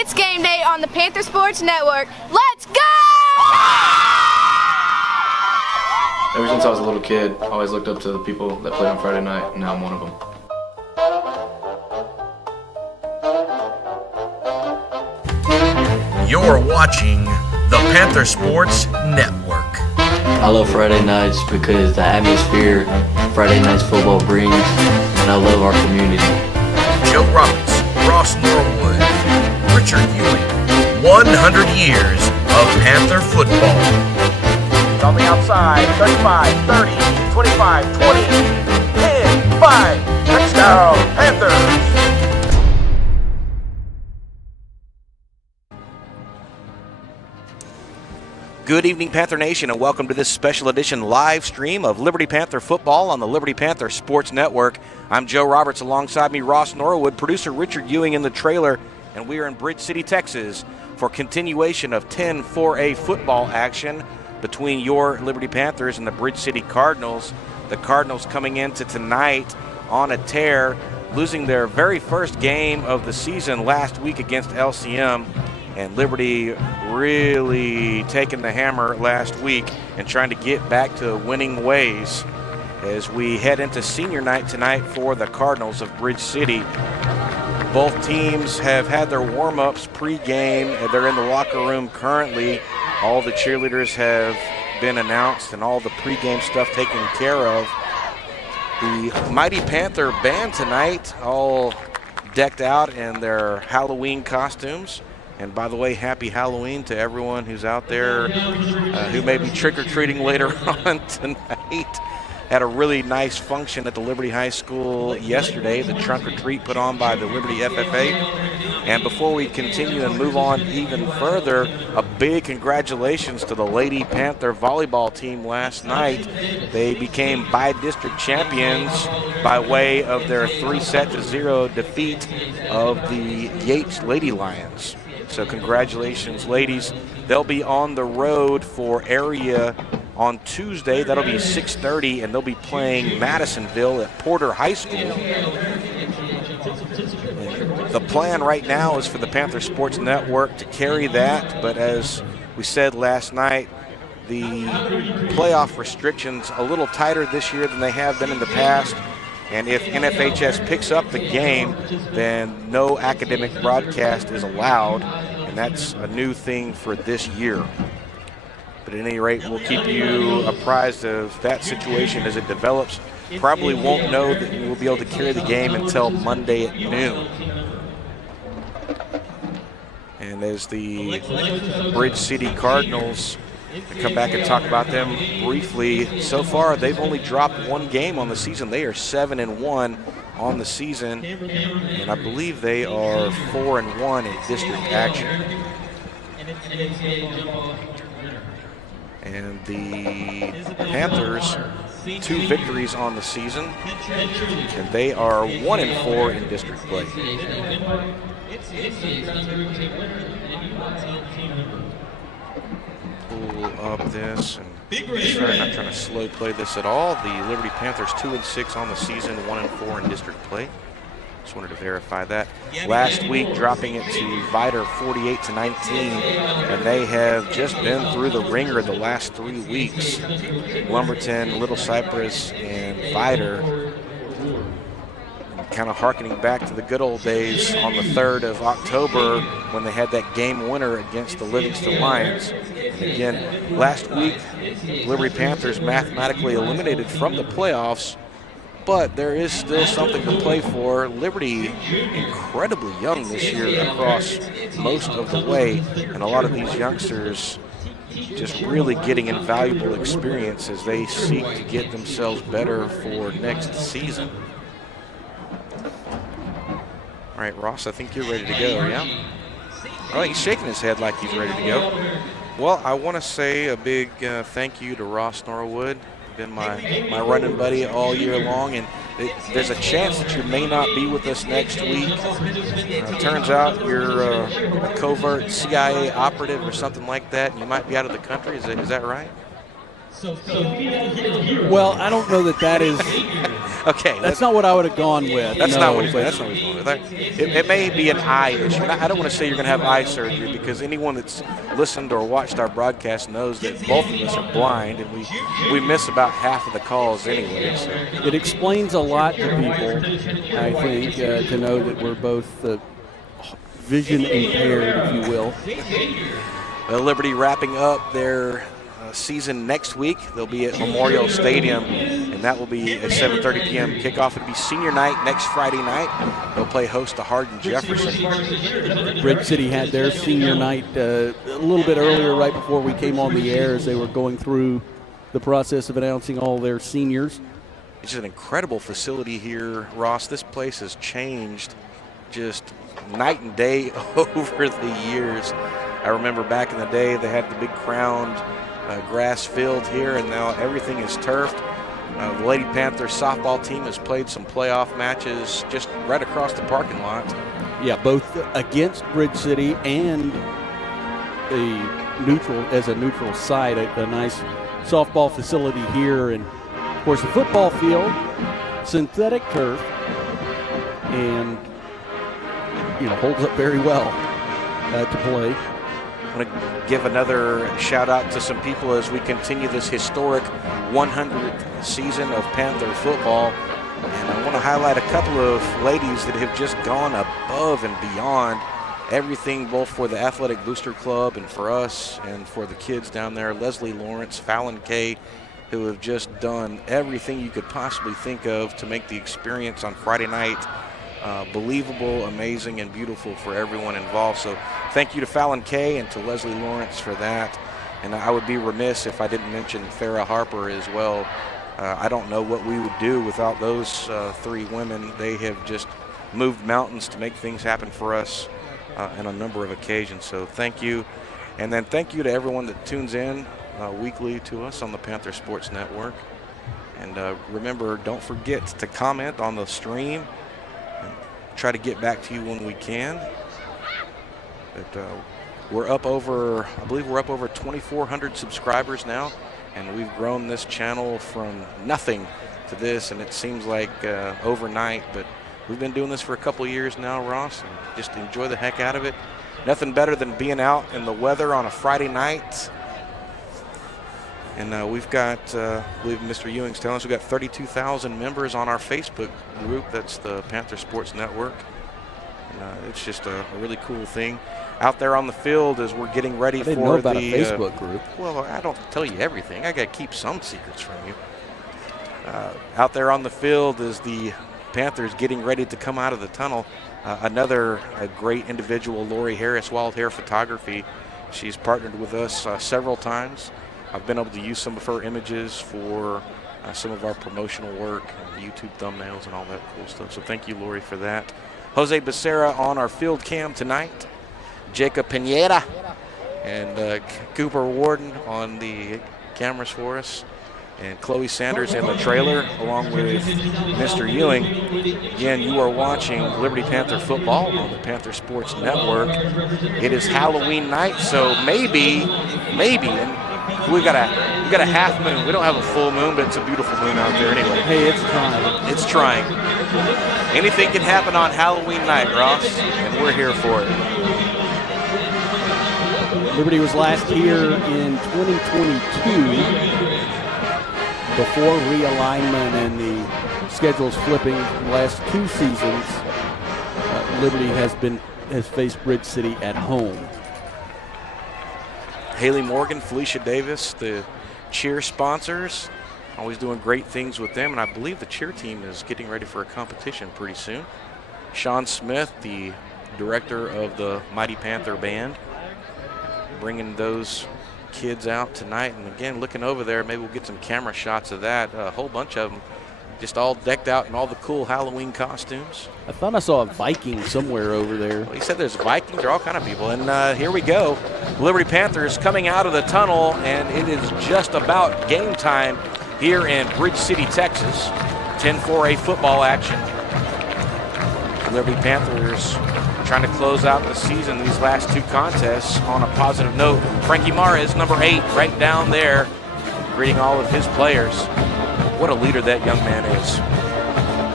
It's game day on the Panther Sportz Network. Let's go! Ever since I was a little kid, I always looked up to the people that played on Friday night, and now I'm one of them. You're watching the Panther Sportz Network. I love Friday nights because the atmosphere Friday nights football brings, and I love our community. Joe Roberts, Ross Norwood, Richard Ewing, 100 years of Panther football. It's on the outside, 35, 30, 25, 20, 10, 5, touchdown, Panthers! Good evening, Panther Nation, and welcome to this special edition live stream of Liberty Panther football on the Liberty Panther Sportz Network. I'm Joe Roberts, alongside me Ross Norwood, producer Richard Ewing in the trailer, and we are in Bridge City, Texas for continuation of 10-4A football action between your Liberty Panthers and the Bridge City Cardinals. The Cardinals coming into tonight on a tear, losing their very first game of the season last week against LCM. And Liberty really taking the hammer last week and trying to get back to winning ways as we head into senior night tonight for the Cardinals of Bridge City. Both teams have had their warm-ups pre-game. They're in the locker room currently. All the cheerleaders have been announced and all the pre-game stuff taken care of. The Mighty Panther band tonight all decked out in their Halloween costumes. And by the way, happy Halloween to everyone who's out there who may be trick-or-treating later on tonight. Had a really nice function at the Liberty High School yesterday, the trunk or treat put on by the Liberty FFA. And before we continue and move on even further, a big congratulations to the Lady Panther volleyball team last night. They became by-district champions by way of their 3-0 defeat of the Yates Lady Lions. So congratulations, ladies. They'll be on the road for area on Tuesday. That'll be 6:30, and they'll be playing Madisonville at Porter High School. The plan right now is for the Panther Sportz Network to carry that, but as we said last night, the playoff restrictions a little tighter this year than they have been in the past. And if NFHS picks up the game, then no academic broadcast is allowed, and that's a new thing for this year. But at any rate, we'll keep you apprised of that situation as it develops. Probably won't know that we'll be able to carry the game until Monday at noon. And as the Bridge City Cardinals come back and talk about them briefly. So far, they've only dropped one game on the season. They are 7-1 on the season, and I believe they are 4-1 in district action. And the Panthers, 2 victories on the season, and they are 1-4 in district play. Pull up this and not trying to slow play this at all. The Liberty Panthers 2-6 on the season, 1-4 in district play. Just wanted to verify that. Last week, dropping it to Vidor 48-19, and they have just been through the ringer the last 3 weeks. Lumberton, Little Cypress, and Vidor. Kind of hearkening back to the good old days on the 3rd of October when they had that game winner against the Livingston Lions. And again, last week, Liberty Panthers mathematically eliminated from the playoffs, but there is still something to play for. Liberty incredibly young this year across most of the way, and a lot of these youngsters just really getting invaluable experience as they seek to get themselves better for next season. All right, Ross, I think you're ready to go, yeah? Oh, he's shaking his head like he's ready to go. Well, I want to say a big thank you to Ross Norwood. Been my running buddy all year long, and there's a chance that you may not be with us next week. Turns out you're a covert CIA operative or something like that, and you might be out of the country. Is that right? Well, I don't know that is. Okay. That's not what I would have gone with. That's no, not what he's going with. It may be an eye issue. I don't want to say you're going to have eye surgery, because anyone that's listened or watched our broadcast knows that both of us are blind, and we miss about half of the calls anyway. So. It explains a lot to people, I think, to know that we're both vision impaired, if you will. Well, Liberty wrapping up their season next week. They'll be at Memorial Stadium, and that will be a 7:30 p.m. kickoff. It'll be senior night next Friday night. They'll play host to Hardin Jefferson. Bridge City had their senior night a little bit earlier, right before we came on the air, as they were going through the process of announcing all their seniors. It's an incredible facility here, Ross. This place has changed just night and day over the years. I remember back in the day they had the big crowned grass field here, and now everything is turfed. The Lady Panthers softball team has played some playoff matches just right across the parking lot. Yeah, both against Bridge City and a neutral site, a nice softball facility here, and of course the football field, synthetic turf, and holds up very well to play. I want to give another shout out to some people as we continue this historic 100th season of Panther football. And I want to highlight a couple of ladies that have just gone above and beyond everything, both for the Athletic Booster Club and for us and for the kids down there. Leslie Lawrence, Fallon Kay, who have just done everything you could possibly think of to make the experience on Friday night believable, amazing, and beautiful for everyone involved. So thank you to Fallon Kay and to Leslie Lawrence for that. And I would be remiss if I didn't mention Farrah Harper as well. I don't know what we would do without those three women. They have just moved mountains to make things happen for us on a number of occasions. So thank you. And then thank you to everyone that tunes in weekly to us on the Panther Sportz Network. And remember, don't forget to comment on the stream. Try to get back to you when we can. But we're up over, I believe we're up over 2,400 subscribers now, and we've grown this channel from nothing to this, and it seems like overnight, but we've been doing this for a couple years now, Ross, and just enjoy the heck out of it. Nothing better than being out in the weather on a Friday night. And we've got, I believe Mr. Ewing's telling us, we've got 32,000 members on our Facebook group. That's the Panther Sportz Network. And it's just a really cool thing. Out there on the field as we're getting ready for the... I didn't know about a Facebook group. Well, I don't tell you everything. I got to keep some secrets from you. Out there on the field as the Panthers getting ready to come out of the tunnel. Another great individual, Lori Harris, Wild Hair Photography. She's partnered with us several times. I've been able to use some of her images for some of our promotional work, and YouTube thumbnails and all that cool stuff. So thank you, Lori, for that. Jose Becerra on our field cam tonight. Jacob Pineda and Cooper Warden on the cameras for us. And Chloe Sanders in the trailer along with Mr. Ewing. Again, you are watching Liberty Panther football on the Panther Sportz Network. It is Halloween night, so maybe, and we got a half moon. We don't have a full moon, but it's a beautiful moon out there anyway. Hey, it's trying. It's trying. Anything can happen on Halloween night, Ross, and we're here for it. Liberty was last here in 2022 before realignment and the schedules flipping the last two seasons. Liberty has faced Bridge City at home. Haley Morgan, Felicia Davis, the cheer sponsors, always doing great things with them, and I believe the cheer team is getting ready for a competition pretty soon. Sean Smith, the director of the Mighty Panther Band, bringing those kids out tonight. And again, looking over there, maybe we'll get some camera shots of that. A whole bunch of them just all decked out in all the cool Halloween costumes. I thought I saw a Viking somewhere over there. Well, he said there's Vikings, there are all kind of people. And here we go. Liberty Panthers coming out of the tunnel, and it is just about game time here in Bridge City, Texas. 10-4A football action. Liberty Panthers trying to close out the season, these last two contests, on a positive note. Frankie Mares, number 8, right down there. greeting all of his players. What a leader that young man is.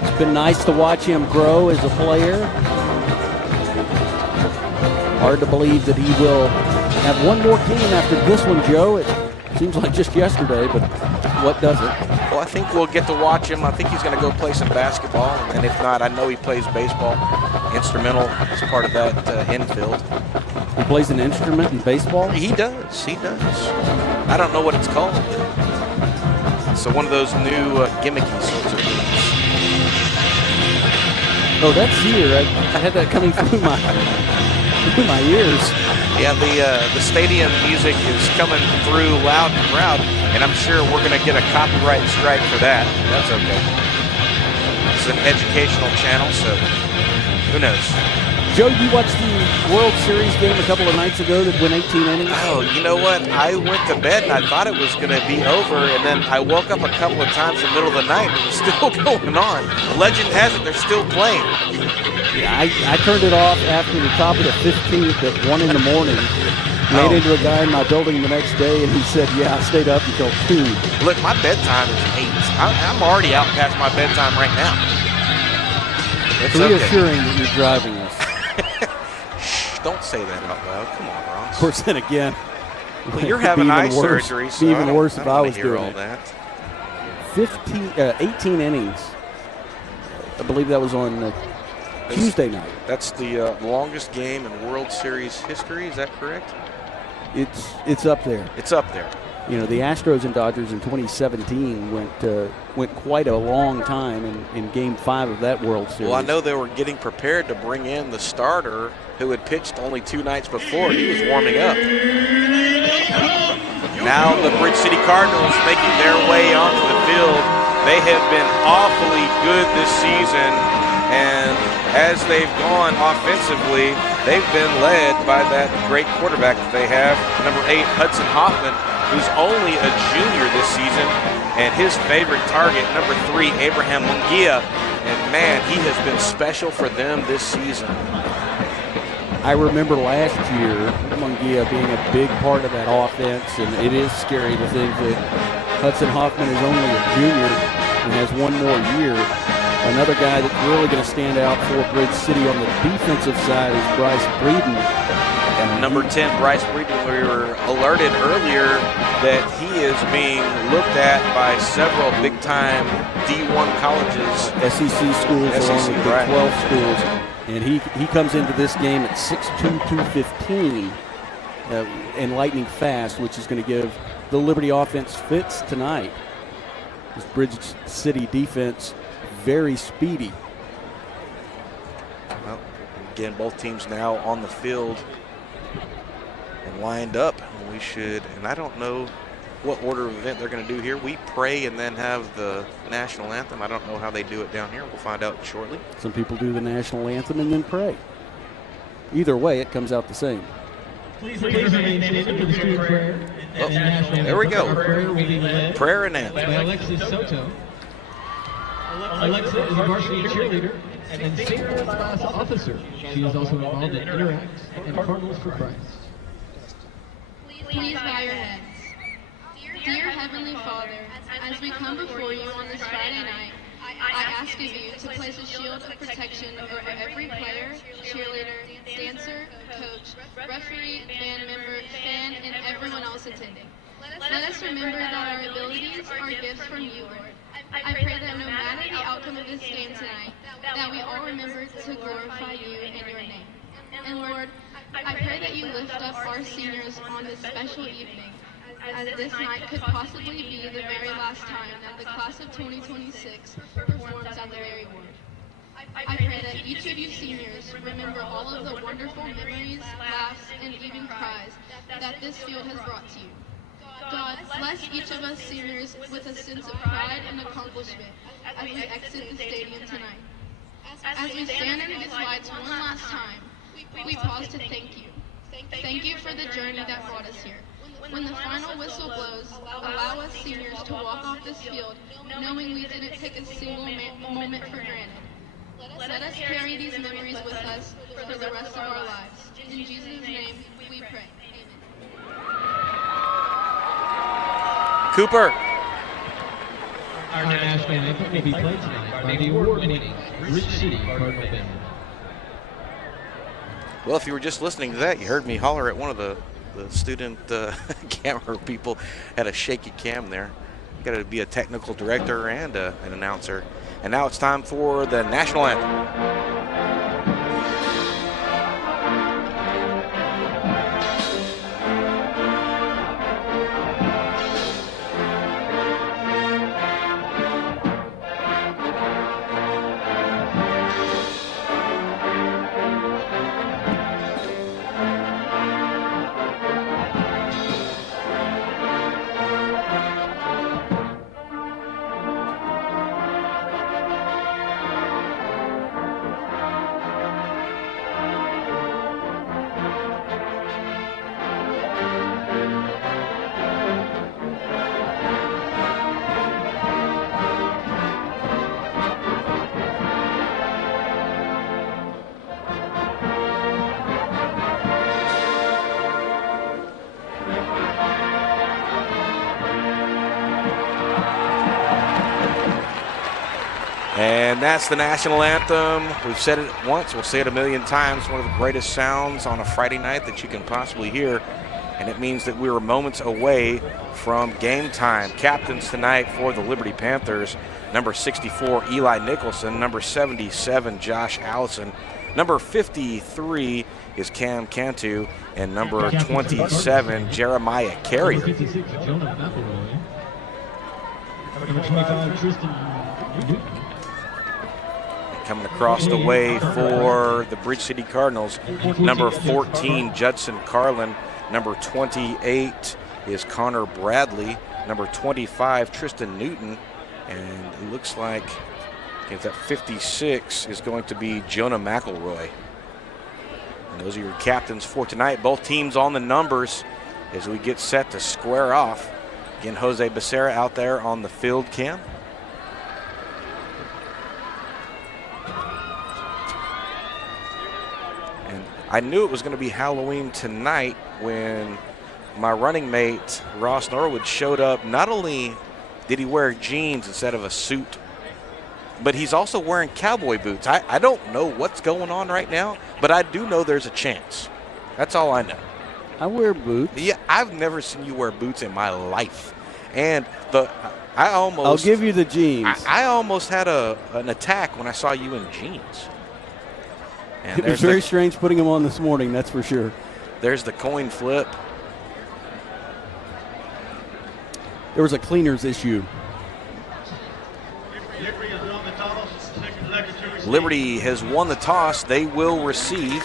It's been nice to watch him grow as a player. Hard to believe that he will have one more game after this one, Joe. It seems like just yesterday, but what does it? Well, I think we'll get to watch him. I think he's going to go play some basketball, and if not, I know he plays baseball. Instrumental as part of that infield. He plays an instrument in baseball? He does. He does. I don't know what it's called. So one of those new gimmicky sorts of things. Oh, that's here. I had that coming through my ears. Yeah, the stadium music is coming through loud and proud, and I'm sure we're going to get a copyright strike for that. That's okay. It's an educational channel, so who knows? Joe, you watched the World Series game a couple of nights ago that went 18 innings? Oh, you know what? I went to bed and I thought it was going to be over, and then I woke up a couple of times in the middle of the night and it was still going on. Legend has it, they're still playing. Yeah, I turned it off after the top of the 15th at 1 in the morning. Ran into a guy in my building the next day, and he said, yeah, I stayed up until 2. Look, my bedtime is 8. I'm already out past my bedtime right now. It's reassuring that you're driving us. Shh, don't say that out loud. Come on, Ross. Of course, then again, well, you're having eye surgery, so even worse if I was doing all it. That. 18 innings. I believe that was on Tuesday night. That's the longest game in World Series history. Is that correct? It's up there. It's up there. You know, the Astros and Dodgers in 2017 went quite a long time in Game 5 of that World Series. Well, I know they were getting prepared to bring in the starter who had pitched only 2 nights before. He was warming up. Now the Bridge City Cardinals making their way onto the field. They have been awfully good this season, and as they've gone offensively, they've been led by that great quarterback that they have, number 8, Hudson Hoffman, who's only a junior this season, and his favorite target, number 3, Abraham Munguia. And man, he has been special for them this season. I remember last year Munguia being a big part of that offense, and it is scary to think that Hudson Hoffman is only a junior and has one more year. Another guy that's really going to stand out for Bridge City on the defensive side is Bryce Breeden. And number 10, Bryce Breeden, we were alerted earlier that he is being looked at by several big-time D1 colleges. SEC schools, along with right. Big 12 schools. And he comes into this game at 6'2", 215, and lightning fast, which is going to give the Liberty offense fits tonight. This Bridge City defense very speedy. Well, again, both teams now on the field and lined up. We should, and I don't know what order of event they're going to do here. We pray and then have the national anthem. I don't know how they do it down here. We'll find out shortly. Some people do the national anthem and then pray. Either way, it comes out the same. Please remain standing for the student prayer. Oh, there we go. Prayer and anthem. By Alexis Soto. Alexa is a varsity cheerleader and senior class officer. She is also involved in Interact and Cardinals for Christ. Please bow your heads. Dear Heavenly Father, as we come before you on this Friday night, I ask of you to place a shield of protection over every player, cheerleader, dancer, coach, referee, band member, fan, and everyone else attending. Let us remember that our abilities are gifts from you, Lord. I pray that no matter the outcome of this game tonight, that we all remember to glorify you in your name. And Lord, I pray that you lift up our seniors on this special evening, as this night could possibly be the very last time that the class of 2026 performs at the very ward. I pray that each of you seniors remember all of the wonderful memories, laughs, and even cries that this field has brought to you. God, bless each of us seniors with a sense of pride and accomplishment as we exit the stadium tonight. As we stand under these lights one last time, we pause to thank you. Thank you for the journey that brought us here. When the final whistle blows, allow us seniors to walk off this field knowing we didn't take a single moment for granted. Let us carry these memories with us for the rest of our lives. In Jesus' name, we pray. Amen. Cooper. Our national anthem will be played tonight by the award-winning Bridge City Cardinal Band. Well, if you were just listening to that, you heard me holler at one of the student camera people. Had a shaky cam there. Got to be a technical director and an announcer. And now it's time for the national anthem. And that's the national anthem. We've said it once, we'll say it a million times. One of the greatest sounds on a Friday night that you can possibly hear. And it means that we were moments away from game time. Captains tonight for the Liberty Panthers, number 64, Eli Nicholson, number 77, Josh Allison, number 53 is Cam Cantu, and number 27, Jeremiah Carrier. Number 56, Jonah McElroy. Number 25, Tristan Newton. Coming across the way for the Bridge City Cardinals, number 14, Judson Carlin. Number 28 is Connor Bradley. Number 25, Tristan Newton. And it looks like that 56 is going to be Jonah McElroy. And those are your captains for tonight. Both teams on the numbers as we get set to square off. Again, Jose Becerra out there on the field cam. I knew it was going to be Halloween tonight when my running mate, Ross Norwood, showed up. Not only did he wear jeans instead of a suit, but he's also wearing cowboy boots. I don't know what's going on right now, but I do know there's a chance. That's all I know. I wear boots. Yeah, I've never seen you wear boots in my life. And I'll give you the jeans. I almost had an attack when I saw you in jeans. And it was very strange putting them on this morning, that's for sure. There's the coin flip. There was a cleaner's issue. Liberty has won the toss. They will receive.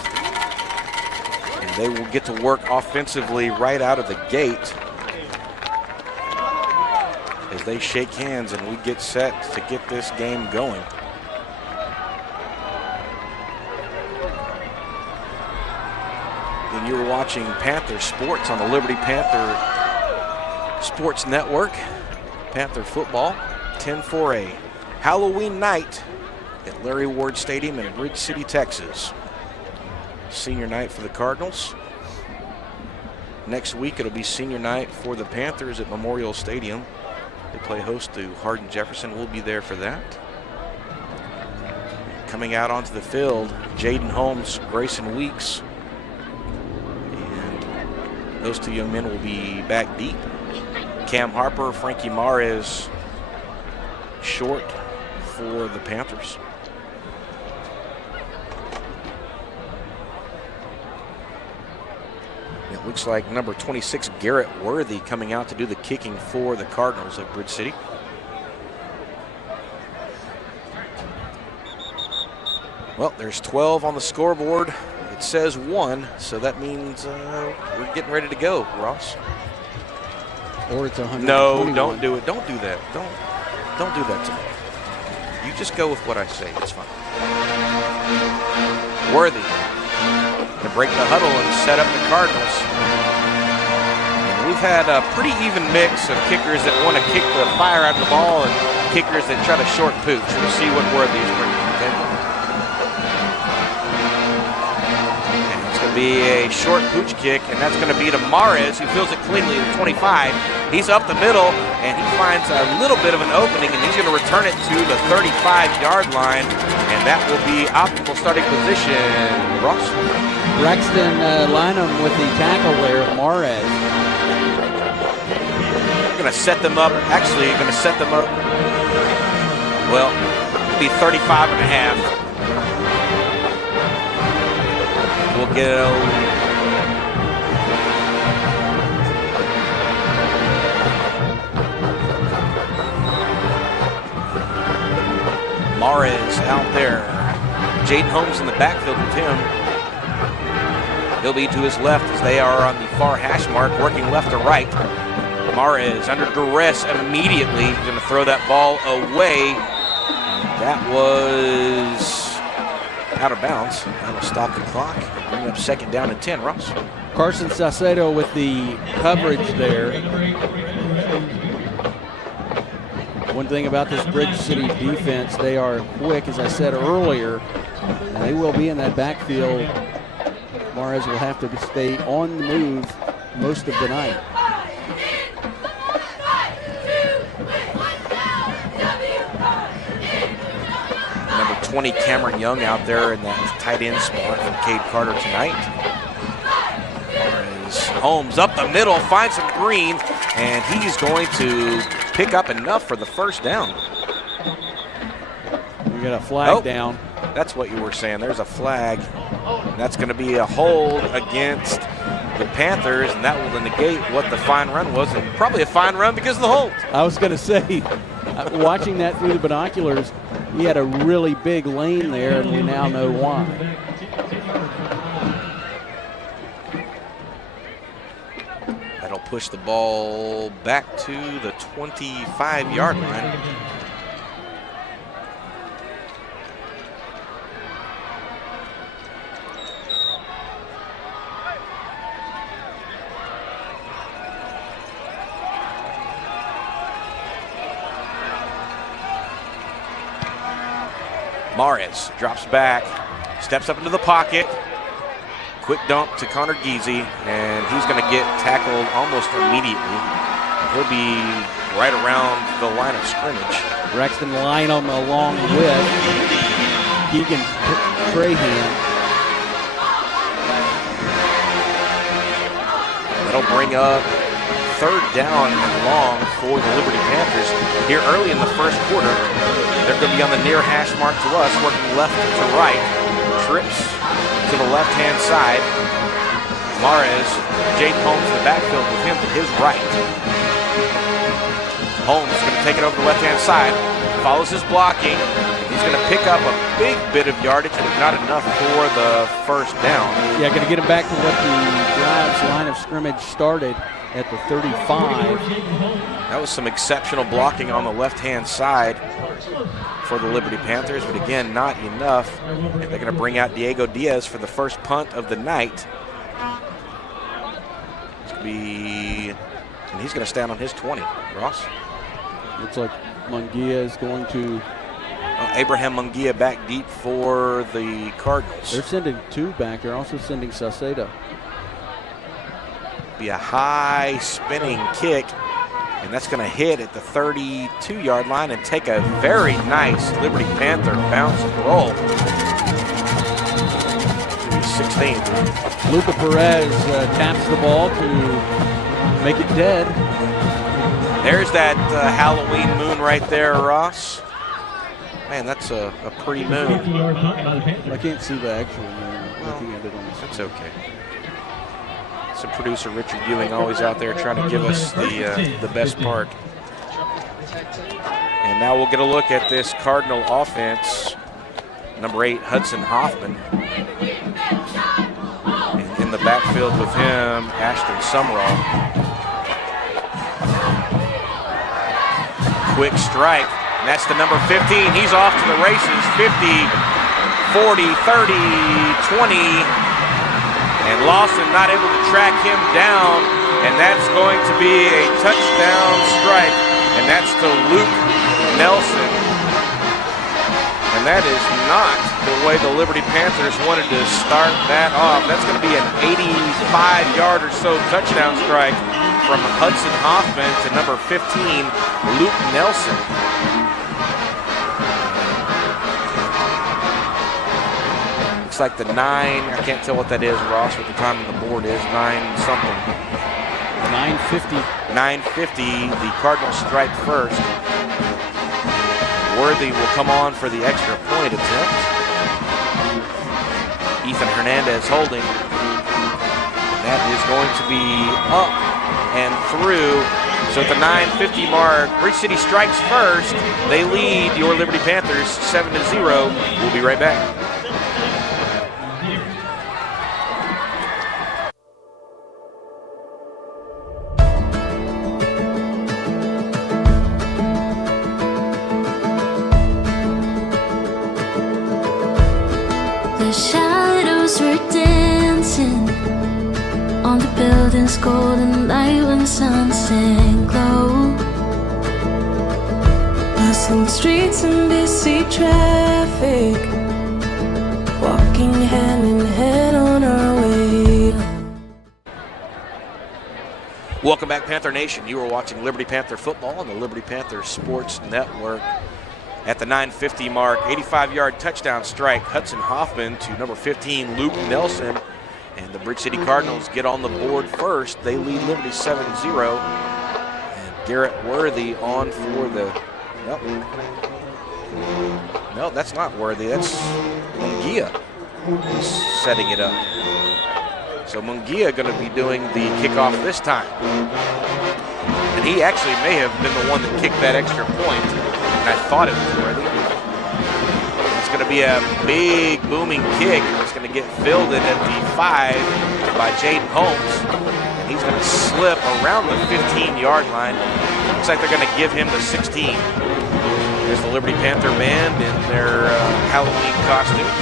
And they will get to work offensively right out of the gate as they shake hands and we get set to get this game going. And you're watching Panther Sports on the Liberty Panther Sports Network. Panther football, 10-4 a Halloween night at Larry Ward Stadium in Bridge City, Texas. Senior night for the Cardinals. Next week it'll be senior night for the Panthers at Memorial Stadium. They play host to Hardin-Jefferson. We'll be there for that. Coming out onto the field, Jaden Holmes, Grayson Weeks. Those two young men will be back deep. Cam Harper, Frankie Mares short for the Panthers. It looks like number 26, Garrett Worthy, coming out to do the kicking for the Cardinals of Bridge City. Well, there's 12 on the scoreboard. It says 1, so that means we're getting ready to go, Ross. Or it's 100. No, don't do it. Don't do that. Don't do that to me. You just go with what I say. It's fine. Worthy to break the huddle and set up the Cardinals. And we've had a pretty even mix of kickers that want to kick the fire out of the ball and kickers that try to short pooch. We'll see what Worthy is bringing to the table. to be a short pooch kick, and that's going to be to Mares, who fills it cleanly at 25. He's up the middle, and he finds a little bit of an opening, and he's going to return it to the 35-yard line, and that will be optimal starting position. Ross? Braxton Lynham with the tackle there, Mares. Going to set them up. Actually, going to set them up. Well, it'll be 35 and a half. We'll get Mares out there. Jaden Holmes in the backfield with him. He'll be to his left as they are on the far hash mark, working left to right. Mares under duress immediately. He's going to throw that ball away. That was out of bounds. That'll stop the clock. Bring up 2nd down and 10. Ross? Carson Saucedo with the coverage there. One thing about this Bridge City defense, they are quick, as I said earlier, and they will be in that backfield. Mares will have to stay on the move most of the night. Number 20, Cameron Young out there in that tight end spot for Cade Carter tonight. Holmes up the middle, finds some green, and he's going to pick up enough for the 1st down. We got a flag down. That's what you were saying. There's a flag. And that's going to be a hold against the Panthers, and that will negate what the fine run was, and probably a fine run because of the hold. I was going to say, watching that through the binoculars, he had a really big lane there, and we now know why. That'll push the ball back to the 25-yard line. Mares drops back, steps up into the pocket. Quick dump to Connor Giese, and he's going to get tackled almost immediately. He'll be right around the line of scrimmage. Braxton Lynham along with Keegan Trahan. That'll bring up 3rd down and long for the Liberty Panthers. Here early in the 1st quarter, they're going to be on the near hash mark to us, working left to right. Trips to the left-hand side. Mares, Jaden Holmes in the backfield with him to his right. Holmes is going to take it over the left-hand side. Follows his blocking. He's going to pick up a big bit of yardage, but not enough for the 1st down. Yeah, going to get him back to what the drive's line of scrimmage started at the 35. That was some exceptional blocking on the left-hand side for the Liberty Panthers, but again, not enough. And they're going to bring out Diego Diaz for the 1st punt of the night. And he's going to stand on his 20. Ross? Looks like Munguia is going to... Abraham Munguia back deep for the Cardinals. They're sending 2 back. They're also sending Saucedo. Be a high spinning kick, and that's going to hit at the 32-yard line and take a very nice Liberty Panther bounce and roll. 16. Luca Perez taps the ball to make it dead. There's that Halloween moon right there, Ross. Man, that's a pretty moon. I can't see the actual moon. Looking at it on the screen. That's okay. So producer Richard Ewing always out there trying to give us the best part. And now we'll get a look at this Cardinal offense. Number 8, Hudson Hoffman. And in the backfield with him, Ashton Summerall. Quick strike, and that's the number 15. He's off to the races, 50, 40, 30, 20. And Lawson not able to track him down, and that's going to be a touchdown strike, and that's to Luke Nelson. And that is not the way the Liberty Panthers wanted to start that off. That's going to be an 85-yard or so touchdown strike from Hudson Hoffman to number 15, Luke Nelson. Looks like the 9, I can't tell what that is, Ross, what the time on the board is, 9 something. 9:50. 9:50, the Cardinals strike first. Worthy will come on for the extra point attempt. Ethan Hernandez holding. That is going to be up and through. So at the 9:50 mark, Bridge City strikes first. They lead your Liberty Panthers 7-0. We'll be right back. The shadows were dancing on the building's golden light when sunset glow. Bustling streets and busy traffic, walking hand in hand on our way. Welcome back, Panther Nation. You are watching Liberty Panther football on the Liberty Panther Sports Network. At the 9:50 mark, 85-yard touchdown strike, Hudson Hoffman to number 15, Luke Nelson. And the Bridge City Cardinals get on the board first. They lead Liberty 7-0. And Garrett Worthy on for the... No, that's not Worthy. That's Mungia who's setting it up. So Mungia going to be doing the kickoff this time. And he actually may have been the one that kicked that extra point. And I thought it was Worthy. It's going to be a big booming kick. It's going to get fielded at the 5 by Jaden Holmes. And he's going to slip around the 15-yard line. Looks like they're going to give him the 16. There's the Liberty Panther band in their Halloween costumes.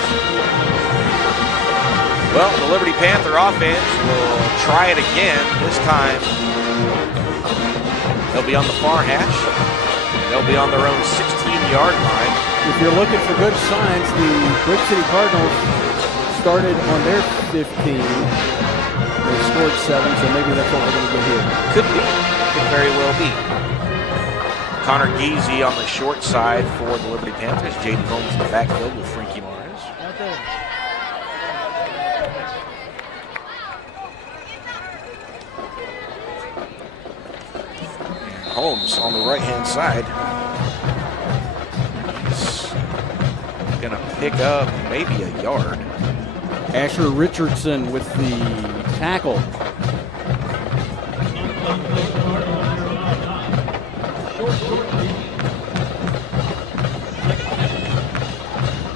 Well, the Liberty Panther offense will try it again. This time, they'll be on the far hash. They'll be on their own 16-yard line. If you're looking for good signs, the Bridge City Cardinals started on their 15. They scored 7, so maybe that's what we're going to get here. Could be. Could very well be. Connor Geezy on the short side for the Liberty Panthers. Jaden Holmes in the backfield with Frankie Morris. Holmes on the right-hand side. He's going to pick up maybe a yard. Asher Richardson with the tackle.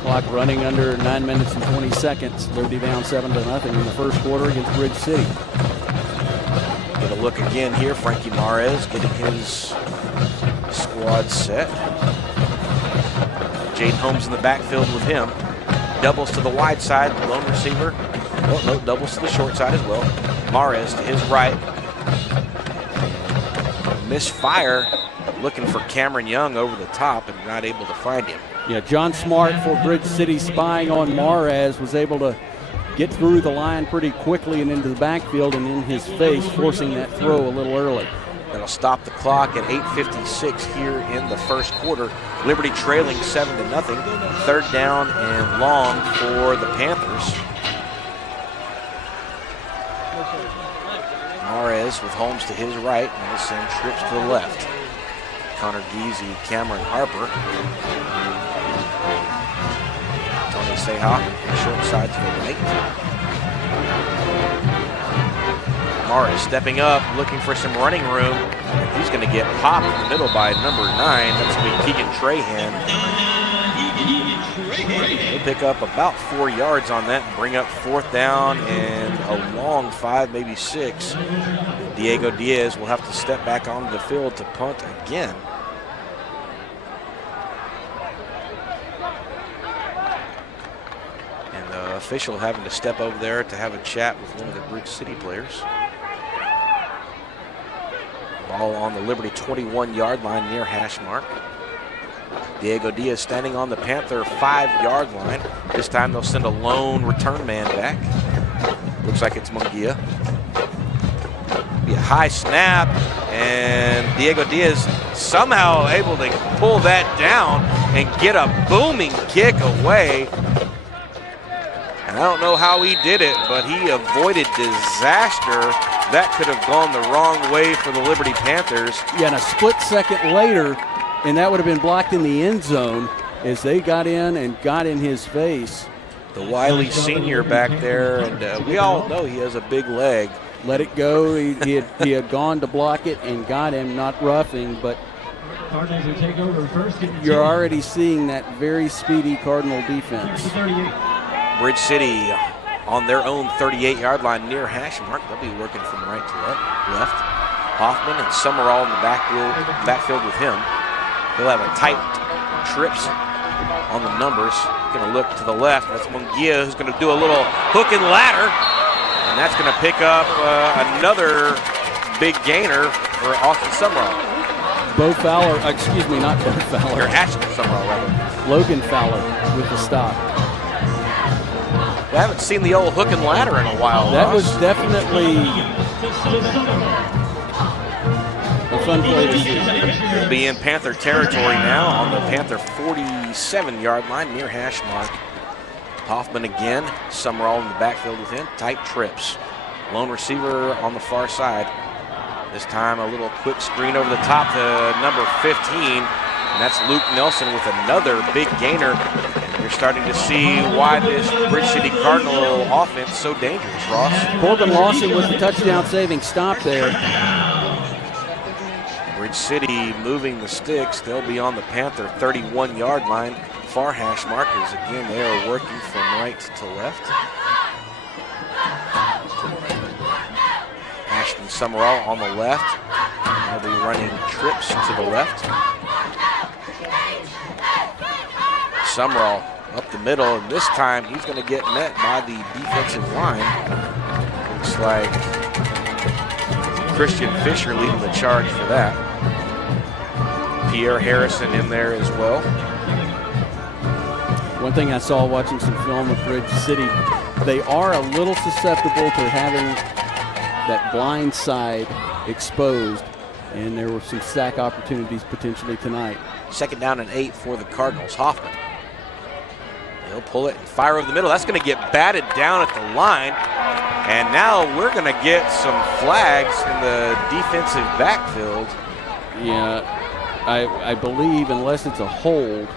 Clock running under 9 minutes and 20 seconds. Liberty down 7-0 in the first quarter against Bridge City. Get a look again here. Frankie Mares getting his squad set. Jaden Holmes in the backfield with him. Doubles to the wide side, lone receiver. Oh, no, doubles to the short side as well. Mares to his right. Misfire, looking for Cameron Young over the top and not able to find him. Yeah, John Smart for Bridge City spying on Mares was able to get through the line pretty quickly and into the backfield and in his face, forcing that throw a little early. That'll stop the clock at 8:56 here in the first quarter. Liberty trailing 7-0. Third down and long for the Panthers. Mares with Holmes to his right, and he'll send trips to the left. Connor Geezy, Cameron Harper. Tony Seha, short side to the right. Mares stepping up, looking for some running room. And he's going to get popped in the middle by number 9. That's going to be Keegan Trahan. He'll pick up about 4 yards on that and bring up fourth down and a long 5, maybe 6. Diego Diaz will have to step back onto the field to punt again. And the official having to step over there to have a chat with one of the Bridge City players. Ball on the Liberty 21-yard line near hash mark. Diego Diaz standing on the Panther 5-yard line. This time they'll send a lone return man back. Looks like it's Munguia. Be a high snap, and Diego Diaz somehow able to pull that down and get a booming kick away. And I don't know how he did it, but he avoided disaster. That could have gone the wrong way for the Liberty Panthers. Yeah, and a split second later, and that would have been blocked in the end zone as they got in and got in his face. The wily senior back there, and we all know he has a big leg. Let it go. He had gone to block it and got him, not roughing, but Cardinals will take over first. you're already seeing that very speedy Cardinal defense. Bridge City on their own 38-yard line near hash mark. They'll be working from right to left. Hoffman and Summerall in the backfield with him. He'll have a tight trips on the numbers. Going to look to the left. That's Munguia, who's going to do a little hook and ladder. And that's going to pick up another big gainer for Austin Summerall. Bo Fowler, excuse me, not Bo Fowler. Or Ashton Summerall, rather. Logan Fowler with the stop. We haven't seen the old hook and ladder in a while. That Ross. was definitely a fun play to see. We'll be in Panther territory now on the Panther 47-yard line near hash mark. Hoffman again, Summerall in the backfield with him. Tight trips. Lone receiver on the far side. This time a little quick screen over the top to number 15. And that's Luke Nelson with another big gainer. And you're starting to see why this Bridge City Cardinal offense is so dangerous, Ross. Corbin Lawson with the touchdown saving stop there. Bridge City moving the sticks. They'll be on the Panther 31-yard line. Far hash markers again. They are working from right to left. Ashton Summerall on the left. They'll be running trips to the left. Summerall up the middle, and this time he's going to get met by the defensive line. Looks like Christian Fisher leading the charge for that. Pierre Harrison in there as well. One thing I saw watching some film of Bridge City, they are a little susceptible to having that blind side exposed, and there were some sack opportunities potentially tonight. 2nd down and 8 for the Cardinals. Hoffman. He'll pull it and fire over the middle. That's going to get batted down at the line. And now we're going to get some flags in the defensive backfield. Yeah, I believe unless it's a hold,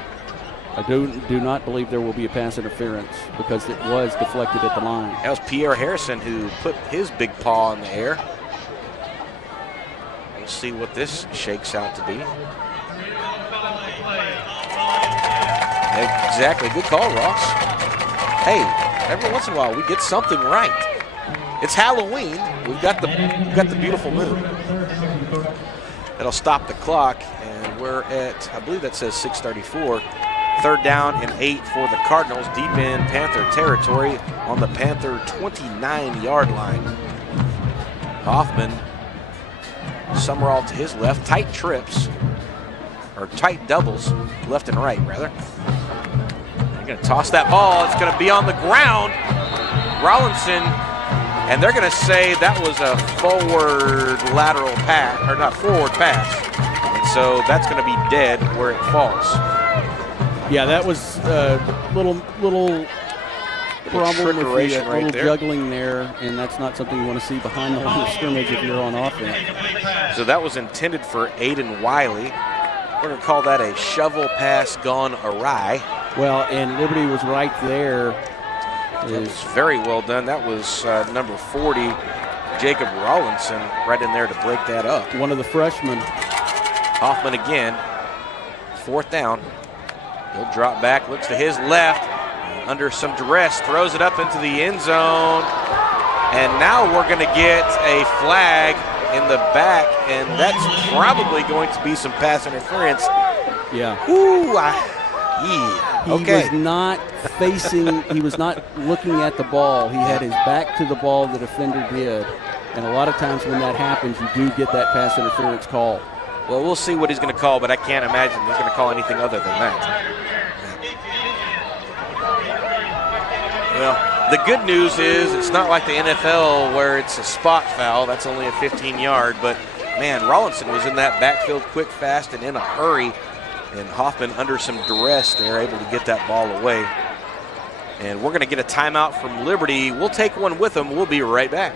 I do not believe there will be a pass interference because it was deflected at the line. That was Pierre Harrison who put his big paw in the air. We'll see what this shakes out to be. Exactly. Good call, Ross. Hey, every once in a while we get something right. It's Halloween. We've got the beautiful moon. That'll stop the clock, and we're at, I believe that says 6:34. 3rd down and 8 for the Cardinals, deep in Panther territory on the Panther 29-yard line. Hoffman, Summerall to his left, tight trips, or tight doubles, left and right, rather. They're going to toss that ball. It's going to be on the ground. Rollinson, and they're going to say that was a forward lateral pass, or not forward pass. And so that's going to be dead where it falls. Yeah, that was a little problem with the little juggling there, and that's not something you want to see behind the line of scrimmage if you're on offense. So that was intended for Aiden Wiley. We're going to call that a shovel pass gone awry. Well, and Liberty was right there. It was very well done. That was number 40, Jacob Rollinson, right in there to break that up. One of the freshmen. Hoffman again, 4th down. He'll drop back, looks to his left, under some duress, throws it up into the end zone. And now we're going to get a flag in the back, and that's probably going to be some pass interference. Yeah. Ooh, He was not facing, he was not looking at the ball. He had his back to the ball, the defender did. And a lot of times when that happens, you do get that pass interference call. Well, we'll see what he's going to call, but I can't imagine he's going to call anything other than that. Well, the good news is it's not like the NFL where it's a spot foul. That's only a 15-yard, but man, Rawlinson was in that backfield quick, fast, and in a hurry. And Hoffman, under some duress, they're able to get that ball away. And we're going to get a timeout from Liberty. We'll take one with them. We'll be right back.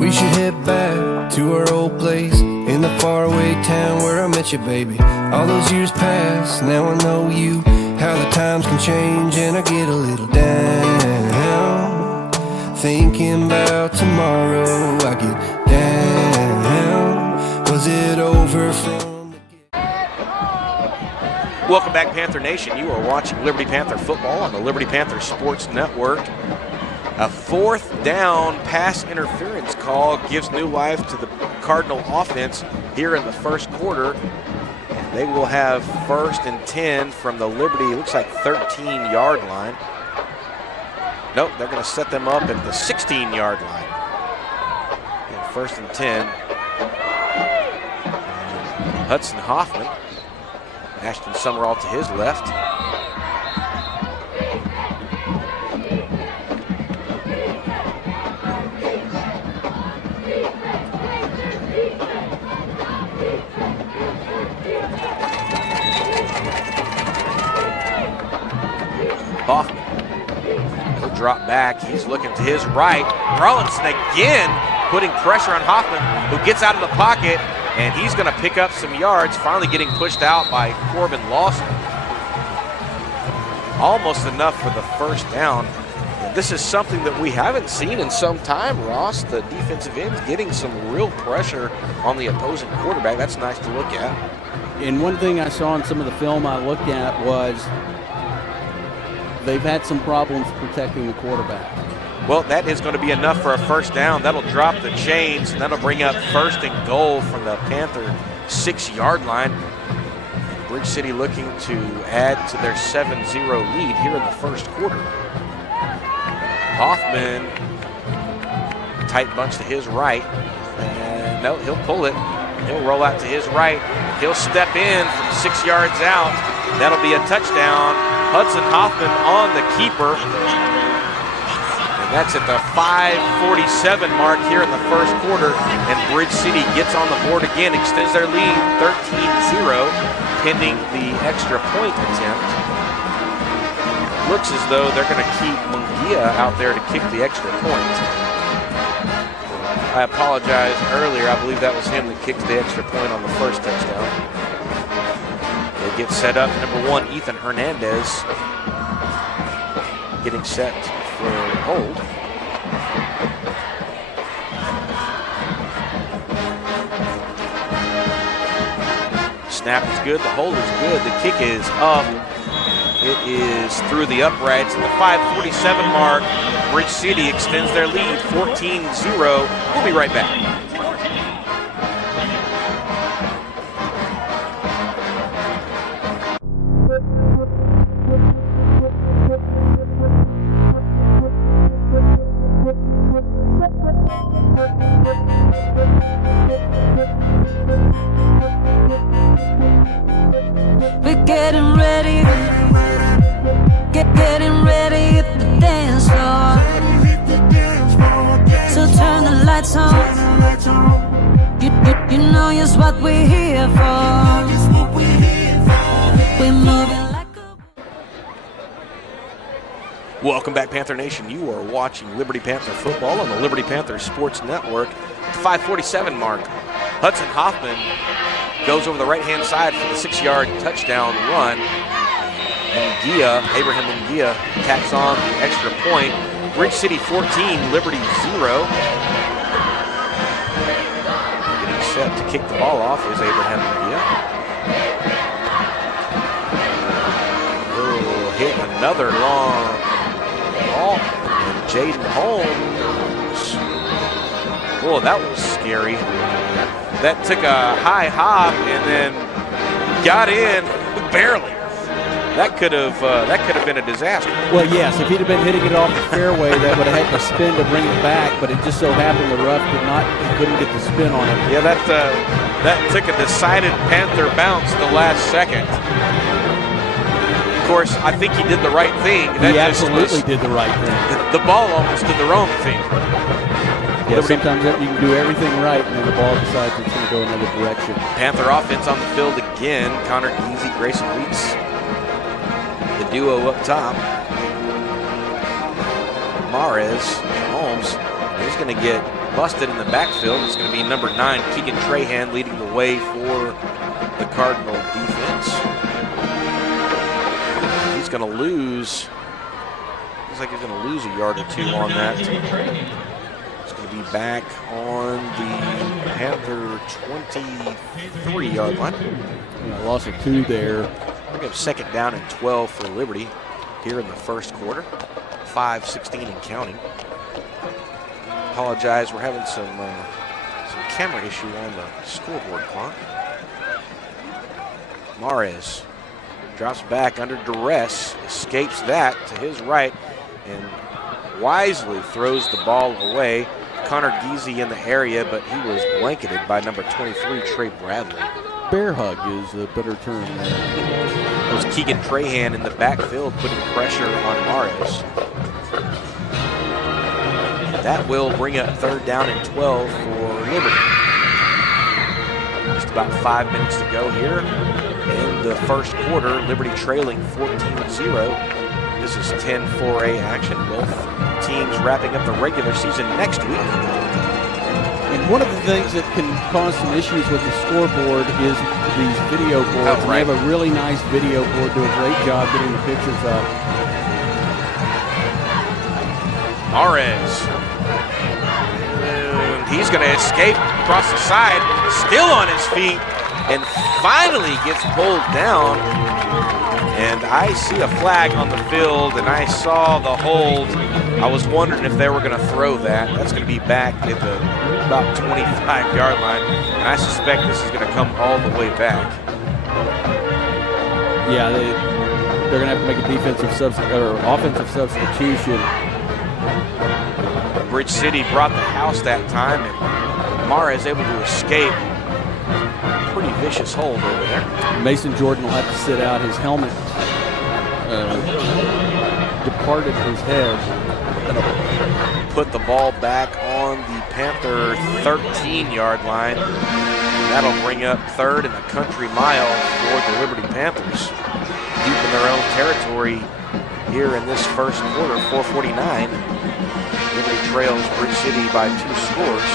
We should head back to our old place in the faraway town where I met you, baby. All those years past, now I know you. How the times can change and I get a little down. Thinking about tomorrow, I get down. Was it over from the Welcome back, Panther Nation. You are watching Liberty Panther football on the Liberty Panther Sportz Network. A fourth down pass interference call gives new life to the Cardinal offense here in the first quarter. They will have 1st and 10 from the Liberty, looks like 13-yard line. Nope, they're going to set them up at the 16-yard line. And 1st and 10. And Hudson Hoffman, Ashton Summerall to his left. Hoffman will drop back. He's looking to his right. Rawlinson again putting pressure on Hoffman, who gets out of the pocket, and he's going to pick up some yards, finally getting pushed out by Corbin Lawson. Almost enough for the first down. And this is something that we haven't seen in some time, Ross. The defensive ends getting some real pressure on the opposing quarterback. That's nice to look at. And one thing I saw in some of the film I looked at was they've had some problems protecting the quarterback. Well, that is going to be enough for a first down. That'll drop the chains, and that'll bring up 1st and goal from the Panther 6-yard line. Bridge City looking to add to their 7-0 lead here in the first quarter. Hoffman, tight bunch to his right. And no, he'll pull it. He'll roll out to his right. He'll step in from 6 yards out. That'll be a touchdown. Hudson Hoffman on the keeper. And that's at the 5:47 mark here in the first quarter. And Bridge City gets on the board again, extends their lead 13-0, pending the extra point attempt. Looks as though they're going to keep Munguia out there to kick the extra point. I apologize earlier. I believe that was him that kicked the extra point on the first touchdown. They get set up. Number 1, Ethan Hernandez, getting set for hold. Snap is good. The hold is good. The kick is up. It is through the uprights at the 5:47 mark. Bridge City extends their lead 14-0. We'll be right back. We're getting ready, getting ready at the dance floor. So turn the lights on. You know just what we're here for. We're moving like a... Welcome back, Panther Nation. You are watching Liberty Panther football on the Liberty Panther Sportz Network. At the 5:47 mark, Hudson Hoffman goes over the right-hand side for the 6-yard touchdown run. Abraham Munguia tacks on the extra point. Bridge City 14, Liberty 0. Getting set to kick the ball off is Abraham Munguia. He'll hit another long ball. And Jaden Holmes. Oh, that was scary. That took a high hop and then got in Barely. That could have been a disaster. Well, yes, if he'd have been hitting it off the fairway, that would have had to spin to bring it back, but it just so happened the rough he couldn't get the spin on it. Yeah, that took a decided Panther bounce the last second. Of course, I think he did the right thing. He absolutely did the right thing. The ball almost did the wrong thing. Yeah, sometimes you can do everything right, and then the ball decides it's going to go another direction. Panther offense on the field again. Connor Geezy, Grayson Weeks, the duo up top. Mares, Holmes, he's going to get busted in the backfield. It's going to be number 9, Keegan Trahan, leading the way for the Cardinal defense. He's going to lose. Looks like he's going to lose a yard or two on that. It's going to be back on the Panther 23-yard line. Yeah, loss of 2 there. We have 2nd down and 12 for Liberty here in the first quarter. 5:16 and counting. Apologize, we're having some camera issue on the scoreboard clock. Mares drops back under duress, escapes that to his right, and wisely throws the ball away. Connor Geezy in the area, but he was blanketed by number 23, Trey Bradley. Bear hug is a better term there. It was Keegan Trahan in the backfield putting pressure on Mares. That will bring up 3rd down and 12 for Liberty. Just about 5 minutes to go here in the first quarter. Liberty trailing 14-0. This is 10-4A action. Both teams wrapping up the regular season next week. And one of the things that can cause some issues with the scoreboard is these video boards. Oh, right. And they have a really nice video board, do a great job getting the pictures up. Mares. And he's going to escape across the side, still on his feet, and finally gets pulled down. And I see a flag on the field, and I saw the hold. I was wondering if they were going to throw that. That's going to be back at the about 25-yard line, and I suspect this is going to come all the way back. Yeah, they're going to have to make a offensive substitution. Bridge City brought the house that time, and Mares able to escape. Pretty vicious hold over there. Mason Jordan will have to sit out. His helmet departed his head. Put the ball back on the Panther 13-yard line. That'll bring up 3rd and a country mile for the Liberty Panthers. Deep in their own territory here in this first quarter, 4:49. Liberty trails Bridge City by 2 scores.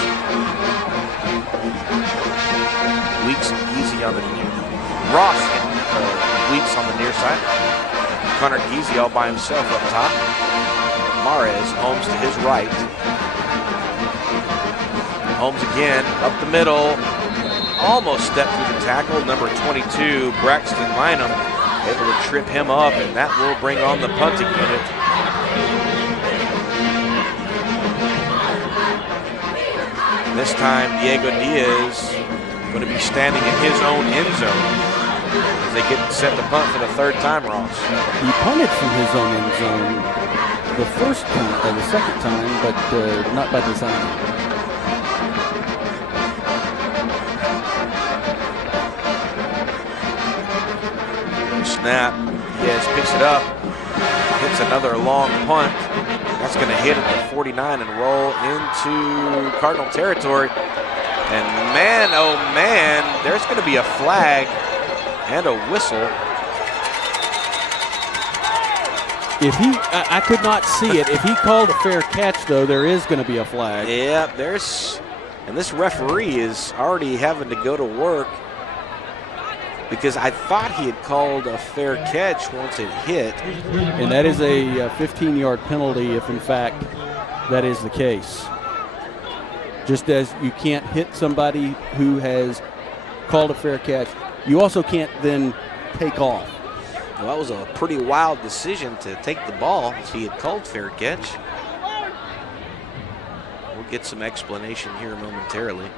Weeks and Geezy on the near. Ross and Weeks on the near side. Connor Geezy all by himself up top. Mares, Holmes to his right. Holmes again, up the middle. Almost stepped through the tackle. Number 22, Braxton Lynham, able to trip him up, and that will bring on the punting unit. This time, Diego Diaz going to be standing in his own end zone as they get set to punt for the 3rd time, Ross. He punted from his own end zone the first time, or the second time, but not by design. Snap. Diaz picks it up. Hits another long punt. That's going to hit at the 49 and roll into Cardinal territory. And man, oh man, there's going to be a flag and a whistle. If I could not see it. If he called a fair catch, though, there is going to be a flag. Yeah, and this referee is already having to go to work because I thought he had called a fair catch once it hit. And that is a 15-yard penalty if, in fact, that is the case. Just as you can't hit somebody who has called a fair catch, you also can't then take off. Well, that was a pretty wild decision to take the ball if he had called fair catch. We'll get some explanation here momentarily.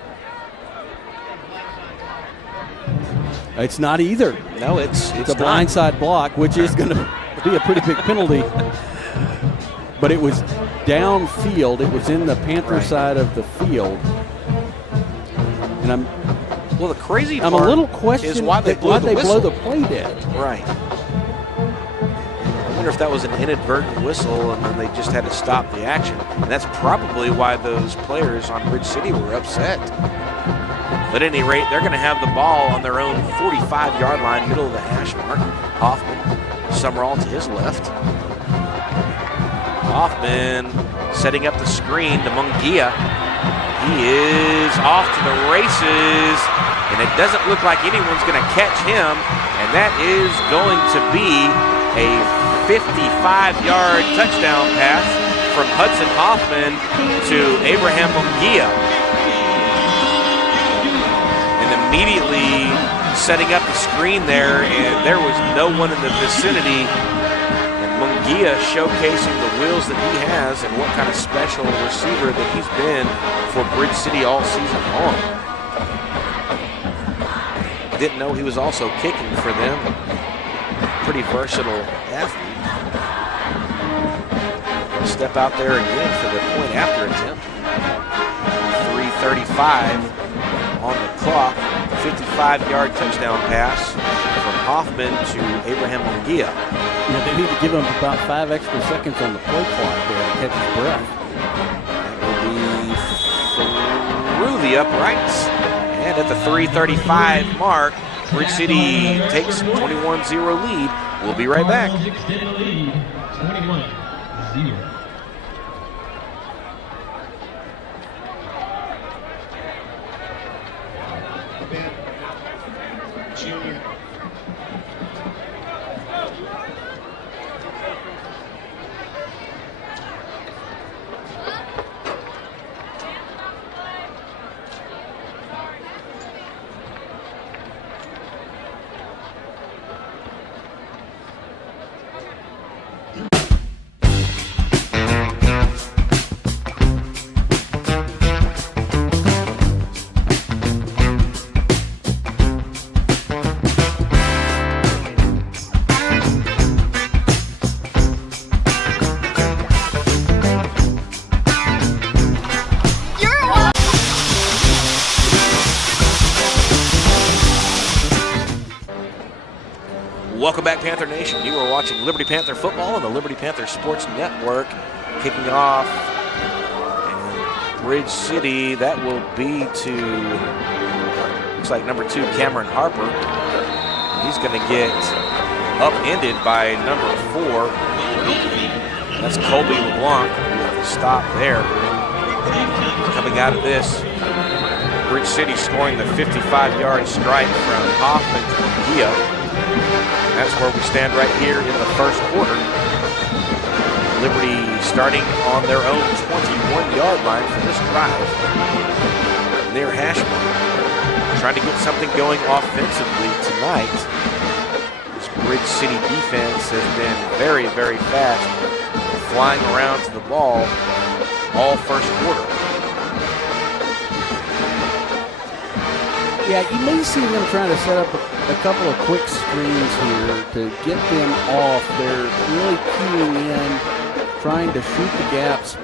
It's not either. No, it's a blindside block, which is going to be a pretty big penalty. But it was downfield. It was in the Panther side of the field. And the crazy I'm part a little questioned is why they blow the play dead. Right. I wonder if that was an inadvertent whistle and then they just had to stop the action. And that's probably why those players on Bridge City were upset. But at any rate, they're going to have the ball on their own 45-yard line, middle of the hash mark. Hoffman, Summerall to his left. Hoffman setting up the screen to Mungia. He is off to the races, and it doesn't look like anyone's going to catch him, and that is going to be a 55-yard touchdown pass from Hudson Hoffman to Abraham Mungia. And immediately setting up the screen there, and there was no one in the vicinity. Mungia showcasing the wheels that he has and what kind of special receiver that he's been for Bridge City all season long. Didn't know he was also kicking for them. Pretty versatile athlete. Step out there again for the point after attempt. 3:35 on the clock. 55-yard touchdown pass from Hoffman to Abraham Mungia. Yeah, they need to give him about 5 extra seconds on the play clock there to catch his breath. That will be through the uprights. And at the 3:35 mark, Bridge City takes 21-0 lead. We'll be right back. 21-0. Junior. Welcome back, Panther Nation. You are watching Liberty Panther football on the Liberty Panther Sportz Network. Kicking off, and Bridge City, that will be to, looks like number 2, Cameron Harper. He's going to get upended by number 4. That's Colby LeBlanc with the stop there. Coming out of this, Bridge City scoring the 55-yard strike from Hoffman to Mungia. That's where we stand right here in the first quarter. Liberty starting on their own 21-yard line for this drive. Near hash mark. Trying to get something going offensively tonight. This Bridge City defense has been very, very fast, flying around to the ball all first quarter. Yeah, you may see them trying to set up a couple of quick screens here to get them off. They're really keying in, trying to shoot the gaps,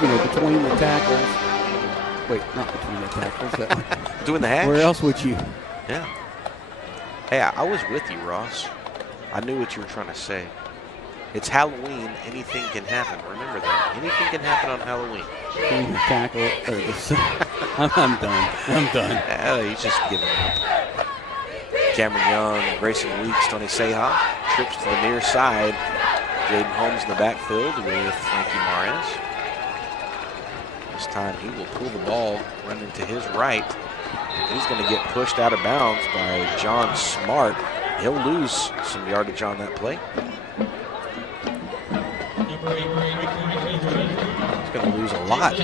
between the tackles. Wait, not between the tackles. That one. Doing the hash? Where else would you? Yeah. Hey, I was with you, Ross. I knew what you were trying to say. It's Halloween. Anything can happen. Remember that. Anything can happen on Halloween. Between the tackle. I'm done. He's just giving up. Cameron Young, Grayson Weeks, Tony Seha. Trips to the near side. Jaden Holmes in the backfield with Frankie Mares. This time he will pull the ball, running to his right. He's going to get pushed out of bounds by John Smart. He'll lose some yardage on that play. He's going to lose a lot.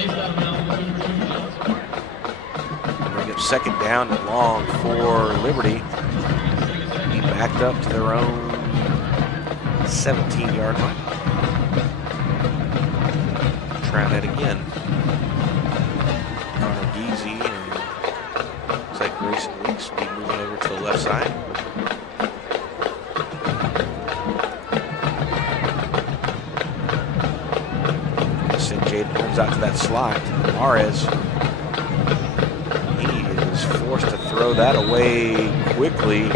Bring up second down and long for Liberty. He backed up to their own 17-yard line. Try that again. Connor Geezy and looks like Grayson Weeks left side. Send Jaden Holmes out to that slot. Mares, he is forced to throw that away quickly.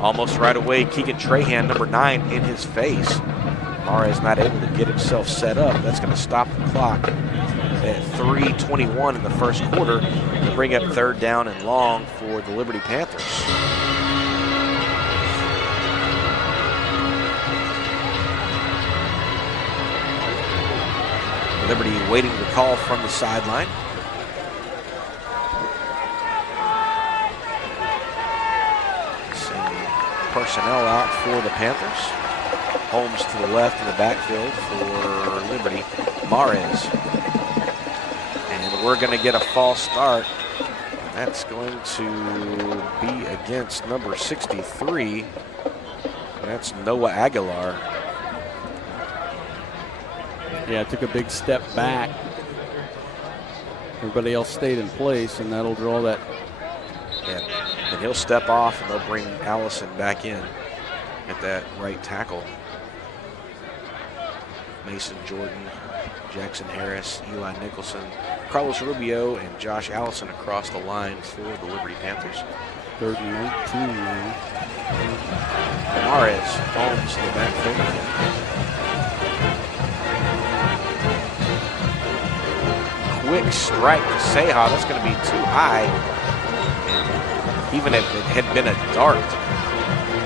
Almost right away, Keegan Trahan, number 9, in his face. Mares not able to get himself set up. That's going to stop the clock at 3:21 in the first quarter to bring up 3rd down and long for the Liberty Panthers. Liberty waiting the call from the sideline. Sending personnel out for the Panthers. Holmes to the left in the backfield for Liberty. Mares. And we're going to get a false start. That's going to be against number 63. That's Noah Aguilar. Yeah, took a big step back. Everybody else stayed in place, and that'll draw that. Yeah, and he'll step off, and they'll bring Allison back in at that right tackle. Mason Jordan, Jackson Harris, Eli Nicholson, Carlos Rubio, and Josh Allison across the line for the Liberty Panthers. 3rd and 19 now. Mares, Holmes in the backfield. Quick strike to Seha. That's going to be too high. And even if it had been a dart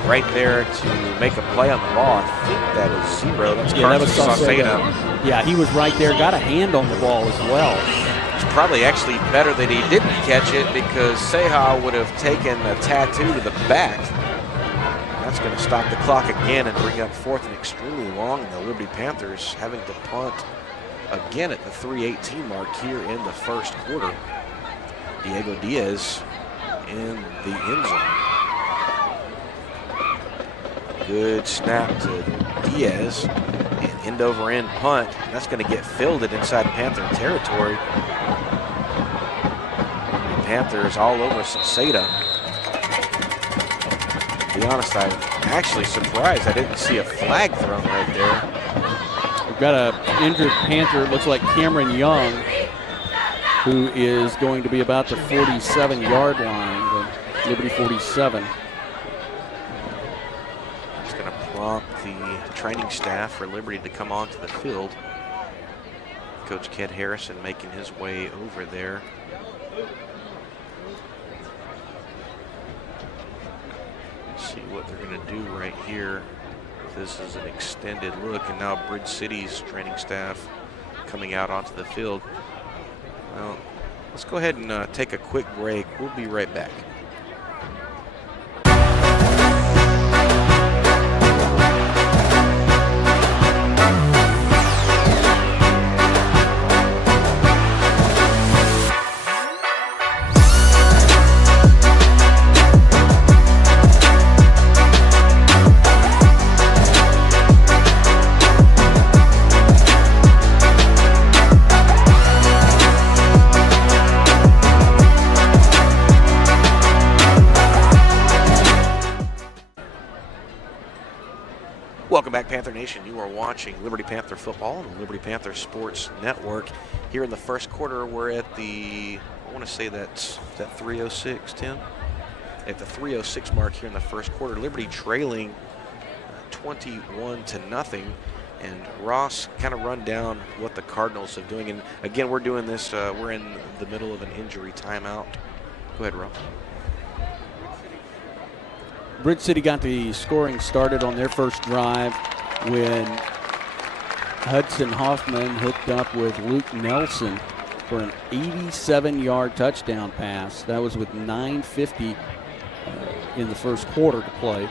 right there to make a play on the ball, I think that is 0. That's Carson Saucedo. Yeah, he was right there. Got a hand on the ball as well. It's probably actually better that he didn't catch it because Seha would have taken a tattoo to the back. That's going to stop the clock again and bring up 4th and extremely long. And the Liberty Panthers having to punt again at the 3:18 mark here in the first quarter. Diego Diaz in the end zone. Good snap to Diaz, and end over end punt. That's going to get fielded inside Panther territory. The Panthers all over Saucedo. To be honest, I'm actually surprised I didn't see a flag thrown right there. We've got an injured Panther. It looks like Cameron Young, who is going to be about the 47-yard line, the Liberty 47. It's going to prompt the training staff for Liberty to come onto the field. Coach Ked Harrison making his way over there. Let's see what they're going to do right here. This is an extended look, and now Bridge City's training staff coming out onto the field. Well, let's go ahead and take a quick break. We'll be right back. Welcome back, Panther Nation. You are watching Liberty Panther football on the Liberty Panther Sports Network. Here in the first quarter, we're at the, I want to say that's that 3:06, Tim? At the 3:06 mark here in the first quarter. Liberty trailing 21-0. And Ross, kind of run down what the Cardinals are doing. And again, we're doing this, we're in the middle of an injury timeout. Go ahead, Ross. Bridge City got the scoring started on their first drive when Hudson Hoffman hooked up with Luke Nelson for an 87-yard touchdown pass. That was with 9:50 in the first quarter to play.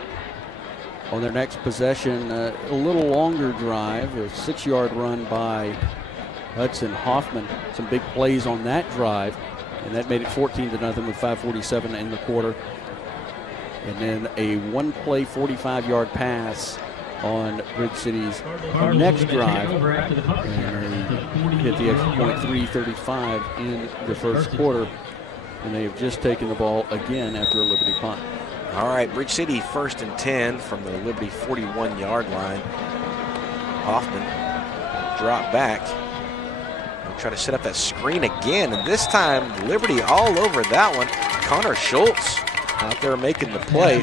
On their next possession, a little longer drive, a 6-yard run by Hudson Hoffman. Some big plays on that drive, and that made it 14-0 with 5:47 in the quarter. And then a one-play 45-yard pass on Bridge City's next drive. And they hit the extra point 3:35 in the first quarter. And they have just taken the ball again after a Liberty punt. All right, Bridge City 1st and 10 from the Liberty 41-yard line. Hoffman drop back. We'll try to set up that screen again, and this time Liberty all over that one. Connor Schultz out there making the play.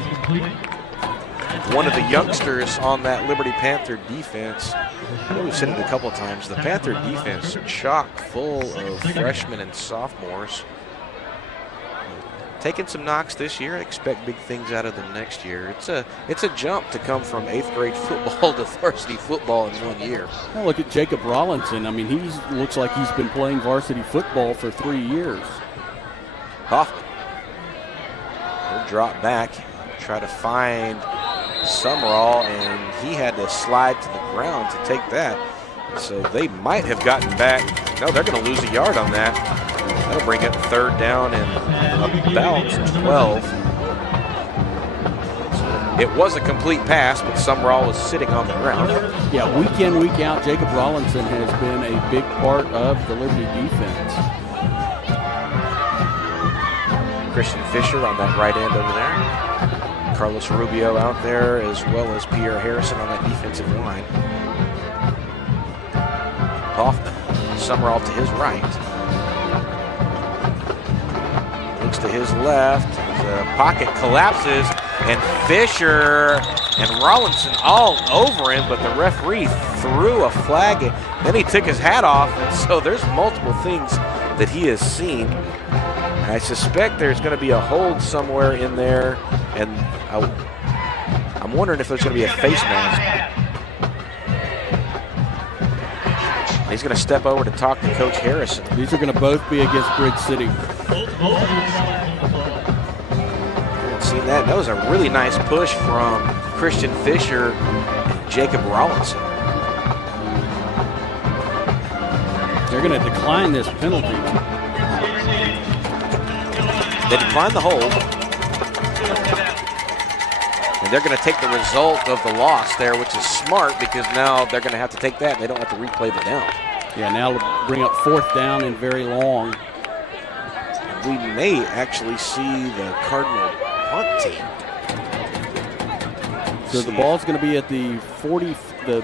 One of the youngsters on that Liberty Panther defense. We've said it a couple of times. The Panther defense chock full of freshmen and sophomores. Taking some knocks this year. Expect big things out of them next year. It's a jump to come from 8th grade football to varsity football in 1 year. Well, look at Jacob Rollinson. I mean, he looks like he's been playing varsity football for 3 years. Hoffman will drop back, try to find Summerall, and he had to slide to the ground to take that. So they might have gotten back. No, they're going to lose a yard on that. That'll bring up 3rd down and about 12. It was a complete pass, but Summerall was sitting on the ground. Yeah, week in, week out, Jacob Rollinson has been a big part of the Liberty defense. Christian Fisher on that right end over there. Carlos Rubio out there, as well as Pierre Harrison on that defensive line. Hoffman, Summerall to his right. Looks to his left. The pocket collapses, and Fisher and Rollinson all over him, but the referee threw a flag. Then he took his hat off, and so there's multiple things that he has seen. I suspect there's going to be a hold somewhere in there, and I'm wondering if there's going to be a face mask. He's going to step over to talk to Coach Harrison. These are going to both be against Bridge City. Seen that. That was a really nice push from Christian Fisher and Jacob Rollinson. They're going to decline this penalty. They decline the hold. And they're going to take the result of the loss there, which is smart because now they're going to have to take that and they don't have to replay the down. Yeah, now bring up 4th down and very long. And we may actually see the Cardinal punt team. So the ball's going to be at the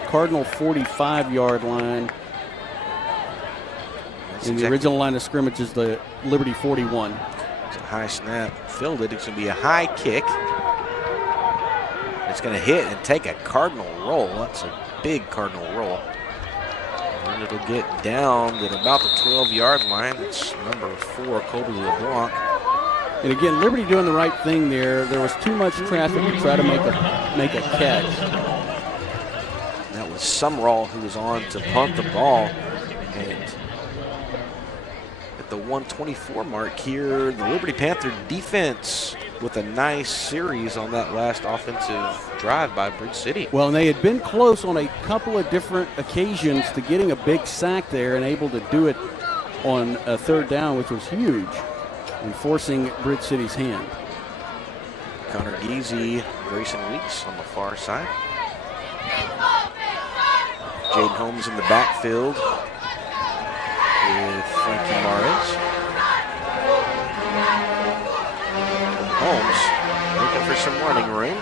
Cardinal 45-yard line. And the original line of scrimmage is the Liberty 41. It's a high snap, fielded. It's going to be a high kick. It's going to hit and take a Cardinal roll. That's a big Cardinal roll. And it'll get down at about the 12-yard line. It's number 4, Colby LeBlanc. And again, Liberty doing the right thing there. There was too much traffic to try to make a catch. That was Summerall who was on to punt the ball. And at the 124 mark here, the Liberty Panther defense with a nice series on that last offensive drive by Bridge City. Well, and they had been close on a couple of different occasions to getting a big sack there and able to do it on a 3rd down, which was huge, and forcing Bridge City's hand. Connor Geezy, Grayson Weeks on the far side. Jaden Holmes in the backfield with Frankie Mares. Holmes looking for some running room.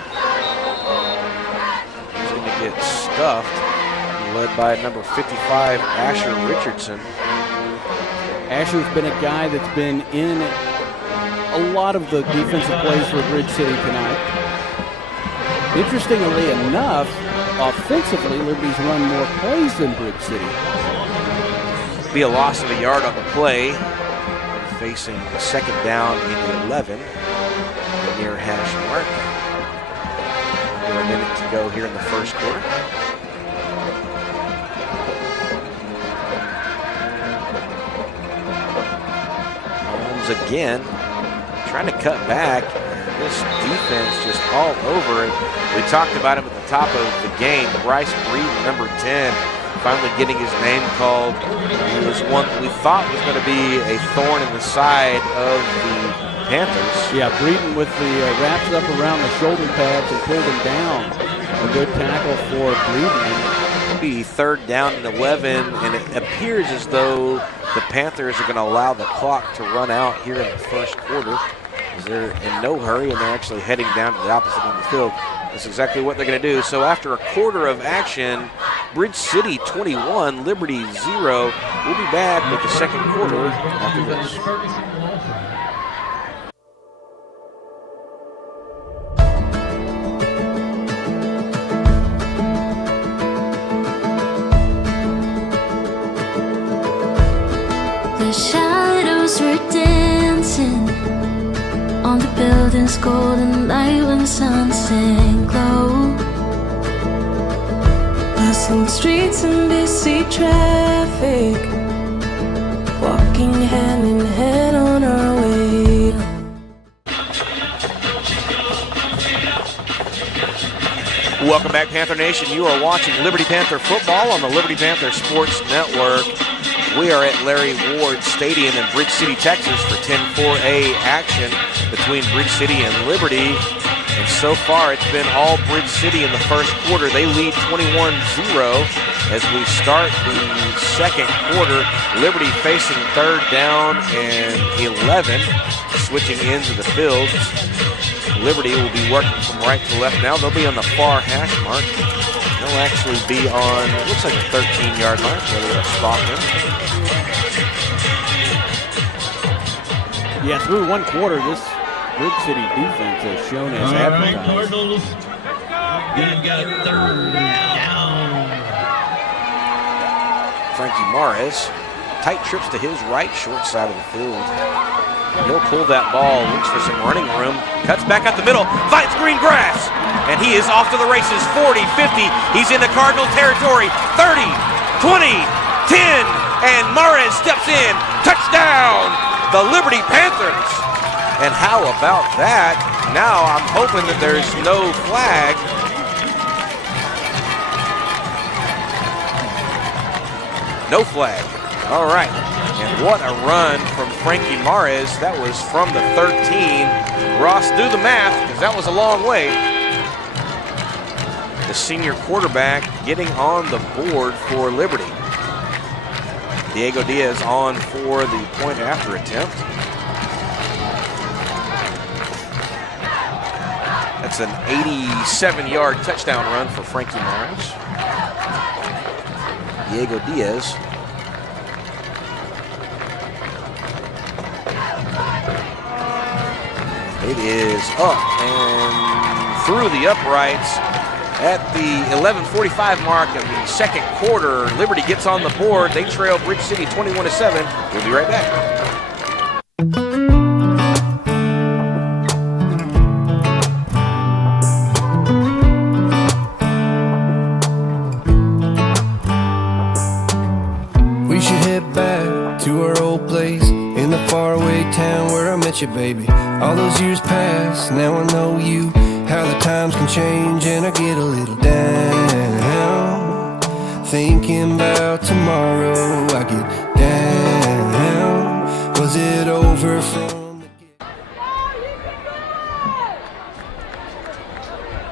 He's going to get stuffed, led by number 55, Asher Richardson. Asher's been a guy that's been in a lot of the defensive plays for Bridge City tonight. Interestingly enough, offensively, Liberty's run more plays than Bridge City. Be a loss of a yard on the play. Facing a 2nd down in 11. Near hash mark. Under a minute to go here in the 1st quarter. Holmes again trying to cut back. This defense just all over it. We talked about him at the top of the game. Bryce Breeden, number 10, finally getting his name called. He was one that we thought was going to be a thorn in the side of the Panthers. Yeah, Breeden with the wraps up around the shoulder pads and pulled him down. A good tackle for Breeden. It'll be 3rd down and 11, and it appears as though the Panthers are going to allow the clock to run out here in the 1st quarter. They're in no hurry, and they're actually heading down to the opposite end of the field. That's exactly what they're going to do. So after a quarter of action, Bridge City 21, Liberty 0. We'll be back with the second quarter after this. The shadows were dancing on the building's golden light when the sun sank low. Bustling streets and busy traffic, walking hand in hand on our way. Welcome back, Panther Nation. You are watching Liberty Panther football on the Liberty Panther Sports Network. We are at Larry Ward Stadium in Bridge City, Texas for 10-4A action between Bridge City and Liberty. And so far, it's been all Bridge City in the first quarter. They lead 21-0 as we start the second quarter. Liberty facing third down and 11, switching ends of the field. Liberty will be working from right to left now. They'll be on the far hash mark. They'll actually be on, it looks like a 13-yard line, so they're going to spot them. Yeah, through one quarter, this Bridge City defense has shown as advertised. Cardinals, you've got third down. Frankie Mares, tight trips to his right, short side of the field. He'll pull that ball, looks for some running room, cuts back up the middle, finds green grass, and he is off to the races, 40, 50. He's in the Cardinal territory, 30, 20, 10, and Mares steps in. Touchdown, the Liberty Panthers. And how about that? Now I'm hoping that there's no flag. No flag. All right. And what a run from Frankie Mares. That was from the 13. Ross, do the math, because that was a long way. The senior quarterback getting on the board for Liberty. Diego Diaz on for the point after attempt. That's an 87-yard touchdown run for Frankie Mares. Diego Diaz. It is up and through the uprights at the 11:45 mark of the second quarter. Liberty gets on the board. They trail Bridge City 21-7. We'll be right back. We should head back to our old place in the faraway town where I met you, baby. All those years pass, now I know you. How the times can change and I get a little down. Thinking about tomorrow, I get down. Was it over from the get?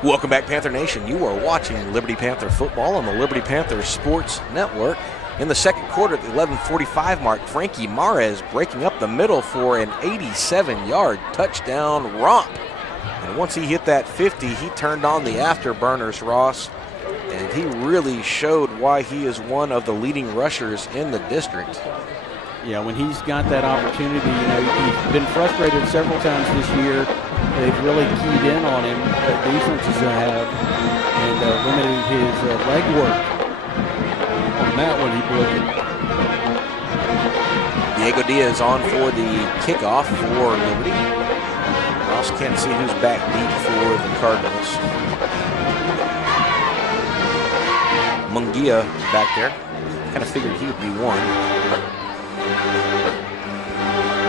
Welcome back, Panther Nation. You are watching Liberty Panther football on the Liberty Panther Sports Network. In the second quarter at the 11:45 mark, Frankie Mares breaking up the middle for an 87-yard touchdown romp. And once he hit that 50, he turned on the afterburners, Ross, and he really showed why he is one of the leading rushers in the district. Yeah, when he's got that opportunity, you know, he's been frustrated several times this year. They've really keyed in on him, defenses have, and limited his leg work. On that one, he blew it. Diego Diaz on for the kickoff for Liberty. Ross can't see who's back deep for the Cardinals. Mungia back there. Kind of figured he would be one.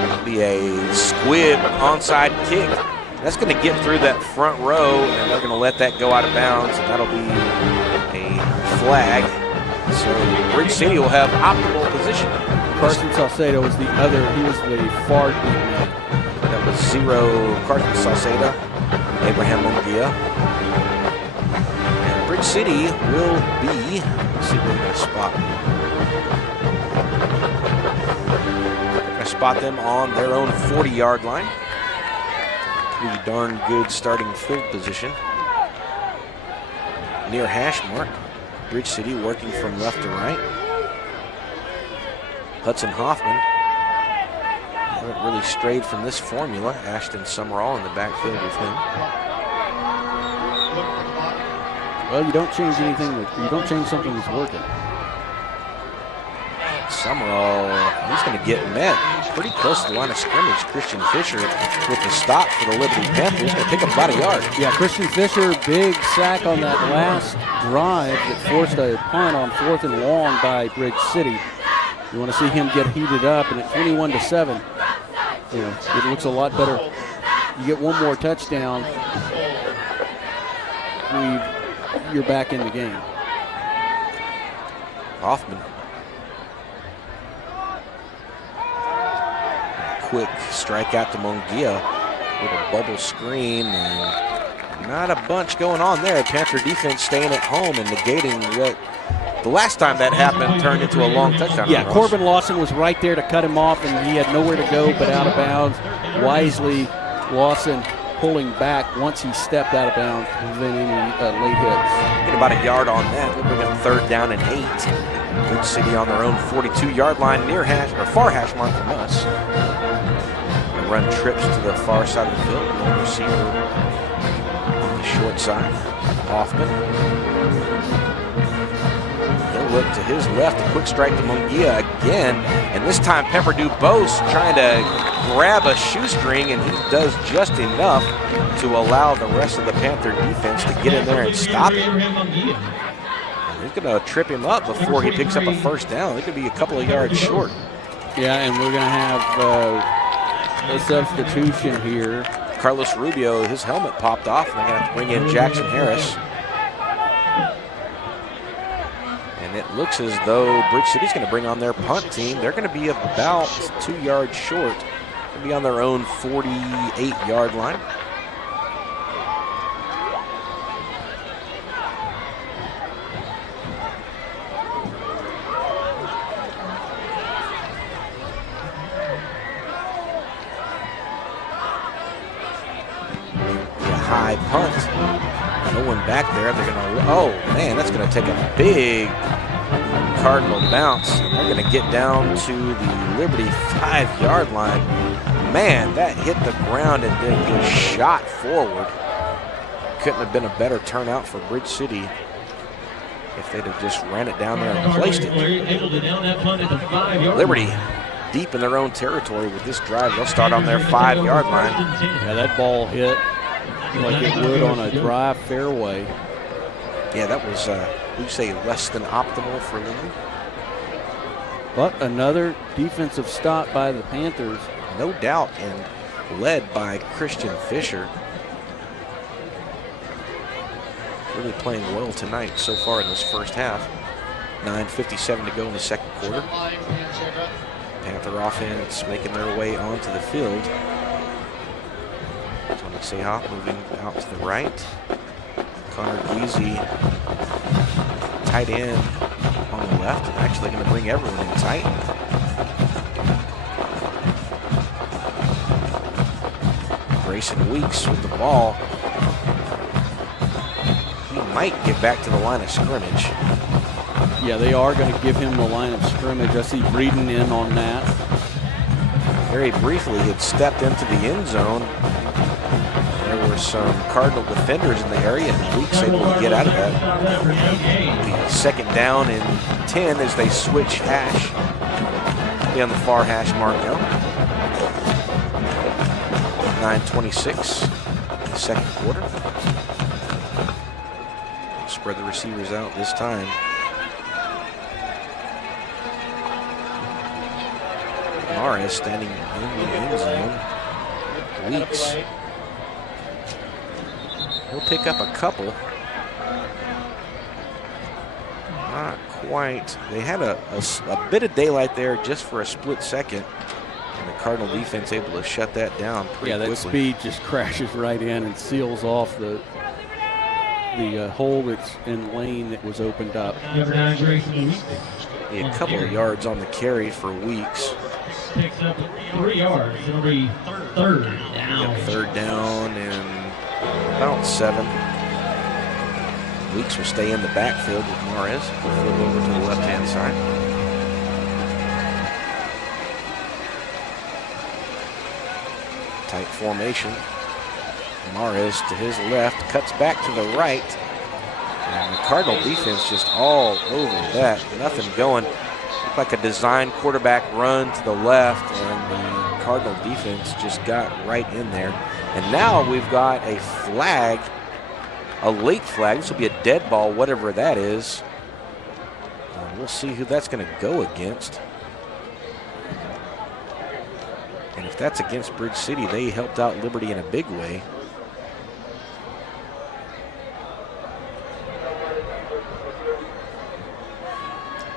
That'll be a squib onside kick. That's going to get through that front row, and they're going to let that go out of bounds, and that'll be a flag. So Bridge City will have optimal position. Carson Salcedo was the other, he was the far deep man. That was 0 Carson Salcedo, Abraham Mungia. And Bridge City will be, let's see where we're going to spot them. They're going to spot them on their own 40-yard line. Pretty darn good starting field position. Near hash mark. Bridge City working from left to right. Hudson Hoffman haven't really strayed from this formula. Ashton Summerall in the backfield with him. Well, you don't change anything. You don't change something that's working. Summerall, he's going to get met pretty close to the line of scrimmage. Christian Fisher with the stop for the Liberty Panthers. He's going to pick up about a yard. Yeah, Christian Fisher, big sack on that last drive that forced a punt on 4th and long by Bridge City. You want to see him get heated up, and at 21-7, it looks a lot better. You get one more touchdown, you're back in the game. Hoffman. Quick strike out to Mungia with a bubble screen, and not a bunch going on there. Panther defense staying at home and negating what the last time that happened turned into a long touchdown. Yeah, Corbin Lawson was right there to cut him off, and he had nowhere to go but out of bounds. Wisely, Lawson pulling back once he stepped out of bounds, preventing any late hits. Get about a yard on that. We'll bring up 3rd down and 8. Bridge City on their own 42-yard line, near hash or far hash mark from us. Run trips to the far side of the field. Long receiver on the short side. Hoffman. He'll look to his left. A quick strike to Mungia again. And this time Pepper Dubose trying to grab a shoestring, and he does just enough to allow the rest of the Panther defense to get in there and stop him. He's going to trip him up before he picks up a 1st down. It could be a couple of yards short. Yeah, and we're going to have a substitution here. Carlos Rubio, his helmet popped off, and they're going to have to bring in Jackson Harris. And it looks as though Bridge City's going to bring on their punt team. They're going to be about 2 yards short. They'll be on their own 48-yard line. High punt. No one back there. They're going to, oh man, that's going to take a big Cardinal bounce. They're going to get down to the Liberty 5-yard line. Man, that hit the ground and then just shot forward. Couldn't have been a better turnout for Bridge City if they'd have just ran it down there and placed it. Liberty deep in their own territory with this drive. They'll start on their 5-yard line. Yeah, that ball hit like it would on a dry fairway. Yeah, that was, would you say, less than optimal for Liberty? But another defensive stop by the Panthers. No doubt, and led by Christian Fisher. Really playing well tonight so far in this first half. 9:57 to go in the second quarter. Panther offense making their way onto the field. Tony Seha moving out to the right. Connor Geezy, tight end on the left. Actually going to bring everyone in tight. Grayson Weeks with the ball. He might get back to the line of scrimmage. Yeah, they are going to give him the line of scrimmage. I see Breeden in on that. Very briefly, he had stepped into the end zone. There were some Cardinal defenders in the area, and Weeks able to get out of that. The second down and 10 as they switch hash. Be on the far hash mark now. 9:26, second quarter. Spread the receivers out this time. Morris standing in the end zone. Weeks. He'll pick up a couple. Not quite. They had a bit of daylight there just for a split second. And the Cardinal defense able to shut that down pretty quickly. That speed just crashes right in and seals off the hole that's in lane that was opened up. A couple of yards on the carry for Weeks. picks up 3 yards. It'll be third down. Yep, third down and about 7. Weeks will stay in the backfield with Mares. We'll flip over to the left-hand side. Tight formation. Mares to his left, cuts back to the right. And the Cardinal defense just all over that. Nothing going. Looked like a design quarterback run to the left, and the Cardinal defense just got right in there. And now we've got a flag, a late flag. This will be a dead ball, whatever that is. And we'll see who that's going to go against. And if that's against Bridge City, they helped out Liberty in a big way.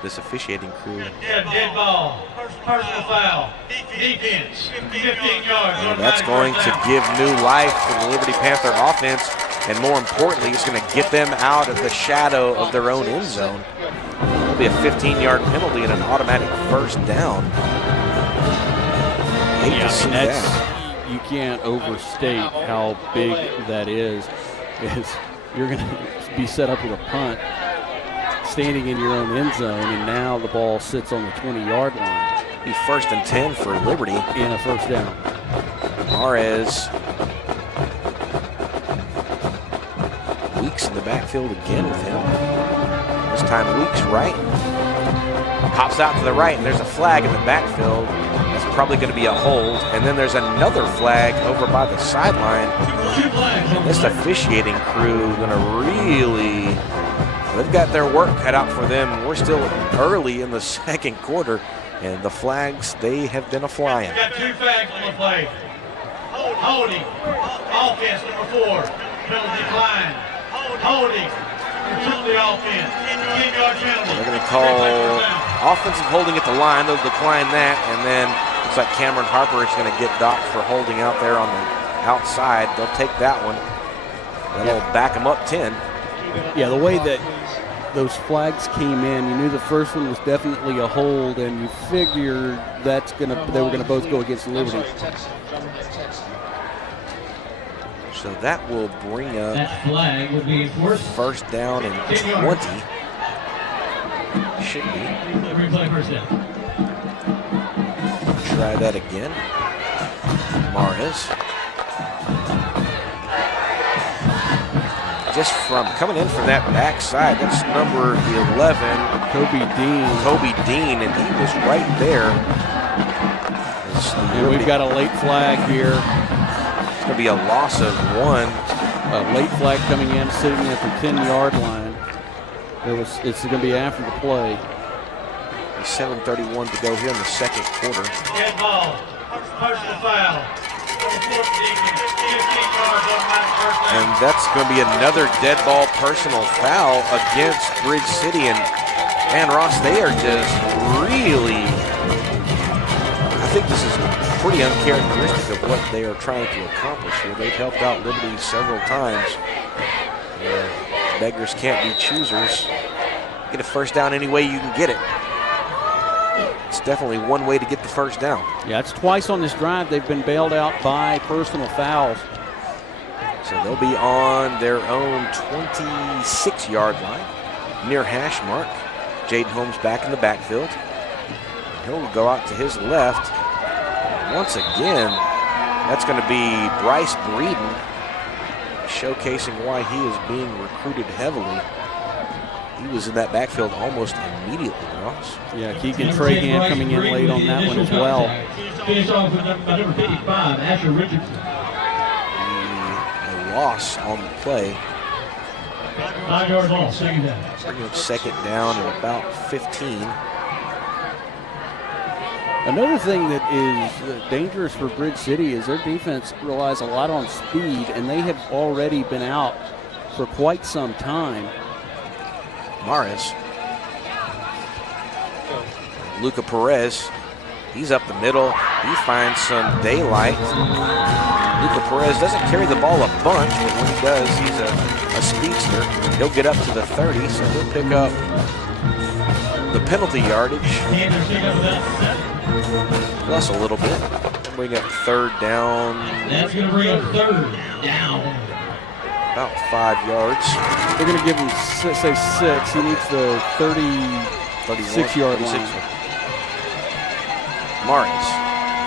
This officiating crew. Dead ball. Personal foul. Defense. 15 yards. And that's going to give new life to the Liberty Panther offense. And more importantly, it's going to get them out of the shadow of their own end zone. It'll be a 15-yard penalty and an automatic first down. Hate to see that. You can't overstate how big that is. You're going to be set up with a punt, standing in your own end zone, and now the ball sits on the 20-yard line. Be 1st and 10 for Liberty. And a first down. Mares. Weeks in the backfield again with him. This time Weeks right. Pops out to the right, and there's a flag in the backfield. That's probably going to be a hold. And then there's another flag over by the sideline. And this officiating crew going to really... They've got their work cut out for them. We're still early in the second quarter, and the flags, they have been a-flying. Got 2 flags on the play. Holding. Offense number 4. Penalty decline. Holding. To the offense. 10-yard penalty. They're going to call offensive holding at the line. They'll decline that, and then looks like Cameron Harper is going to get docked for holding out there on the outside. They'll take that one. That'll back them up 10. Yeah, the way that those flags came in, you knew the first one was definitely a hold, and you figured they were gonna both go against Liberty. So that will bring up that flag will be first down and 20. Should be. Replay first down. Try that again. Mares. Just from coming in from that backside, that's number 11, Kobe Dean, and he was right there. And we've got a late flag here. It's going to be a loss of 1. A late flag coming in, sitting at the 10-yard line. It's going to be after the play. 7:31 to go here in the second quarter. Dead ball. Personal foul. And that's going to be another dead ball personal foul against Bridge City. And man, Ross, they are just really, I think this is pretty uncharacteristic of what they are trying to accomplish here. They've helped out Liberty several times. Beggars can't be choosers. Get a first down any way you can get it. It's definitely one way to get the first down. Yeah, it's twice on this drive they've been bailed out by personal fouls. So they'll be on their own 26-yard line, near hash mark. Jaden Holmes back in the backfield. He'll go out to his left. Once again, that's going to be Bryce Breeden, showcasing why he is being recruited heavily. He was in that backfield almost immediately, Ross. Yeah, Keegan Trahan coming in late on that one as well. Finish off with number 55, Asher Richardson. A loss on the play. 5-yard ball, second down. Bringing up second down and about 15. Another thing that is dangerous for Bridge City is their defense relies a lot on speed, and they have already been out for quite some time. Mares. Luca Perez, he's up the middle. He finds some daylight. Luca Perez doesn't carry the ball a bunch, but when he does, he's a speedster. He'll get up to the 30, so he'll pick up the penalty yardage. plus a little bit. Bring up third down. That's going to bring up third down. About 5 yards. They're going to give him, say 6. He needs the 36-yard line.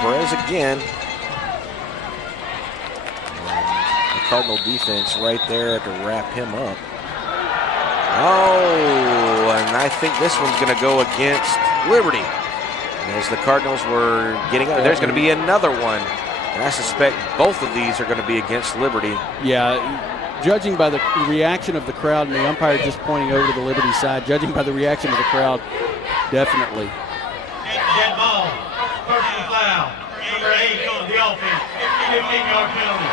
Perez again. The Cardinal defense right there to wrap him up. Oh, and I think this one's going to go against Liberty. And as the Cardinals were getting up, there's going to be another one. And I suspect both of these are going to be against Liberty. Yeah, judging by the reaction of the crowd and the umpire just pointing over to the Liberty side, judging by the reaction of the crowd, definitely. Dead ball. Personal foul. Number 8 on the offense. 15-yard penalty.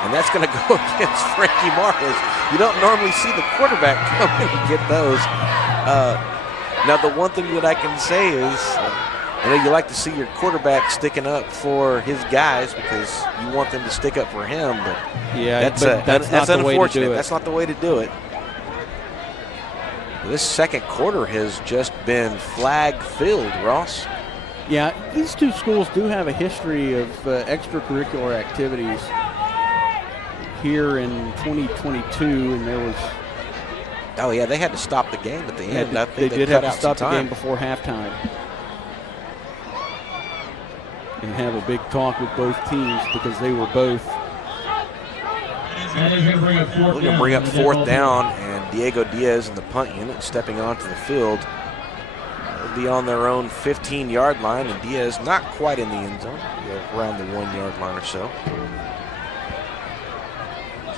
And that's going to go against Frankie Marquez. You don't normally see the quarterback come in and get those. Now, the one thing that I can say is, you like to see your quarterback sticking up for his guys because you want them to stick up for him. But yeah, that's not the way to do it. That's not the way to do it. This second quarter has just been flag-filled, Ross. Yeah, these two schools do have a history of extracurricular activities here in 2022, and there was... Oh, yeah, they had to stop the game at the end. I think they did have to stop the game before halftime and have a big talk with both teams because they were both... We're going to bring up fourth down, and Diego Diaz and the punt unit stepping onto the field. They'll be on their own 15-yard line, and Diaz not quite in the end zone, around the 1-yard line or so.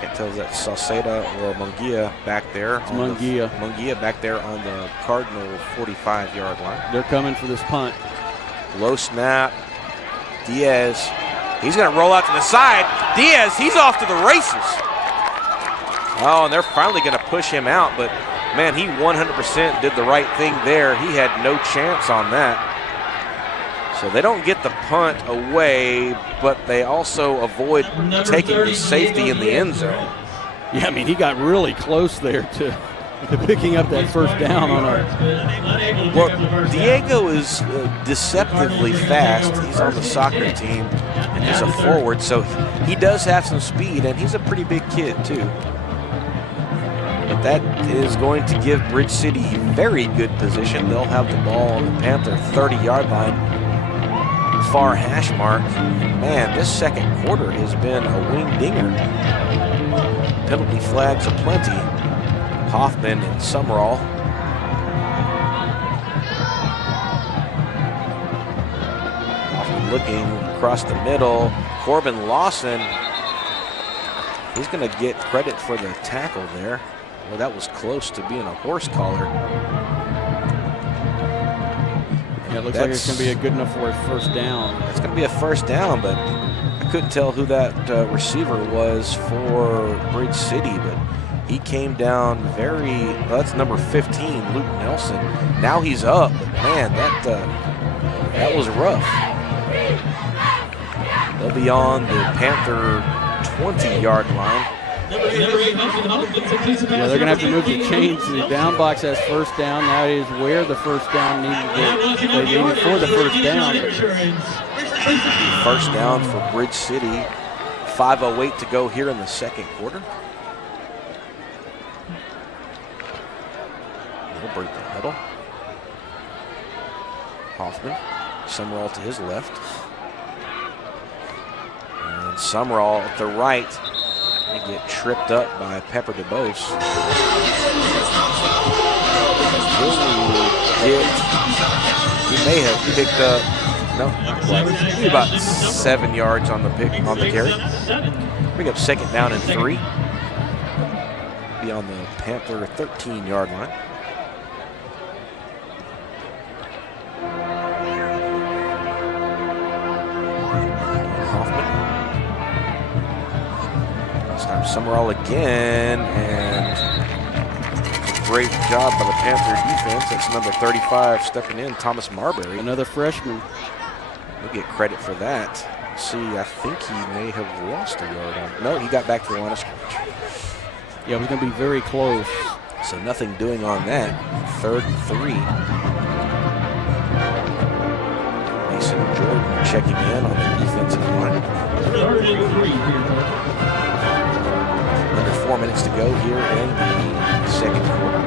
Can't tell if that's Sauceda or Munguia back there. It's Munguia. Munguia back there on the Cardinal 45-yard line. They're coming for this punt. Low snap. Diaz. He's going to roll out to the side. Diaz, he's off to the races. Oh, and they're finally going to push him out, but man, he 100% did the right thing there. He had no chance on that. So they don't get the punt away, but they also avoid taking the safety in the end zone. Yeah, I mean, he got really close there to picking up that first down on our... Well, Diego is deceptively fast. He's on the soccer team, and he's a forward, so he does have some speed, and he's a pretty big kid, too. But that is going to give Bridge City very good position. They'll have the ball on the Panther 30-yard line. Far hash mark. Man, this second quarter has been a wing dinger. Penalty flags aplenty. Hoffman and Summerall. Hoffman looking across the middle. Corbin Lawson. He's going to get credit for the tackle there. Well, that was close to being a horse collar. Yeah, it looks like it's going to be a good enough for a first down. It's going to be a first down, but I couldn't tell who that receiver was for Bridge City, but he came down well, that's number 15, Luke Nelson. Now he's up, but man, that was rough. They'll be on the Panther 20-yard line. Yeah, they're going to have to move the chains. The down box has first down. That is where the first down needed for the first down. First down for Bridge City. 5:08 to go here in the second quarter. They'll break the huddle. Hoffman, Summerall to his left. And Summerall at the right. They get tripped up by Pepper DeBose. He may have picked up, no, not quite, maybe about 7 yards on the carry. Bring up second down and 3. Be on the Panther 13-yard line. Summerall again, and a great job by the Panther defense. That's number 35 stepping in, Thomas Marbury. Another freshman. We'll get credit for that. See, I think he may have lost a yard on. No, he got back to the line of scrimmage. Yeah, it was going to be very close. So nothing doing on that. 3rd and 3. Mason Jordan checking in on the defensive line. Under 4 minutes to go here in the second quarter.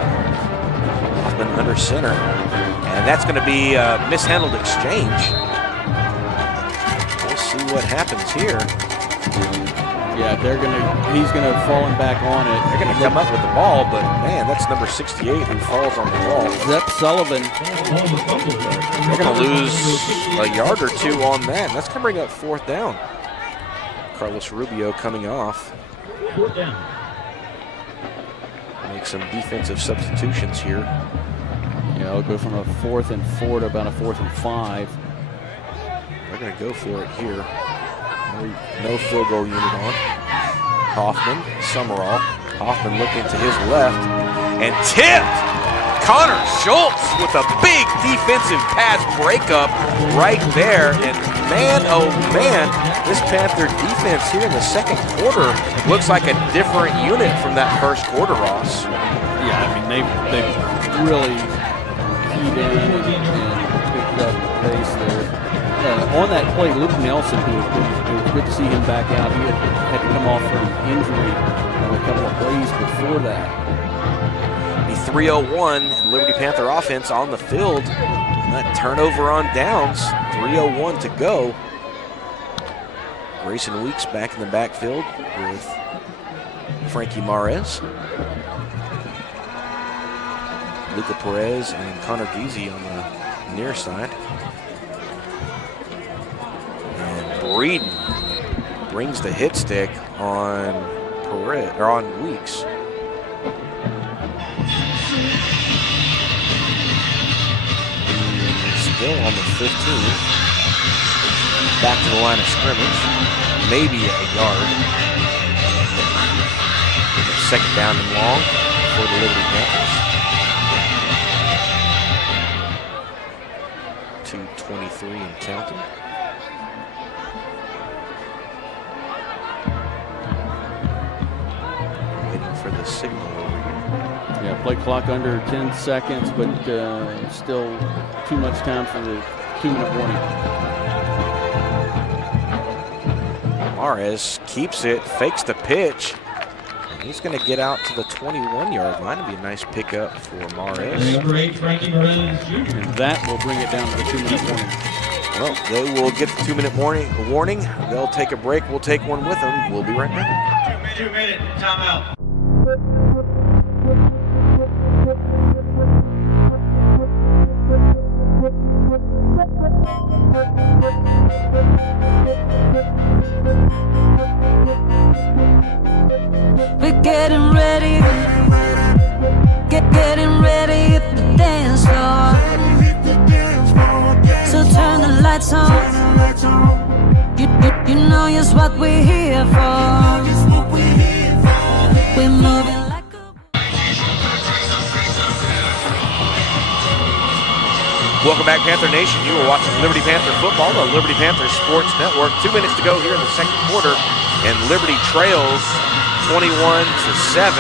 Hoffman under center. And that's going to be a mishandled exchange. We'll see what happens here. Yeah, he's gonna fall back on it. They're gonna come up with the ball, but man, that's number 68 who falls on the ball. Zep Sullivan. They're gonna lose a yard or two on that. That's gonna bring up fourth down. Carlos Rubio coming off. Make some defensive substitutions here. Yeah, I'll go from a 4th and 4 to about a 4th and 5. They're gonna go for it here. No field goal unit on. Hoffman, Summerall. Hoffman looking to his left and tipped. Connor Schultz with a big defensive pass breakup right there. And man, oh man, this Panther defense here in the second quarter looks like a different unit from that first quarter, Ross. Yeah, I mean, they've really keyed in and picked up the pace there. On that play, Luke Nelson, it was good to see him back out. He had to come off from injury a couple of plays before that. The 3:01 Liberty Panther offense on the field. And that turnover on downs. 3:01 to go. Grayson Weeks back in the backfield with Frankie Mares. Luca Perez and Connor Giese on the near side. Breeden brings the hit stick on Perez, or on Weeks. Still on the 15. Back to the line of scrimmage. Maybe a yard. Second down and long for the Liberty Panthers. 2:23 and counting. For the signal over here. Yeah, play clock under 10 seconds, but still too much time for the 2-minute warning. Mares keeps it, fakes the pitch. And he's going to get out to the 21-yard line. It'll be a nice pickup for Mares. And that will bring it down to the 2-minute warning. Well, they will get the 2-minute warning. They'll take a break. We'll take one with them. We'll be right back. 2-minute timeout. We're getting ready, getting ready at the dance floor. So turn the lights on. You know just what we're here for. We're moving like a... Welcome back, Panther Nation. You are watching Liberty Panther football on Liberty Panther Sports Network. 2 minutes to go here in the second quarter, and Liberty trails 21-7.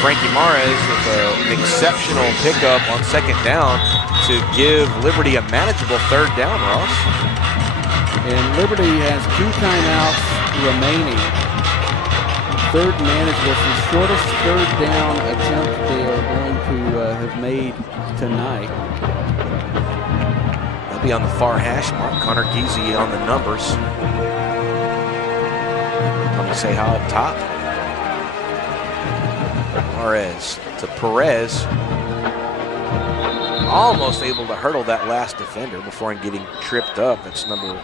Frankie Mares with an exceptional pickup on second down to give Liberty a manageable third down, Ross. And Liberty has 2 timeouts remaining. Third manageable, the shortest third down attempt they are going to have made tonight. They'll be on the far hash mark. Connor Giese on the numbers. I'm gonna say how up top. Mares to Perez. Almost able to hurdle that last defender before getting tripped up. That's number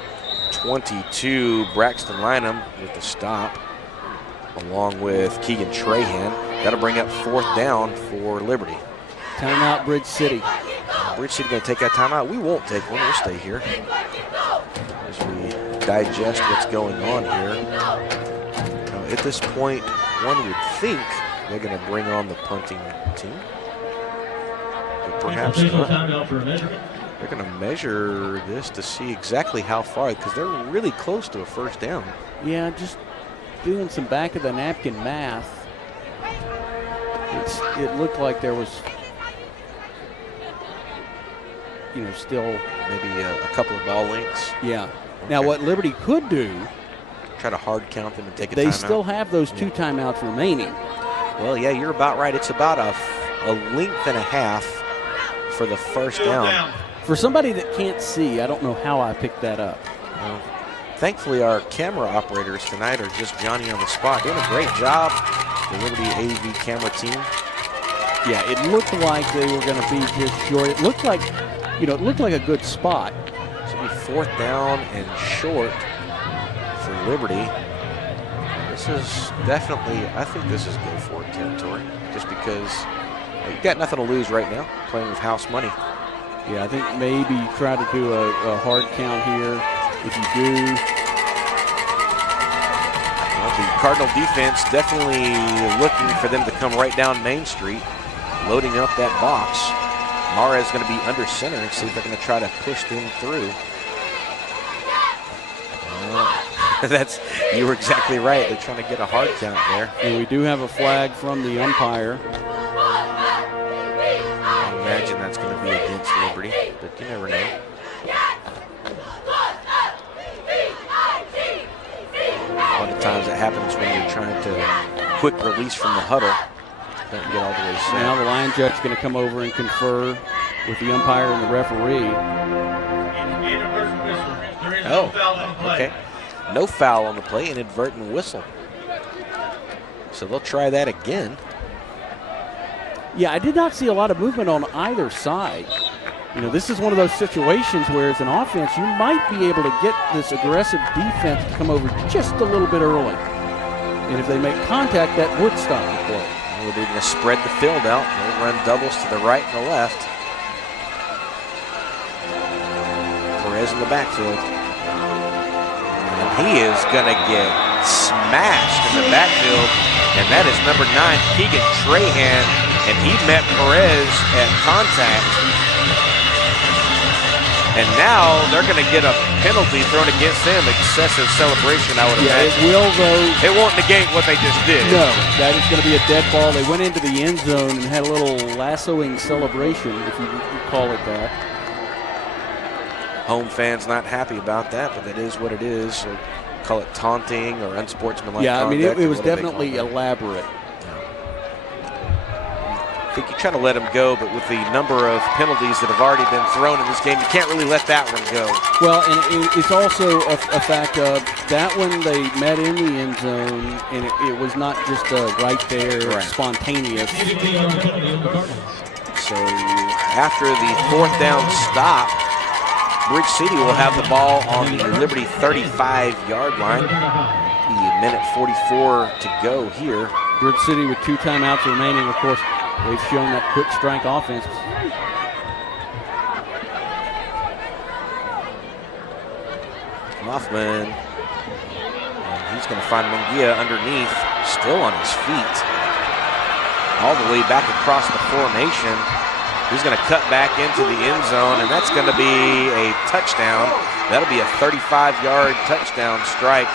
22, Braxton Lynham with the stop, along with Keegan Trahan. That'll bring up fourth down for Liberty. Timeout, Bridge City. Bridge City gonna take that timeout. We won't take one, we'll stay here as we digest what's going on here. Now, at this point, one would think they're gonna bring on the punting team, but perhaps not. They're going to measure this to see exactly how far, because they're really close to a first down. Yeah, just doing some back of the napkin math. It looked like there was still Maybe a couple of ball links. Yeah. Now, what Liberty could do, try to hard count them and take a timeout. they still have those 2 timeouts remaining. Well, yeah, you're about right. It's about a length and a half for the first down. For somebody that can't see, I don't know how I picked that up. Well, thankfully, our camera operators tonight are just Johnny on the spot, doing a great job. The Liberty AV camera team. Yeah, it looked like they were going to be just short. It looked like, it looked like a good spot. This will be 4th down and short for Liberty. This is definitely, I think this is go for it territory, just because you've got nothing to lose right now, playing with house money. Yeah, I think maybe try to do a hard count here. If you do. Well, the Cardinal defense definitely looking for them to come right down Main Street, loading up that box. Mara is going to be under center and see if they're going to try to push them through. You were exactly right. They're trying to get a hard count there. And we do have a flag from the umpire. I imagine that's going to be against Liberty, but you never know. A lot of times that happens when you're trying to quick release from the huddle. Don't get all the way set. Now the line judge is going to come over and confer with the umpire and the referee. Okay. No foul on the play, inadvertent whistle. So they'll try that again. Yeah, I did not see a lot of movement on either side. This is one of those situations where as an offense, you might be able to get this aggressive defense to come over just a little bit early. And if they make contact, that would stop the play. Well, they're going to spread the field out. They'll run doubles to the right and the left. Perez in the backfield. And he is going to get smashed in the backfield. And that is number 9, Keegan Trahan. And he met Perez at contact. And now they're going to get a penalty thrown against them. Excessive celebration, I would imagine. It will, though. It won't negate what they just did. No, that is going to be a dead ball. They went into the end zone and had a little lassoing celebration, if you call it that. Home fans not happy about that, but that is what it is. So call it taunting or unsportsmanlike conduct. Yeah, I mean, it was definitely elaborate. I think you try to let them go, but with the number of penalties that have already been thrown in this game, you can't really let that one go. Well, and it's also a fact of that one they met in the end zone, and it was not just right there, spontaneous. So after the 4th down stop, Bridge City will have the ball on the Liberty 35-yard line. A minute 44 to go here. Bridge City with 2 timeouts remaining, of course. They've shown that quick strike offense. Hoffman, and he's going to find Munguia underneath, still on his feet. All the way back across the formation. He's going to cut back into the end zone, and that's going to be a touchdown. That'll be a 35-yard touchdown strike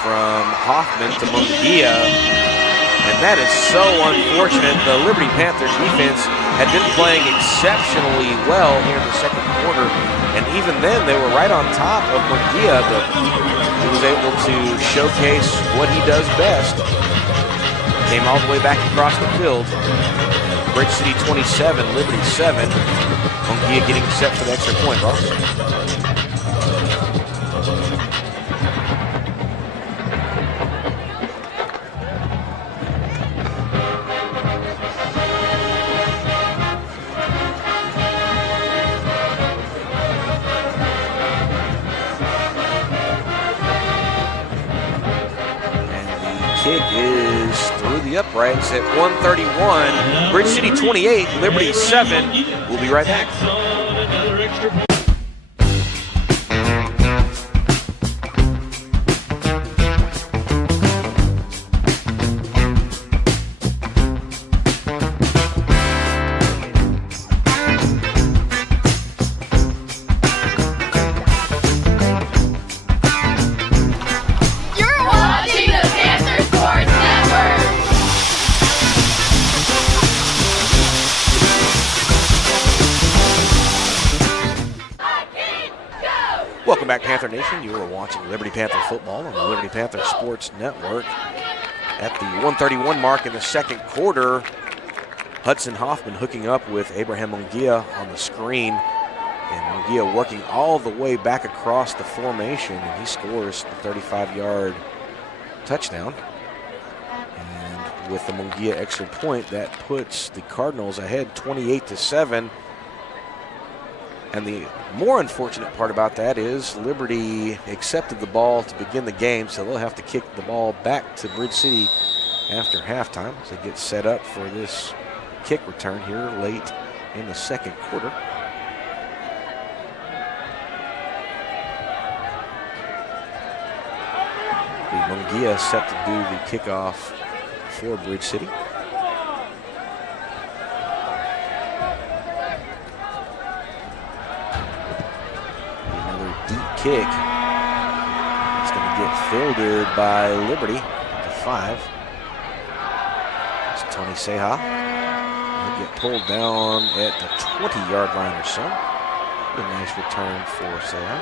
from Hoffman to Munguia. And that is so unfortunate. The Liberty Panthers defense had been playing exceptionally well here in the second quarter. And even then, they were right on top of Munguia, but he was able to showcase what he does best. Came all the way back across the field. Bridge City 27, Liberty 7. Munguia getting set for the extra point, Ross. Kick is through the uprights at 131. Bridge City 28, Liberty 7. We'll be right back. Panther Nation. You are watching Liberty Panther football on the Liberty Panther Sports Network. At the 1:31 mark in the second quarter, Hudson Hoffman hooking up with Abraham Munguia on the screen. And Munguia working all the way back across the formation, and he scores the 35-yard touchdown. And with the Munguia extra point, that puts the Cardinals ahead 28-7. And the more unfortunate part about that is Liberty accepted the ball to begin the game, so they'll have to kick the ball back to Bridge City after halftime as they get set up for this kick return here late in the second quarter. Munguia set to do the kickoff for Bridge City. Another deep kick. It's going to get fielded by Liberty to 5. It's Tony Seha. He'll get pulled down at the 20-yard line or so. A nice return for Seha.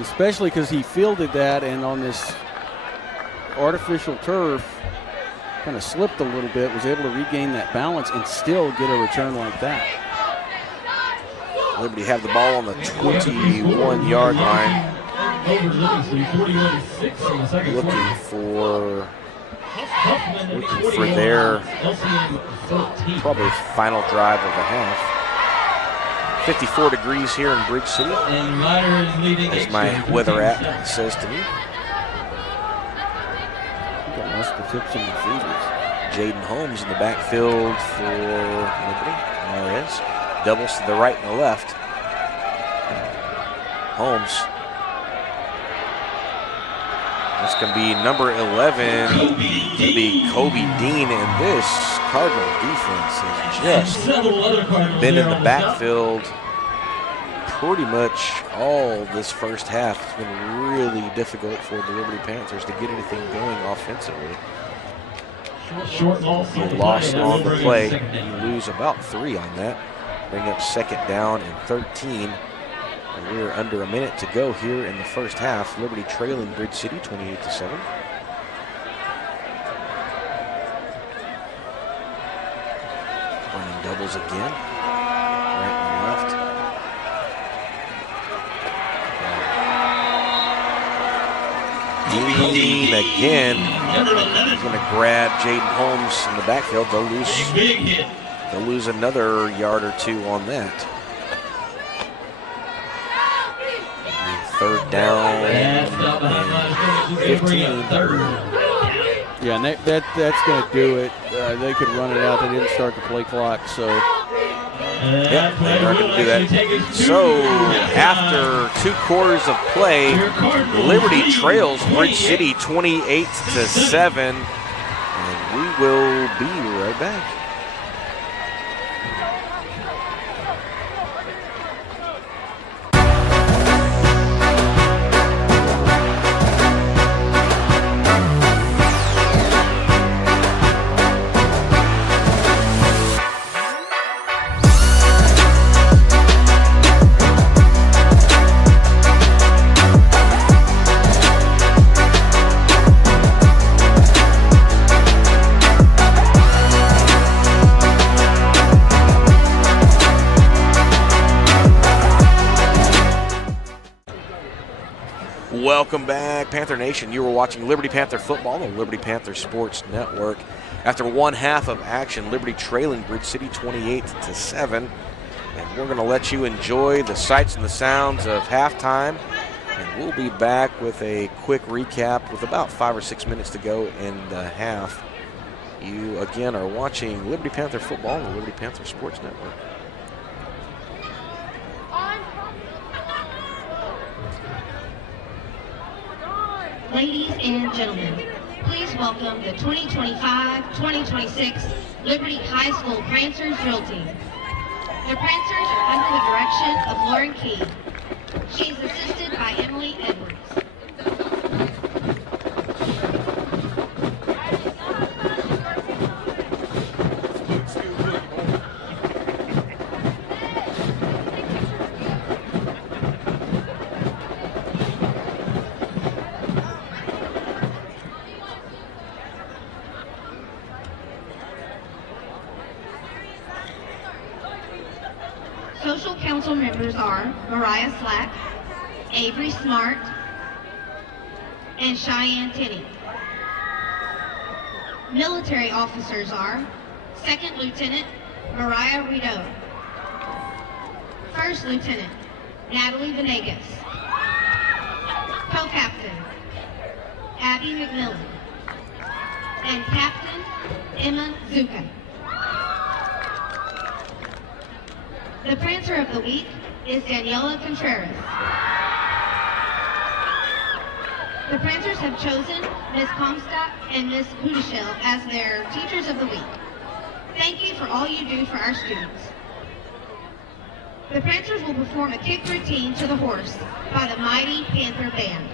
Especially because he fielded that, and on this artificial turf, kind of slipped a little bit, was able to regain that balance and still get a return like that. Liberty have the ball on the 21-yard line. Looking for their probably final drive of the half. 54 degrees here in Bridge City, as my weather app says to me. Got most of the tips in the fevers. Jaden Holmes in the backfield for Liberty. Mares doubles to the right and the left. Holmes. That's going to be number 11. Going to be Kobe Dean, and this Cardinal defense has just been in the backfield pretty much all this first half. It's been really difficult for the Liberty Panthers to get anything going offensively. Loss on the play. You lose about 3 on that. Bring up second down and 13. And we're under a minute to go here in the first half. Liberty trailing Bridge City 28-7. Running doubles again. Right and left. Dean again. He's going to grab Jaden Holmes in the backfield. They'll lose another yard or 2 on that. Third down and 15. Yeah, and that's going to do it. They could run it out. They didn't start the play clock, so. Yep, they are going to do that. So, after 2 quarters of play, Liberty trails Bridge City 28-7, and we will be right back. Welcome back, Panther Nation. You were watching Liberty Panther football on Liberty Panther Sports Network. After one half of action, Liberty trailing Bridge City 28-7. And we're going to let you enjoy the sights and the sounds of halftime. And we'll be back with a quick recap with about 5 or 6 minutes to go in the half. You, again, are watching Liberty Panther football on the Liberty Panther Sports Network. Ladies and gentlemen, please welcome the 2025-2026 Liberty High School Prancers drill team. The Prancers are under the direction of Lauren Key. She is assisted by Emily Edwards. officers are Mariah Slack, Avery Smart, and Cheyenne Tinney. Military officers are Second Lieutenant Mariah Vidor, First Lieutenant Natalie Venegas, Co-Captain Abby McMillan, and Captain Emma Zuka. The Prancer of the Week is Daniela Contreras. The Prancers have chosen Ms. Comstock and Ms. Hudeshell as their Teachers of the Week. Thank you for all you do for our students. The Prancers will perform a kick routine to the horse by the mighty Panther Band.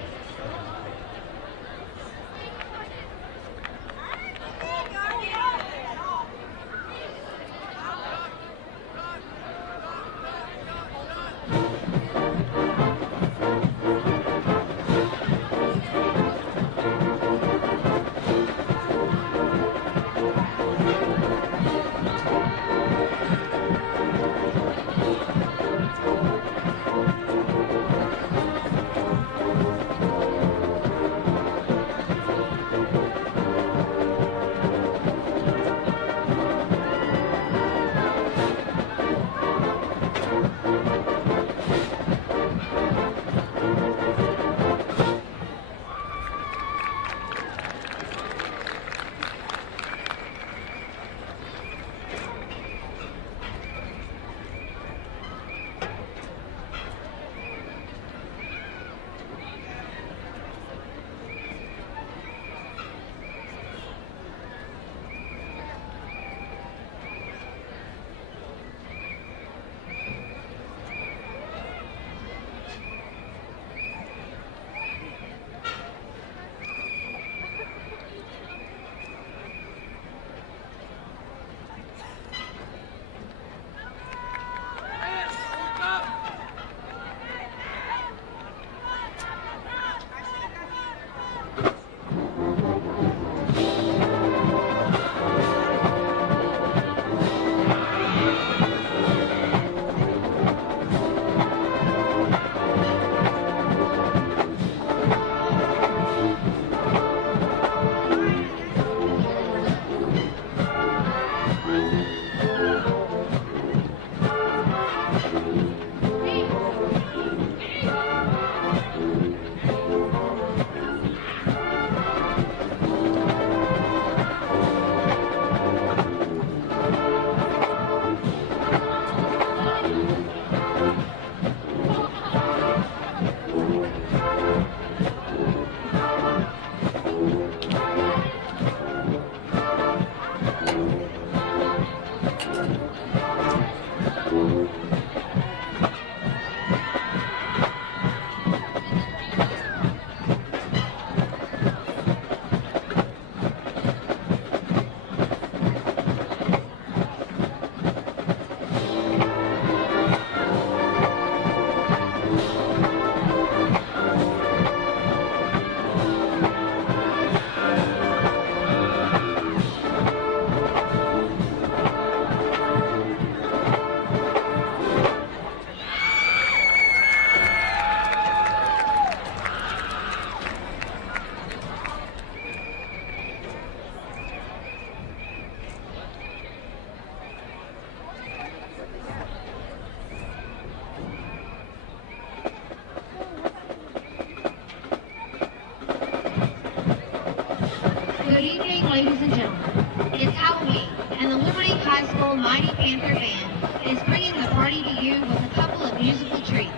Good evening, ladies and gentlemen. It's Halloween, and the Liberty High School Mighty Panther Band is bringing the party to you with a couple of musical treats.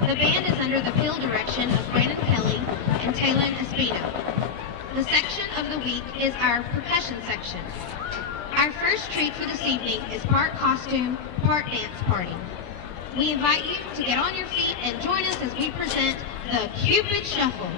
The band is under the field direction of Brandon Kelly and Taylor Espino. The section of the week is our percussion section. Our first treat for this evening is part costume, part dance party. We invite you to get on your feet and join us as we present the Cupid Shuffle.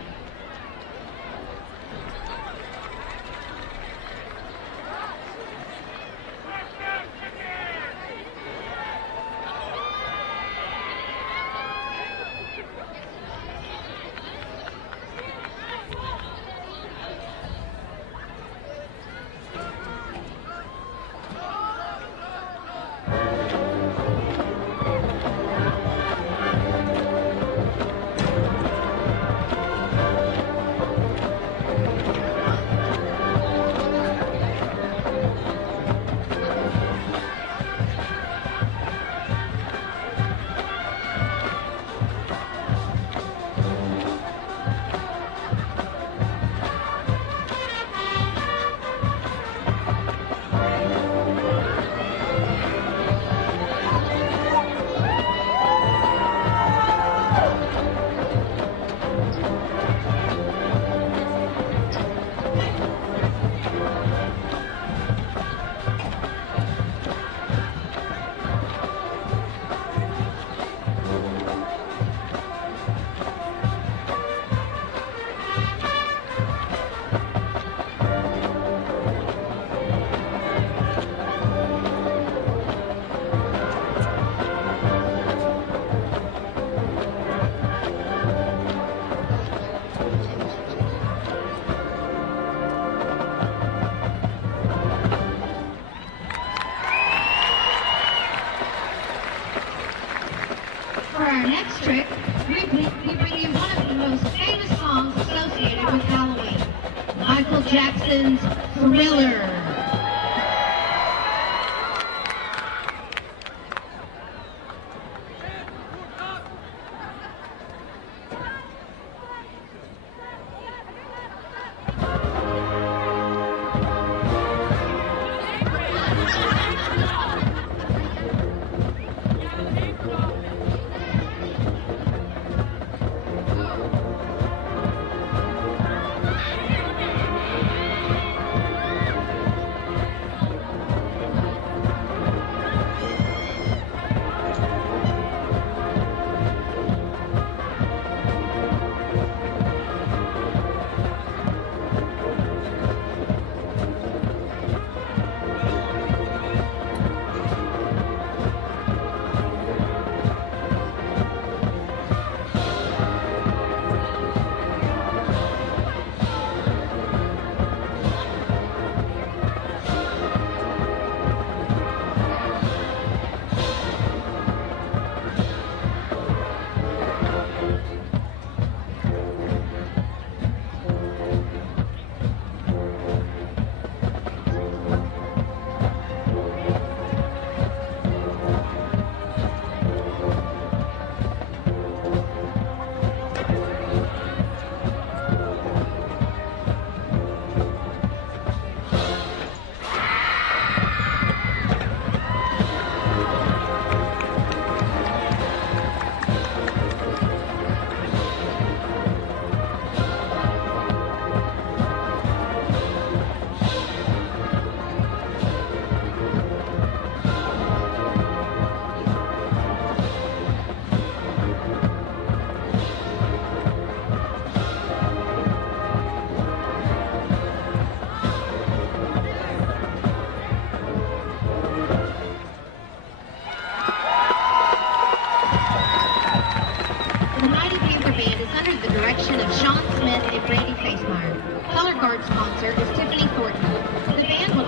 celebrate with Halloween. Michael Jackson's Thriller.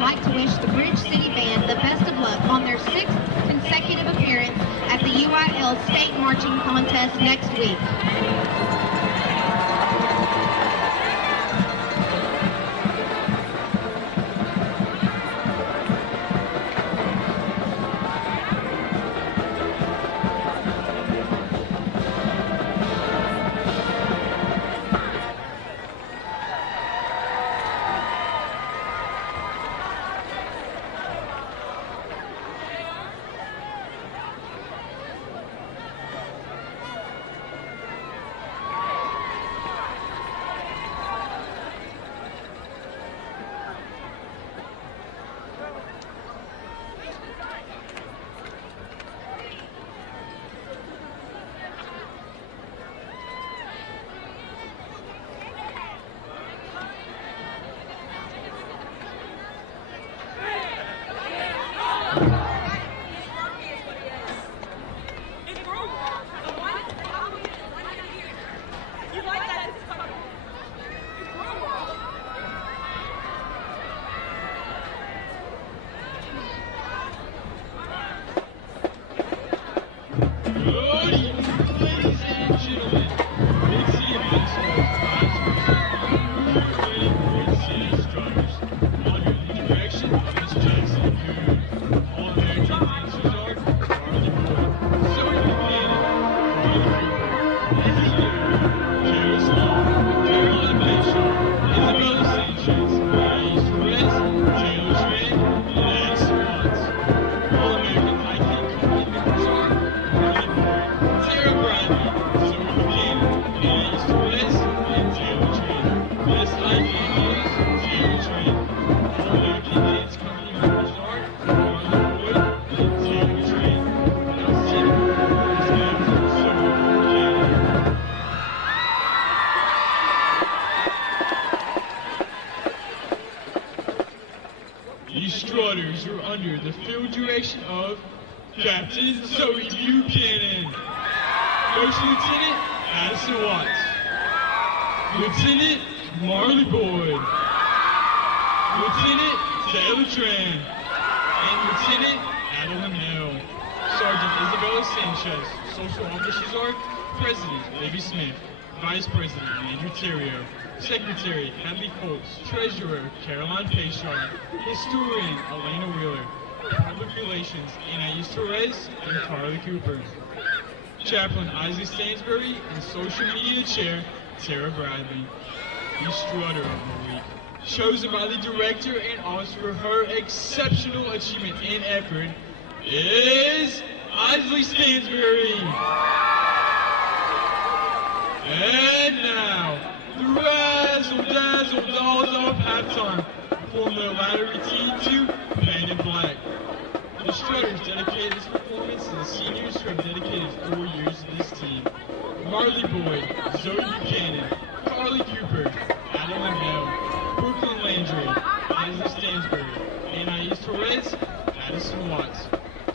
like to wish the Bridge City Band the best of luck on their 6th consecutive appearance at the UIL State Marching Contest next week. Captain Zoe Buchanan, First Lieutenant Addison Watts, Lieutenant Marley Boyd, Lieutenant Taylor Tran, and Lieutenant Adeline Hill. Sergeant Isabella Sanchez. Social officers are President Libby Smith, Vice President Andrew Terrio, Secretary, Hadley Foltz. Treasurer, Caroline Payshar. Historian, Elena Wheeler. Public Relations, Anais Torres and Carly Cooper. Chaplain, Isaac Stansbury, and Social Media Chair, Sarah Bradley. The Strutter of the Week. Chosen by the director and also for her exceptional achievement and effort is Isley Stansbury. And now, the Razzle Dazzle Dolls of halftime perform their ladder routine to Painted Black. The Strutters dedicated this performance to the seniors who have dedicated 4 years to this team. Marley Boyd, Zoe Buchanan, Carly Cooper, Adam Amell, Brooklyn Landry, Isaac Stansbury, Anais Torres, Addison Watts,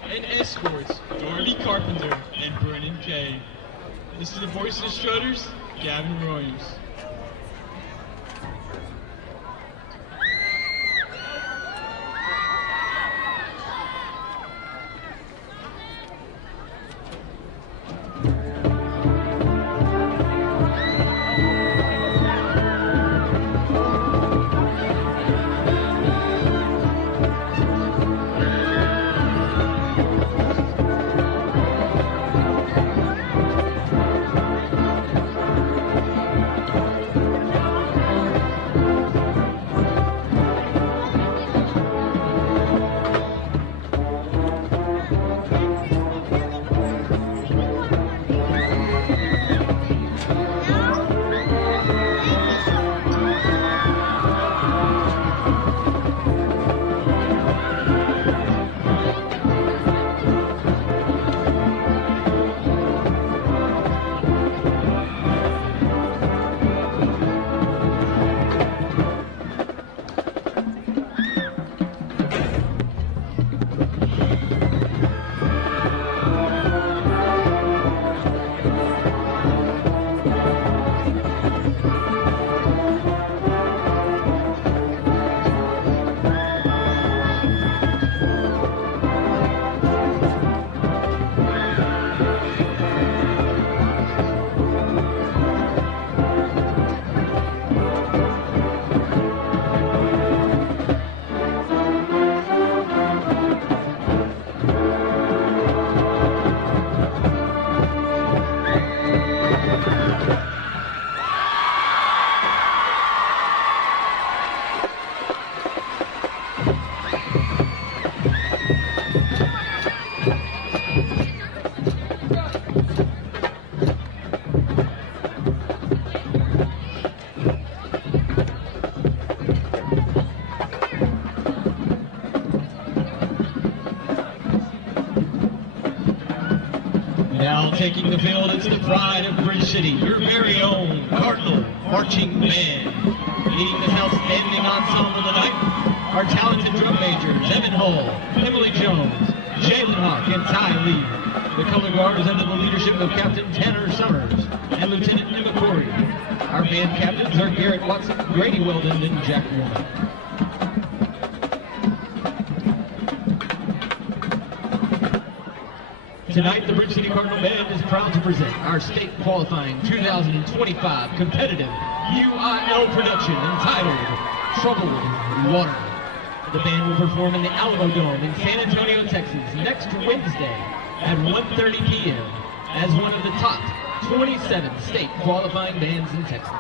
and escorts, Darby Carpenter and Brennan Kay. This is the voice of the Strutters, Gavin Williams. Now taking the field, it's the pride of Bridge City, your very own Cardinal Marching Band. Leading this outstanding ensemble tonight, our talented drum majors, Evan Hull, Emily Jones, Jalen Hawk, and Ty Lee. The color guard is under the leadership of Captain Tanner Summers and Lieutenant Emma Corey. Our band captains are Garrett Watson, Grady Weldon, and Jack Woolman. Tonight, the Bridge City Cardinal Band is proud to present our state qualifying 2025 competitive UIL production entitled Troubled Water. The band will perform in the Alamo Dome in San Antonio, Texas next Wednesday at 1:30 p.m. as one of the top 27 state qualifying bands in Texas.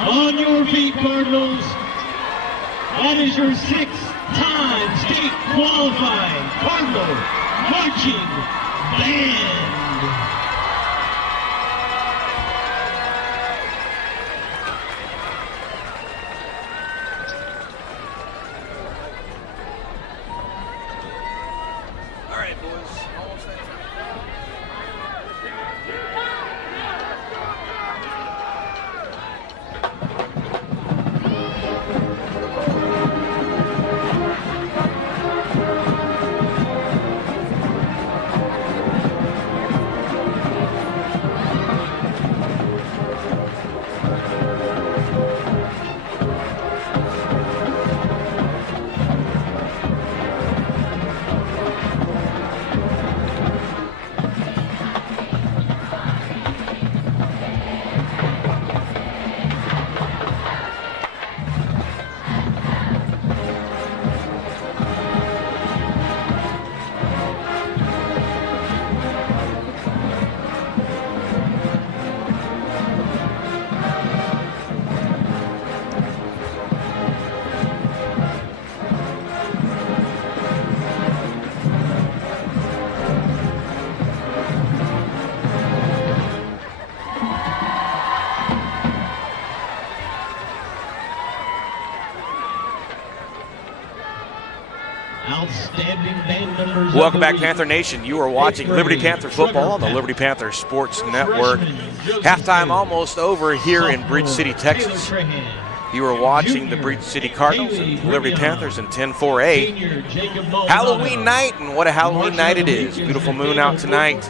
On your feet, Cardinals. That is your 6th-time state qualifying Cardinal marching band. All right, boys. Almost there. Welcome back, Panther Nation. You are watching Liberty Panther football on the Liberty Panther Sports Network. Halftime almost over here in Bridge City, Texas. You are watching the Bridge City Cardinals and Liberty Panthers in 10-4A. Halloween night, and what a Halloween night it is. Beautiful moon out tonight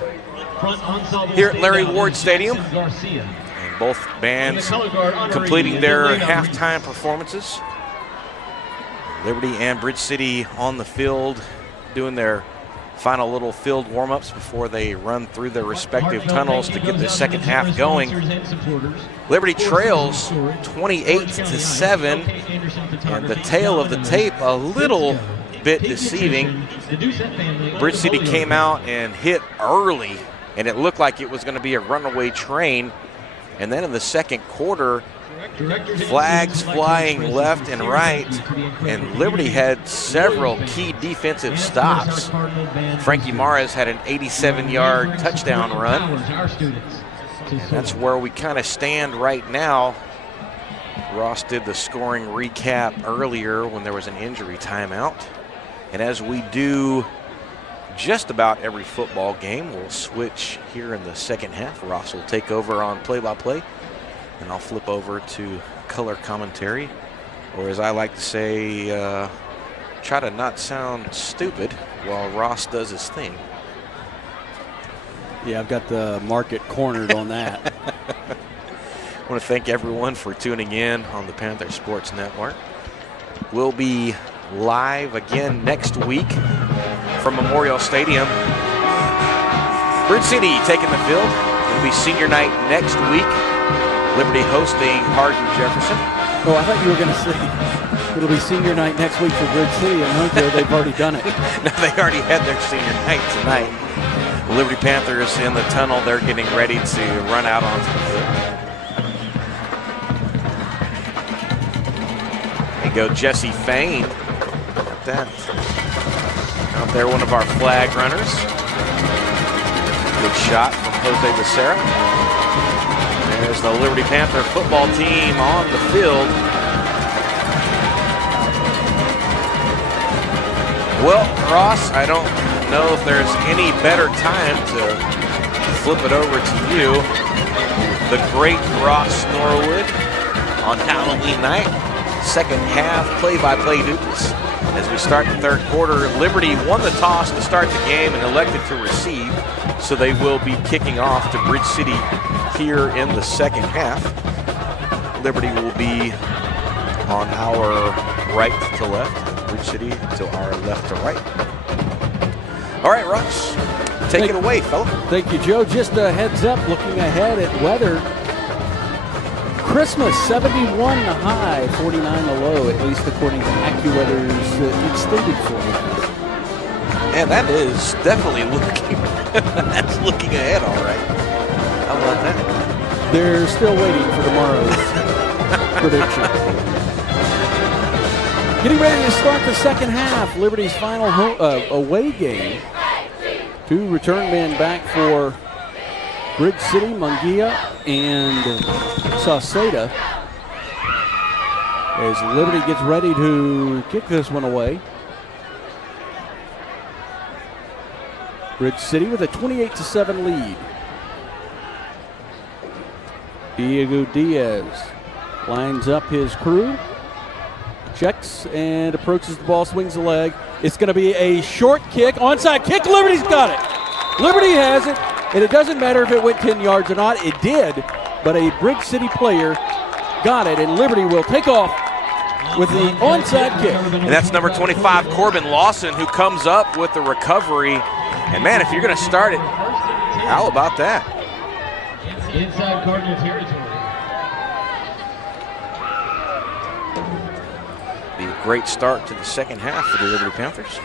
here at Larry Ward Stadium. And both bands completing their halftime performances. Liberty and Bridge City on the field doing their final little field warm-ups before they run through their respective tunnels to get the second half going. Liberty trails 28-7, and the tail of the tape a little bit deceiving. Bridge City came out and hit early, and it looked like it was going to be a runaway train. And then in the second quarter, flags flying left and right, and Liberty had several key defensive stops. Frankie Mares had an 87-yard touchdown run, and that's where we kind of stand right now. Ross did the scoring recap earlier when there was an injury timeout, and as we do just about every football game, we'll switch here in the second half. Ross will take over on play-by-play, and I'll flip over to color commentary, or as I like to say, try to not sound stupid while Ross does his thing. Yeah, I've got the market cornered on that. I want to thank everyone for tuning in on the Panther Sportz Network. We'll be live again next week from Memorial Stadium. Bridge City taking the field. It'll be senior night next week. Liberty hosting Hardin Jefferson. Oh, I thought you were going to say it'll be senior night next week for Bridge City, and no, they've already done it. No, they already had their senior night tonight. The Liberty Panthers in the tunnel. They're getting ready to run out onto the field. There you go, Jesse Fain. Got that. Out there, one of our flag runners. Good shot from Jose Becerra. There's the Liberty Panther football team on the field. Well, Ross, I don't know if there's any better time to flip it over to you. The great Ross Norwood on Halloween night. Second half play-by-play duties. As we start the third quarter, Liberty won the toss to start the game and elected to receive, so they will be kicking off to Bridge City here in the second half. Liberty will be on our right to left, Bridge City to our left to right. All right, Ross, take it away, fella. Thank you, Joe. Just a heads up, looking ahead at weather. Christmas, 71 the high, 49 the low, at least according to AccuWeather's extended forecast. And that is definitely looking, that's looking ahead, all right. How about that? They're still waiting for tomorrow's prediction. Getting ready to start the second half. Liberty's final away game. 2 return men back for Bridge City, Munguia, and Sauceda. As Liberty gets ready to kick this one away. Bridge City with a 28-7 lead. Diego Diaz lines up his crew. Checks and approaches the ball, swings the leg. It's going to be a short kick, onside kick. Liberty's got it. Liberty has it, and it doesn't matter if it went 10 yards or not. It did, but a Bridge City player got it, and Liberty will take off with the onside kick. And that's number 25, Corbin Lawson, who comes up with the recovery. And, man, if you're going to start it, how about that? It's inside Cardinal territory. Be a great start to the second half for the Liberty Panthers.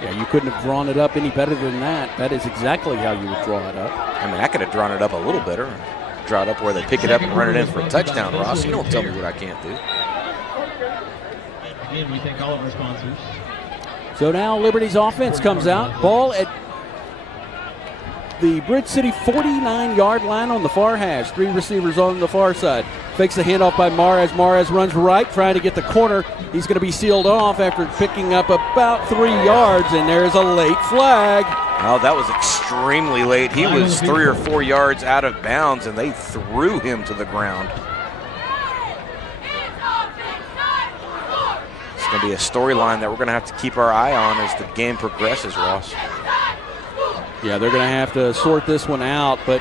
Yeah, you couldn't have drawn it up any better than that. That is exactly how you would draw it up. I mean, I could have drawn it up a little better. Draw it up where they pick it up and run it in for a touchdown, Ross. You don't tell me what I can't do. Again, we thank all of our sponsors. So now Liberty's offense comes out. Ball at the Bridge City 49-yard line on the far hash. 3 receivers on the far side. Fakes the handoff by Mares. Mares runs right, trying to get the corner. He's going to be sealed off after picking up about 3 yards, and there's a late flag. Oh, that was extremely late. He was 3 or 4 yards out of bounds, and they threw him to the ground. It's going to be a storyline that we're going to have to keep our eye on as the game progresses, Ross. Yeah, they're going to have to sort this one out, but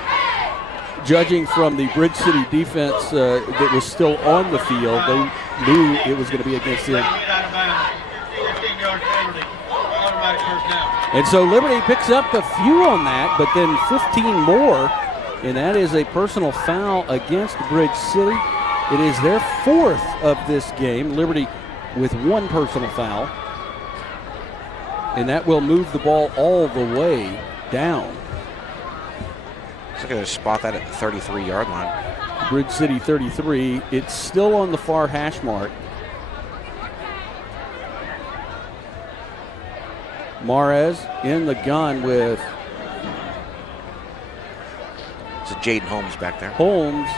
judging from the Bridge City defense that was still on the field, they knew it was going to be against them. And so Liberty picks up a few on that, but then 15 more, and that is a personal foul against Bridge City. It is their 4th of this game. Liberty with 1 personal foul, and that will move the ball all the way down. Look at them spot that at the 33-yard line. Bridge City 33. It's still on the far hash mark. Mares in the gun with it's Jaden Holmes back there. Holmes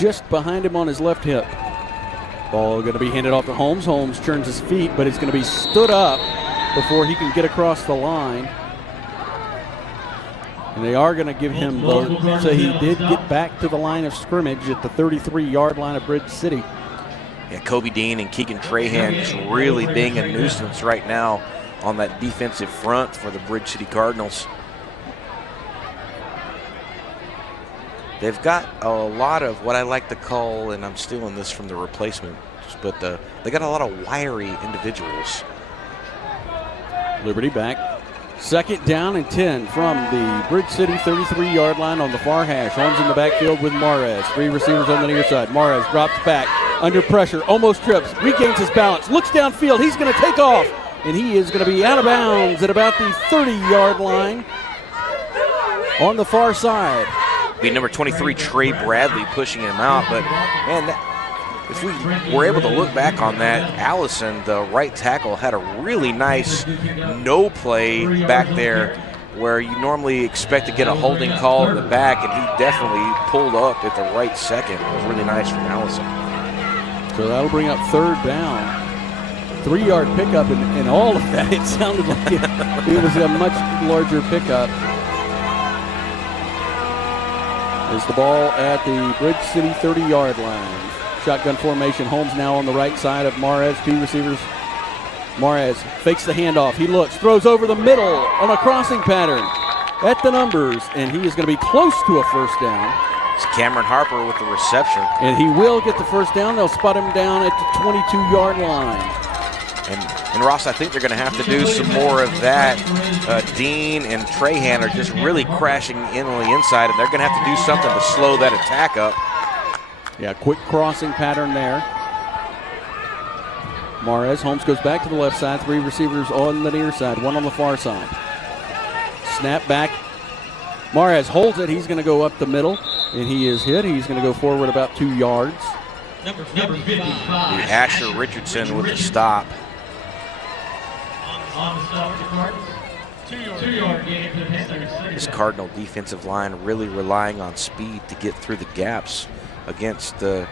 just behind him on his left hip. Ball going to be handed off to Holmes. Holmes turns his feet, but it's going to be stood up before he can get across the line. And they are going to give him the, so he did get back to the line of scrimmage at the 33-yard line of Bridge City. Yeah, Kobe Dean and Keegan Trahan just really being a nuisance right now on that defensive front for the Bridge City Cardinals. They've got a lot of what I like to call, and I'm stealing this from the replacement, but they got a lot of wiry individuals. Liberty back. 2nd down and 10 from the Bridge City 33-yard line on the far hash. Holmes in the backfield with Mares. 3 receivers on the near side. Mares drops back under pressure, almost trips, regains his balance, looks downfield. He's going to take off, and he is going to be out of bounds at about the 30-yard line on the far side. Be number 23, Trey Bradley, pushing him out. But, man, if we were able to look back on that, Allison, the right tackle, had a really nice no play back there where you normally expect to get a holding call in the back, and he definitely pulled up at the right second. It was really nice from Allison. So that'll bring up 3rd down. 3-yard pickup, and all of that, it sounded like it was a much larger pickup. Is the ball at the Bridge City 30-yard line. Shotgun formation. Holmes now on the right side of Mares. 2 receivers. Mares fakes the handoff. He looks, throws over the middle on a crossing pattern at the numbers, and he is going to be close to a 1st down. It's Cameron Harper with the reception. And he will get the 1st down. They'll spot him down at the 22-yard line. And Ross, I think they're going to have to do some more of that. Dean and Trahan are just really crashing in on the inside, and they're going to have to do something to slow that attack up. Yeah, quick crossing pattern there. Mares, Holmes goes back to the left side. 3 receivers on the near side, 1 on the far side. Snap back. Mares holds it. He's going to go up the middle. And he is hit. He's going to go forward about 2 yards. Number 55. Asher Richardson with the stop. On the stop for the Cardinals. 2-yard gain for the Panthers. This Cardinal defensive line really relying on speed to get through the gaps against the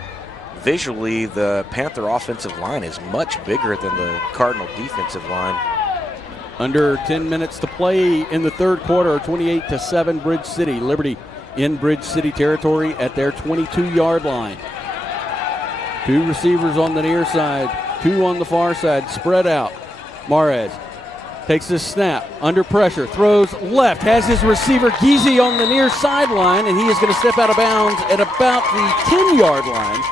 visually the Panther offensive line is much bigger than the Cardinal defensive line. Under 10 minutes to play in the third quarter, 28-7 Bridge City. Liberty in Bridge City territory at their 22-yard line. 2 receivers on the near side, 2 on the far side, spread out. Mares takes this snap, under pressure, throws left, has his receiver Geezy on the near sideline, and he is going to step out of bounds at about the 10-yard line.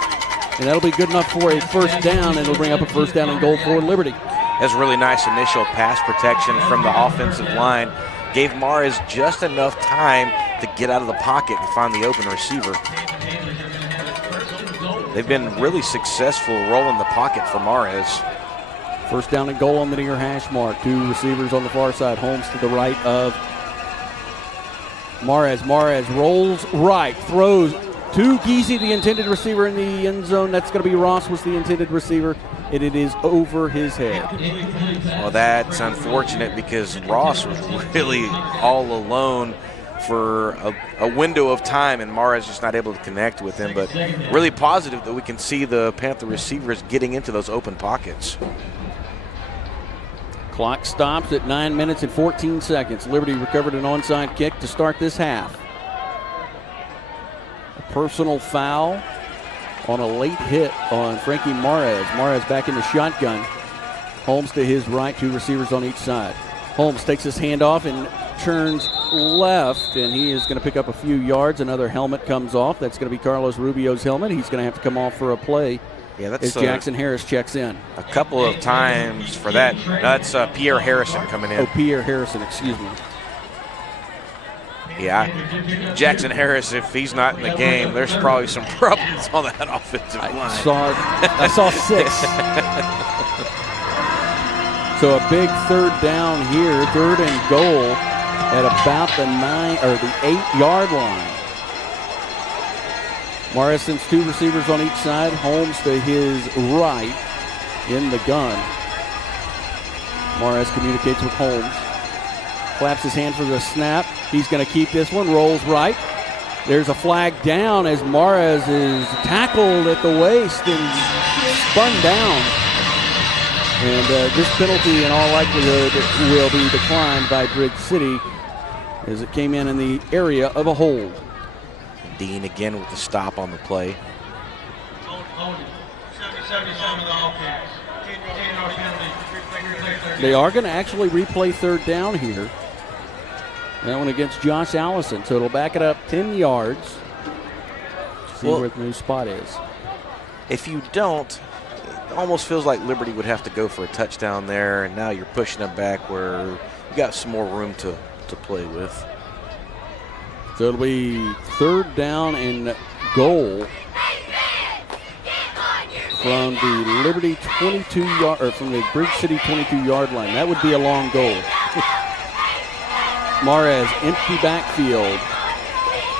And that'll be good enough for a first down, and it'll bring up a first down and goal for Liberty. That's really nice initial pass protection from the offensive line. Gave Mares just enough time to get out of the pocket and find the open receiver. They've been really successful rolling the pocket for Mares. First down and goal on the near hash mark. 2 receivers on the far side. Holmes to the right of Mares. Mares rolls right, throws to Geezy, the intended receiver in the end zone. That's going to be Ross was the intended receiver, and it is over his head. Well, that's unfortunate because Ross was really all alone for a window of time, and Mares just not able to connect with him. But really positive that we can see the Panther receivers getting into those open pockets. Clock stops at 9 minutes and 14 seconds. Liberty recovered an onside kick to start this half. A personal foul on a late hit on Frankie Mares. Mares back in the shotgun. Holmes to his right, 2 receivers on each side. Holmes takes his handoff and turns left, and he is going to pick up a few yards. Another helmet comes off. That's going to be Carlos Rubio's helmet. He's going to have to come off for a play. Yeah, as Jackson Harris checks in. A couple of times for that. That's Pierre Harrison coming in. Oh, Pierre Harrison, excuse me. Yeah, Jackson Harris, if he's not in the game, there's probably some problems on that offensive line. I saw 6. So a big third down here, 3rd and goal at about the 8-yard line. Mares sends 2 receivers on each side. Holmes to his right in the gun. Mares communicates with Holmes. Claps his hand for the snap. He's going to keep this one. Rolls right. There's a flag down as Mares is tackled at the waist and spun down. And this penalty in all likelihood will be declined by Bridge City as it came in the area of a hold. Dean again with the stop on the play. They are going to actually replay third down here. That one against Josh Allison, so it'll back it up 10 yards. See where the new spot is. If you don't, it almost feels like Liberty would have to go for a touchdown there, and now you're pushing them back where you got some more room to play with. So it'll be third down and goal from the Liberty 22-yard, or from the Bridge City 22-yard line. That would be a long goal. Mares, empty backfield.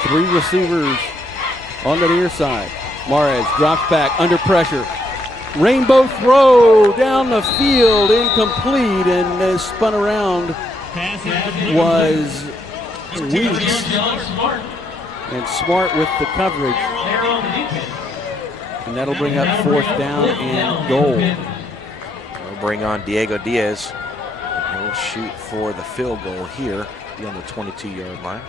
3 receivers on the near side. Mares drops back under pressure. Rainbow throw down the field, incomplete, and spun around was Weeks. And Smart with the coverage. And that'll bring up 4th down and goal. We'll bring on Diego Diaz. And we'll shoot for the field goal here. Be on the 22-yard line.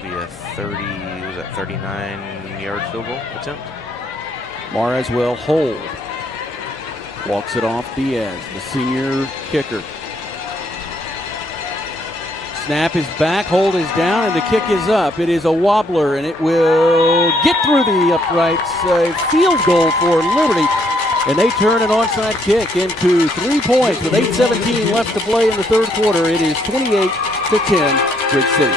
Be a 39-yard field goal attempt. Mares will hold. Walks it off Diaz, the senior kicker. Snap is back, hold is down, and the kick is up. It is a wobbler, and it will get through the uprights. A field goal for Liberty. And they turn an onside kick into 3 points with 8:17 left to play in the third quarter. It is 28-10, Bridge City.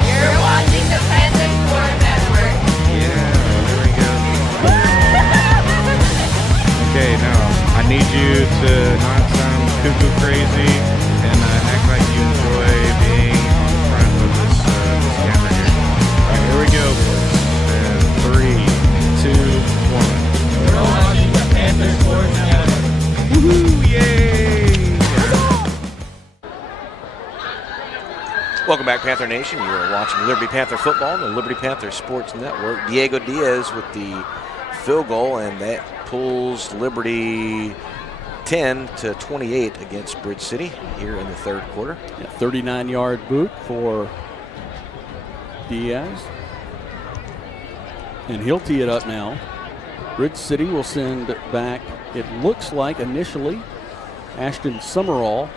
You're watching the Panther Sportz Network. Yeah, there we go. Okay, need you to not sound cuckoo crazy and act like you enjoy being on the front of this camera here. All right, here we go, boys. And 3, 2, 1. You're watching the Panther Sportz Network. Woohoo! Yay! Welcome back, Panther Nation. You are watching Liberty Panther football on the Liberty Panther Sports Network. Diego Diaz with the field goal, and that pulls Liberty 10-28 against Bridge City here in the third quarter. 39-yard boot for Diaz. And he'll tee it up now. Bridge City will send back, it looks like initially, Ashton Summerall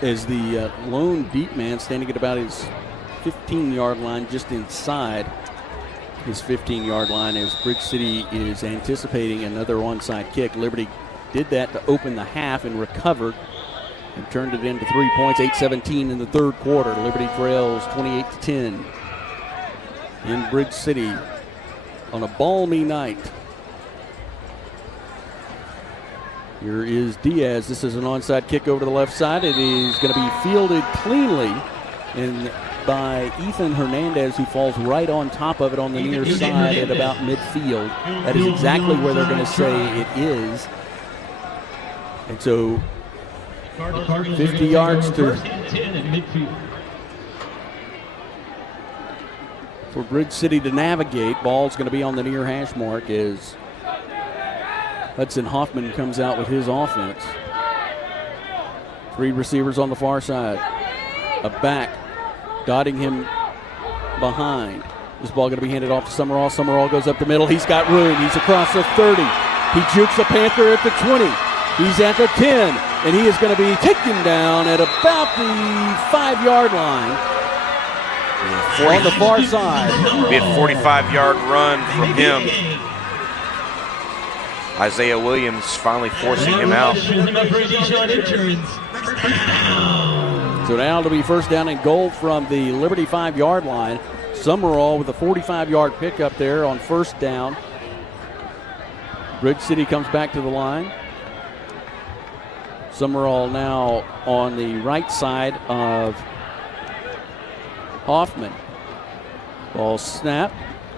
is the lone deep man, standing at about his 15-yard line, just inside his 15-yard line, as Bridge City is anticipating another onside kick. Liberty did that to open the half and recovered and turned it into 3 points, 8:17 in the third quarter. Liberty trails 28-10 in Bridge City on a balmy night. Here is Diaz. This is an onside kick over to the left side. It is going to be fielded cleanly by Ethan Hernandez, who falls right on top of it on the near side at about midfield. That is exactly where they're going to say it is. And so 50 yards to for Bridge City to navigate. Ball's going to be on the near hash mark as Hudson Hoffman comes out with his offense. 3 receivers on the far side. A back dotting him behind. This ball going to be handed off to Summerall. Summerall goes up the middle. He's got room. He's across the 30. He jukes a Panther at the 20. He's at the 10. And he is going to be taken down at about the 5-yard line. On the far side. Be a 45-yard run from him. Isaiah Williams finally forcing him out. So now it'll be first down and goal from the Liberty 5-yard line. Summerall with a 45-yard pickup there on first down. Bridge City comes back to the line. Summerall now on the right side of Hoffman. Ball snapped.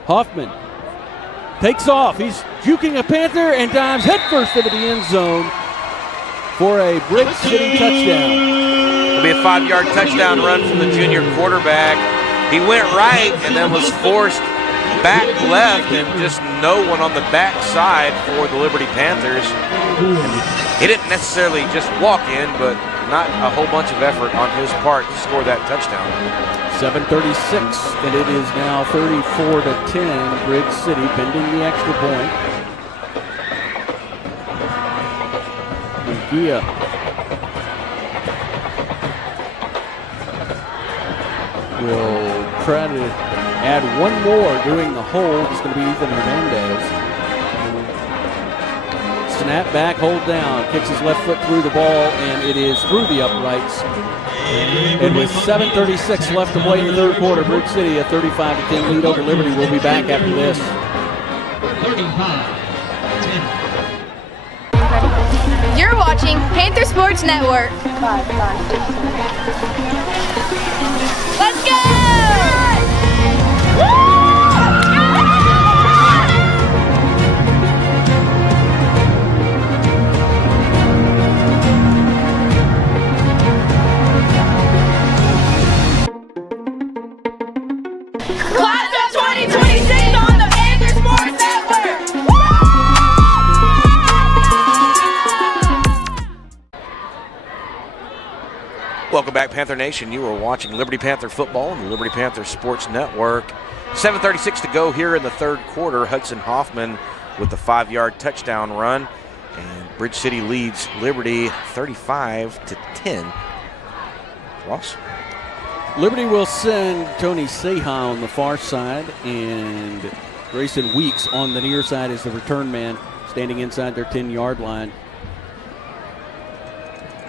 Hoffman takes off. He's juking a Panther and dives headfirst into the end zone for a Bridge City touchdown. It'll be a 5-yard touchdown run from the junior quarterback. He went right and then was forced back left, and just no one on the back side for the Liberty Panthers. He didn't necessarily just walk in, but not a whole bunch of effort on his part to score that touchdown. 7:36, and it is now 34-10. Bridge City bending the extra point. Gia will try to add one more doing the hold. It's going to be Ethan Hernandez. Snap back, hold down, kicks his left foot through the ball, and it is through the uprights. And with 7:36 left to play in the third quarter, Bridge City a 35-10 lead over Liberty. We'll be back after this. 35-10. You're watching Panther Sportz Network. Let's go! Class of 2026 on the Panther Sportz Network. Welcome back, Panther Nation. You are watching Liberty Panther football on the Liberty Panther Sports Network. 7:36 to go here in the third quarter. Hudson Hoffman with the 5-yard touchdown run. And Bridge City leads Liberty 35-10. Ross? Liberty will send Tony Seha on the far side, and Grayson Weeks on the near side is the return man, standing inside their 10-yard line.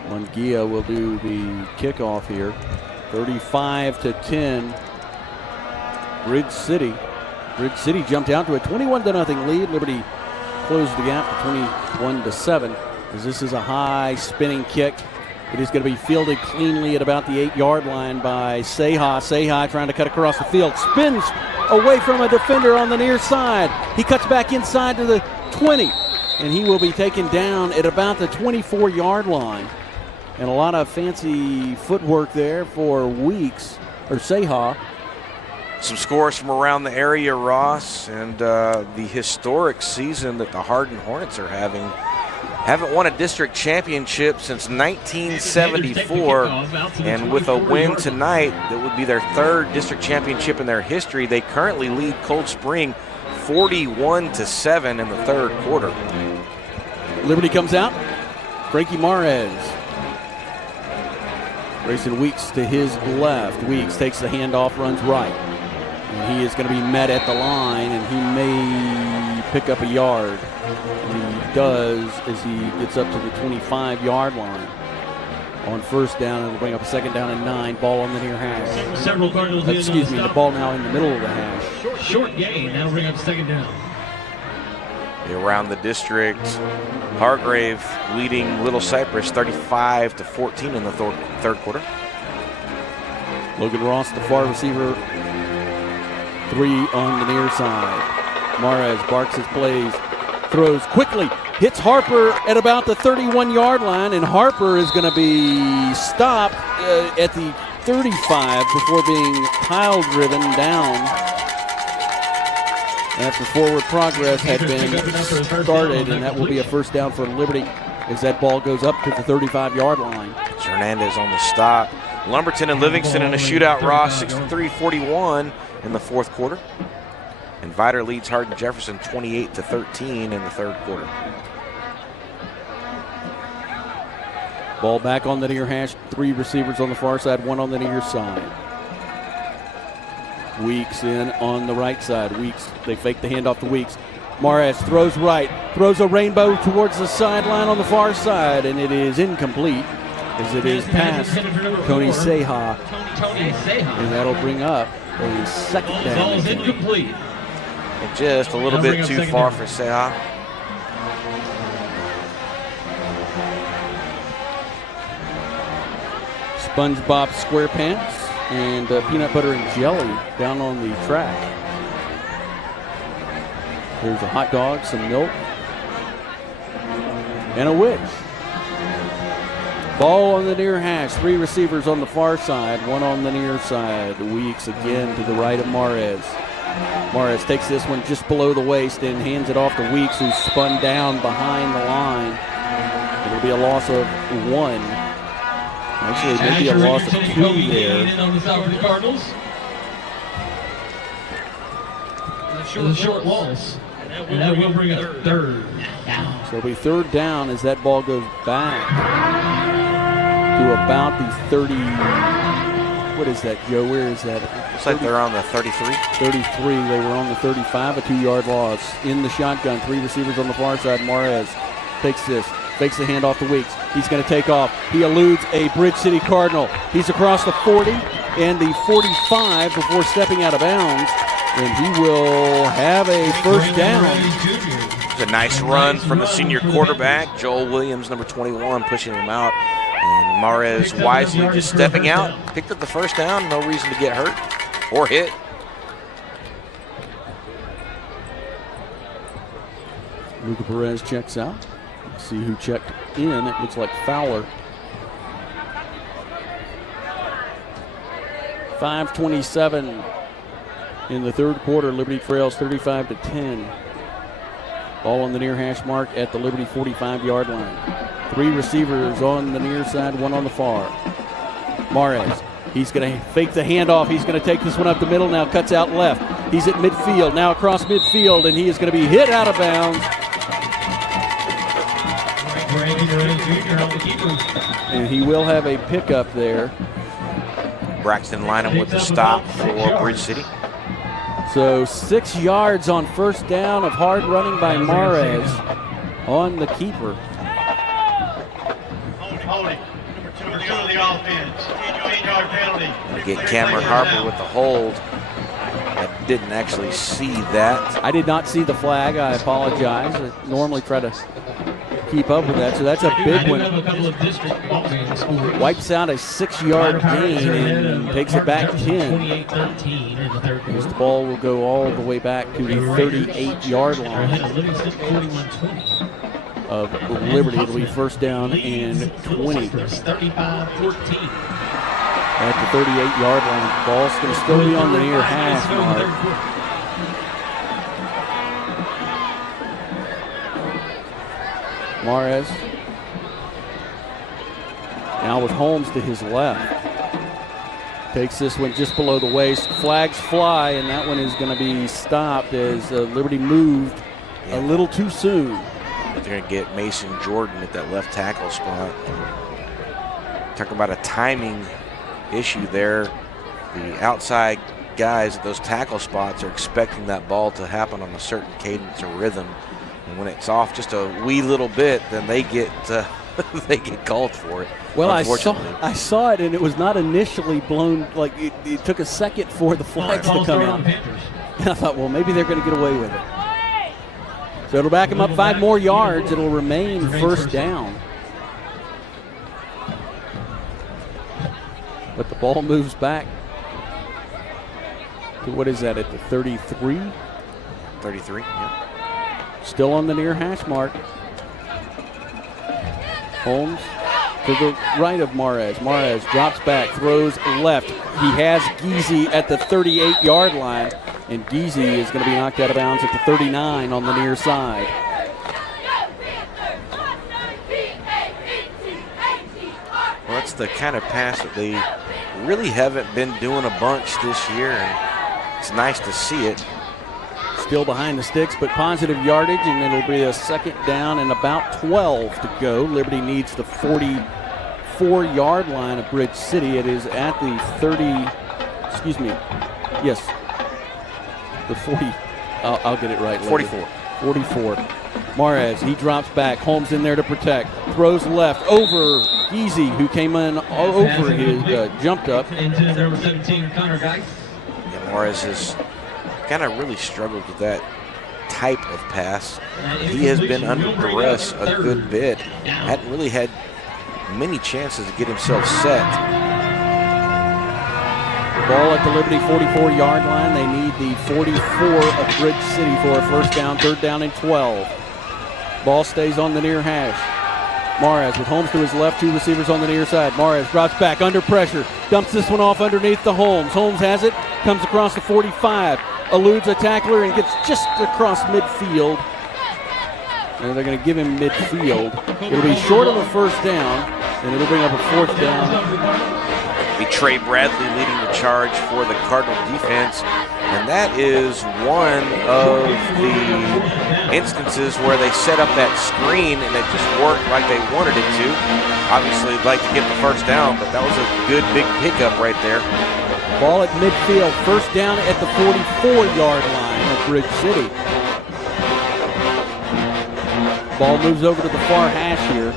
Mungia will do the kickoff here. 35-10. Bridge City. Bridge City jumped out to a 21-0 lead. Liberty close the gap to 21-7, as this is a high spinning kick. It is going to be fielded cleanly at about the 8-yard line by Seha. Seha trying to cut across the field. Spins away from a defender on the near side. He cuts back inside to the 20, and he will be taken down at about the 24-yard line. And a lot of fancy footwork there for Weeks, or Seha. Some scores from around the area, Ross, and the historic season that the Hardin Hornets are having. Haven't won a district championship since 1974, and with a win tonight, that would be their 3rd district championship in their history. They currently lead Cold Spring 41-7 in the 3rd quarter. Liberty comes out. Frankie Mares. Grayson Weeks to his left. Weeks takes the handoff, runs right. And he is going to be met at the line, and he may pick up a yard. And he does as he gets up to the 25-yard line. On first down, and it'll bring up a 2nd down and 9. Ball on the near hash. Several Cardinals. Excuse me, the ball now in the middle of the hash. Short gain. That'll bring up 2nd down. Around the district, Hargrave leading Little Cypress 35-14 in the 3rd quarter. Logan Ross, the far receiver, 3 on the near side. Mares barks his plays, throws quickly, hits Harper at about the 31-yard line, and Harper is going to be stopped at the 35 before being pile-driven down after forward progress had been started, and that will be a 1st down for Liberty as that ball goes up to the 35-yard line. It's Hernandez on the stop. Lumberton and Livingston in a shootout, Ross, 63-41 in the 4th quarter. And Vidor leads Hardin Jefferson 28-13 in the 3rd quarter. Ball back on the near hash. 3 receivers on the far side, 1 on the near side. Weeks in on the right side. Weeks, they fake the handoff to Weeks. Mares throws right, throws a rainbow towards the sideline on the far side, and it is incomplete as it is past Tony Seha. And that'll bring up a 2nd down. Ball is incomplete. And just a little bit too far for Seha. SpongeBob SquarePants and peanut butter and jelly down on the track. There's a hot dog, some milk, and a witch. Ball on the near hash. 3 receivers on the far side, 1 on the near side. Weeks again to the right of Mares. Mares takes this one just below the waist and hands it off to Weeks, who's spun down behind the line. It'll be a loss of 1. Actually, maybe a loss of 2 there. On the side of the Cardinals. The short loss. And that will bring up 3rd down. So it'll be 3rd down as that ball goes back to about the 30. What is that, Joe? Where is that? Looks like they're on the 33. 33. They were on the 35, a 2-yard loss. In the shotgun, 3 receivers on the far side. Mares takes this, fakes the handoff to Weeks. He's going to take off. He eludes a Bridge City Cardinal. He's across the 40 and the 45 before stepping out of bounds, and he will have a 1st down. It's a nice run from the senior quarterback, Joel Williams, number 21, pushing him out. And Mares wisely just stepping out, picked up the 1st down, no reason to get hurt or hit. Luca Perez checks out. Let's see who checked in. It looks like Fowler. 5:27 in the 3rd quarter. Liberty trails 35-10. Ball on the near hash mark at the Liberty 45-yard line. 3 receivers on the near side, 1 on the far. Mares, he's going to fake the handoff. He's going to take this one up the middle, now cuts out left. He's at midfield, now across midfield, and he is going to be hit out of bounds. And he will have a pickup there. Braxton Lynham with the stop for Bridge City. So 6 yards on 1st down of hard running by Mares on the keeper. Holding. Number 2 of the offense. 8-yard penalty. Get Cameron Harper with the hold. That didn't actually see that. I did not see the flag. I apologize. I normally try to keep up with that. So that's a big one. Wipes out a 6-yard gain and takes it back 10. As the ball will go all the way back to the 38-yard line of Liberty. It'll be first down and 20. At the 38-yard line, the ball's going to still be on the near hash mark. Mares now with Holmes to his left. Takes this one just below the waist. Flags fly, and that one is going to be stopped as Liberty moved a little too soon. They're going to get Mason Jordan at that left tackle spot. Talking about a timing issue there. The outside guys at those tackle spots are expecting that ball to happen on a certain cadence or rhythm, and when it's off just a wee little bit, then they get they get called for it. Well, I saw it, and it was not initially blown. Like it took a second for the flags to come out, and I thought, well, maybe they're going to get away with it. So it'll back them up 5 more yards. It'll remain first down. But the ball moves back to, what is that, at the 33? 33, yeah. Still on the near hash mark. Holmes to the right of Mares. Mares drops back, throws left. He has Geezy at the 38-yard line, and Geezy is going to be knocked out of bounds at the 39 on the near side. Well, that's the kind of pass that they really haven't been doing a bunch this year, and it's nice to see it. Still behind the sticks, but positive yardage, and it'll be a second down and about 12 to go. Liberty needs the 44-yard line of Bridge City. It is at the 30, excuse me, yes, the 40, I'll get it right later. 44. Mares, he drops back. Holmes in there to protect. Throws left over Geezy, who came in over his, jumped up. Into number 17, Connor Geis. Yeah, Mares has kind of really struggled with that type of pass. He has been under duress a good bit. Hadn't really had many chances to get himself set. Ball at the Liberty 44-yard line. They need the 44 of Bridge City for a first down, third down and 12. Ball stays on the near hash. Mares with Holmes to his left, 2 receivers on the near side. Mares drops back under pressure, dumps this one off underneath the Holmes. Holmes has it, comes across the 45, eludes a tackler and gets just across midfield. And they're going to give him midfield. It'll be short of a first down, and it'll bring up a fourth down. Be Trey Bradley leading the charge for the Cardinal defense, and that is one of the instances where they set up that screen and it just worked like they wanted it to. Obviously, they'd like to get the first down, but that was a good big pickup right there. Ball at midfield, first down at the 44-yard line of Bridge City. Ball moves over to the far hash here.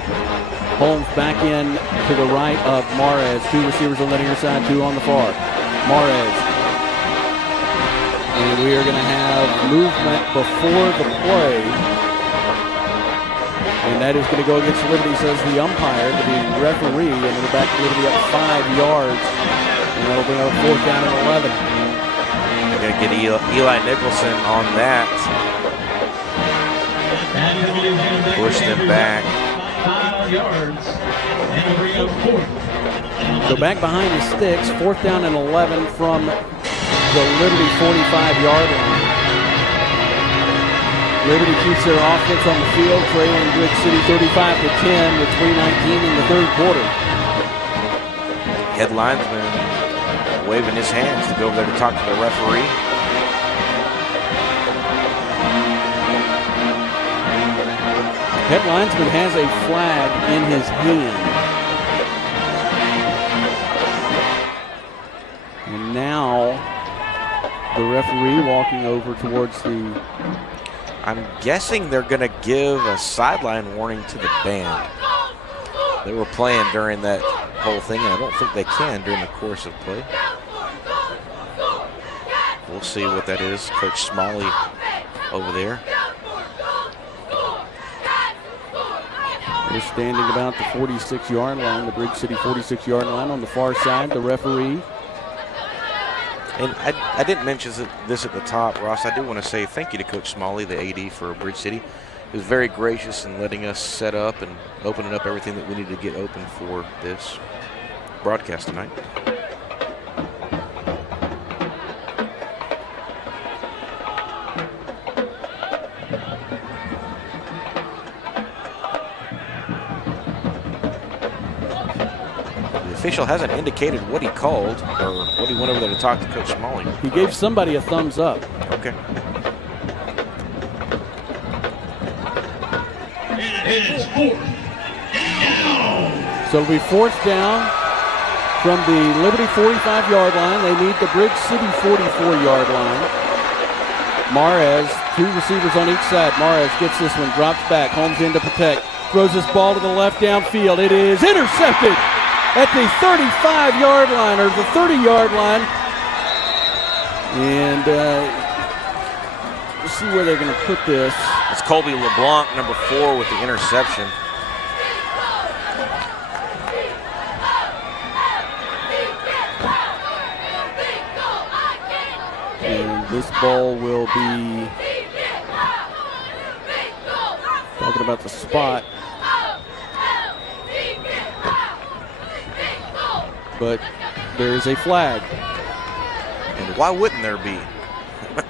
Holmes back in to the right of Mares. 2 receivers on the near side, 2 on the far. Mares. And we are going to have movement before the play. And that is going to go against Liberty, says the umpire, the referee, and it'll back Liberty up 5 yards. And that'll bring up fourth down and 11. They're going to get Eli Nicholson on that. Push them back. 5 yards, and bring up 4. So back behind the sticks, fourth down and 11 from the Liberty 45-yard line. Liberty keeps their offense on the field, trailing Bridge City 35-10 with 3:19 in the third quarter. Head linesman waving his hands to go over there to talk to the referee. Head linesman has a flag in his hand. And now the referee walking over towards the... I'm guessing they're going to give a sideline warning to the band. They were playing during that whole thing, and I don't think they can during the course of play. We'll see what that is. Coach Smalley over there. They're standing about the 46-yard line, the Bridge City 46-yard line on the far side. The referee. And I didn't mention this at the top, Ross. I do want to say thank you to Coach Smalley, the AD for Bridge City. He was very gracious in letting us set up and opening up everything that we needed to get open for this broadcast tonight. The official hasn't indicated what he called or what he went over there to talk to Coach Smalley. He gave somebody a thumbs up. Okay. It is 4th down. So it'll be 4th down from the Liberty 45-yard line. They need the Bridge City 44-yard line. Mares, 2 receivers on each side. Mares gets this one, drops back. Holmes in to protect. Throws this ball to the left downfield. It is intercepted at the 35-yard line, or the 30-yard line. And let's see where they're going to put this. It's Colby LeBlanc, number 4, with the interception. And this ball will be, talking about the spot, but there is a flag. And why wouldn't there be?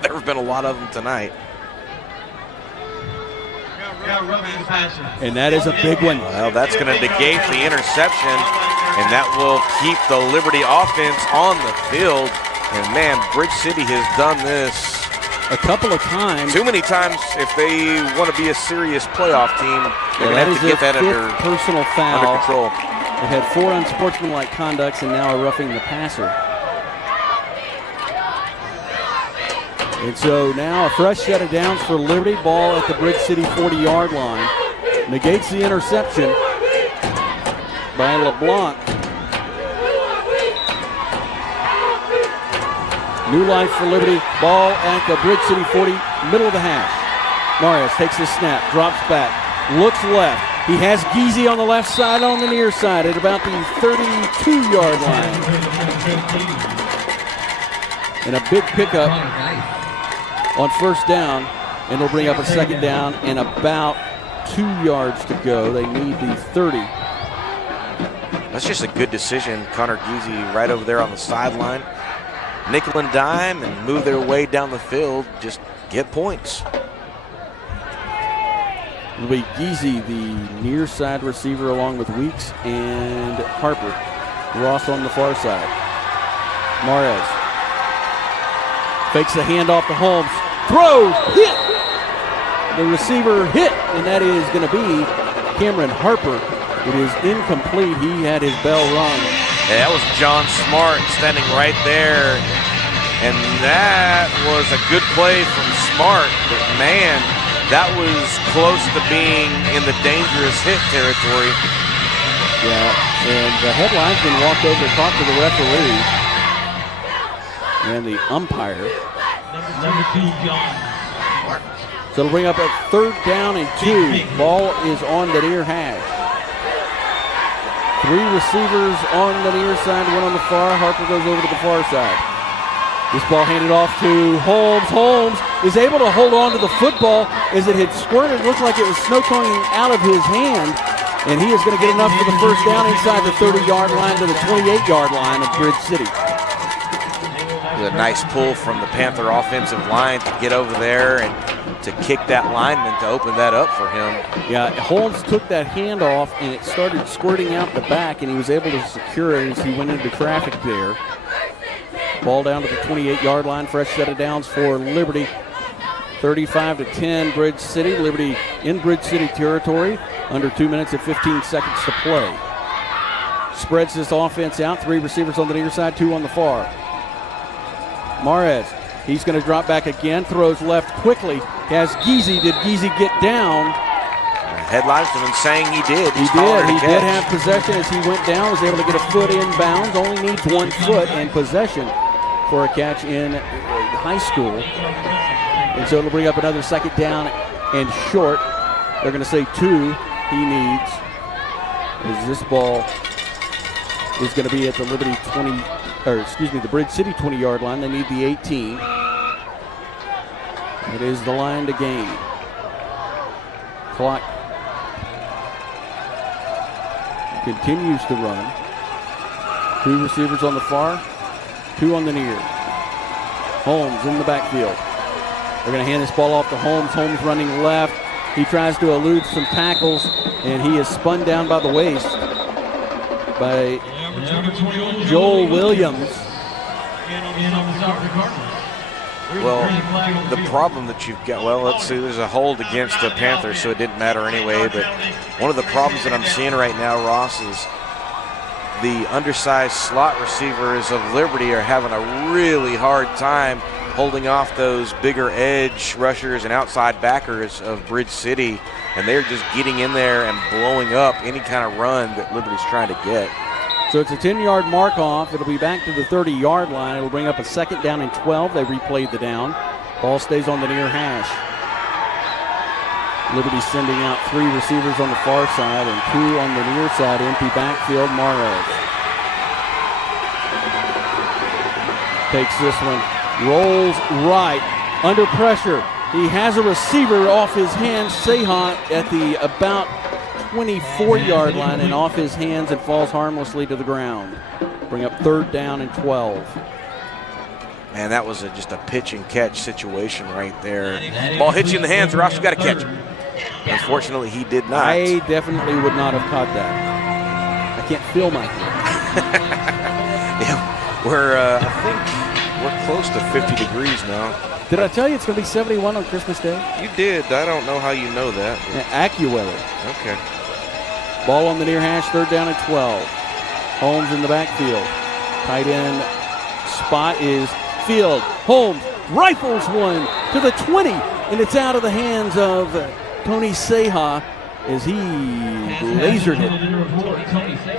There have been a lot of them tonight. And that is a big one. Well, that's going to negate the interception, and that will keep the Liberty offense on the field. And man, Bridge City has done this a couple of times. Too many times if they want to be a serious playoff team. They're going to have to get that under personal foul. Under control. They had 4 unsportsmanlike conducts and now are roughing the passer. And so now a fresh set of downs for Liberty. Ball at the Bridge City 40-yard line. Negates the interception by LeBlanc. New life for Liberty. Ball at the Bridge City 40, middle of the hash. Marius takes the snap, drops back, looks left. He has Geezy on the left side, on the near side at about the 32-yard line. And a big pickup on 1st down, and it'll bring up a 2nd down and about 2 yards to go. They need the 30. That's just a good decision. Connor Geezy right over there on the sideline. Nickel and dime and move their way down the field, just get points. It'll be Geezy, the near side receiver, along with Weeks and Harper. Ross on the far side. Mares fakes the handoff to Holmes. Throws, hit! The receiver hit, and that is going to be Cameron Harper. It is incomplete. He had his bell rung. Yeah, that was John Smart standing right there. And that was a good play from Smart. But man, that was close to being in the dangerous hit territory. Yeah, and the head linesman walked over to talk to the referee and the umpire. Number 2, John. So it'll bring up a 3rd down and 2. Ball is on the near hash. 3 receivers on the near side, 1 on the far. Harper goes over to the far side. This ball handed off to Holmes. Holmes is able to hold on to the football as it had squirted. It looked like it was snow coning out of his hand. And he is going to get enough for the 1st down inside the 30-yard line to the 28-yard line of Bridge City. A nice pull from the Panther offensive line to get over there and to kick that lineman to open that up for him. Yeah, Holmes took that handoff and it started squirting out the back, and he was able to secure it as he went into traffic there. Ball down to the 28-yard line. Fresh set of downs for Liberty. 35-10 Bridge City. Liberty in Bridge City territory. Under 2 minutes and 15 seconds to play. Spreads this offense out. 3 receivers on the near side, 2 on the far. Mares, he's going to drop back again. Throws left quickly. Has Geezy. Did Geezy get down? Head linesman saying he did. He did. He did have possession as he went down. Was able to get a foot in bounds. Only needs 1 foot and possession for a catch in High School. And so it'll bring up another second down and short. They're going to say 2 he needs, as this ball is going to be at the Liberty the Bridge City 20-yard line. They need the 18. It is the line to gain. Clock continues to run. 2 receivers on the far, 2 on the near. Holmes in the backfield. They're going to hand this ball off to Holmes. Holmes running left. He tries to elude some tackles, and he is spun down by the waist by Joel Williams. Well, the problem that you've got, well, let's see, there's a hold against the Panthers, so it didn't matter anyway. But one of the problems that I'm seeing right now, Ross, is the undersized slot receivers of Liberty are having a really hard time holding off those bigger edge rushers and outside backers of Bridge City, and they're just getting in there and blowing up any kind of run that Liberty's trying to get. So it's a 10-yard mark off. It'll be back to the 30-yard line. It'll bring up a second down and 12. They replayed the down. Ball stays on the near hash. Liberty sending out 3 receivers on the far side and 2 on the near side. Empty backfield. Mares takes this one. Rolls right. Under pressure. He has a receiver off his hands. Seha at the about 24-yard line and off his hands and falls harmlessly to the ground. Bring up 3rd down and 12. Man, that was just a pitch and catch situation right there. Ball hits you in the hands, Ross, you got to catch it. Unfortunately, he did not. I definitely would not have caught that. I can't feel my hand. Yeah, I think we're close to 50 degrees now. Did I tell you it's going to be 71 on Christmas Day? You did. I don't know how you know that. AccuWeather. Okay. Ball on the near hash, 3rd down and 12. Holmes in the backfield. Tight end spot is Field. Holmes rifles one to the 20, and it's out of the hands of Tony Seha as he lasered it.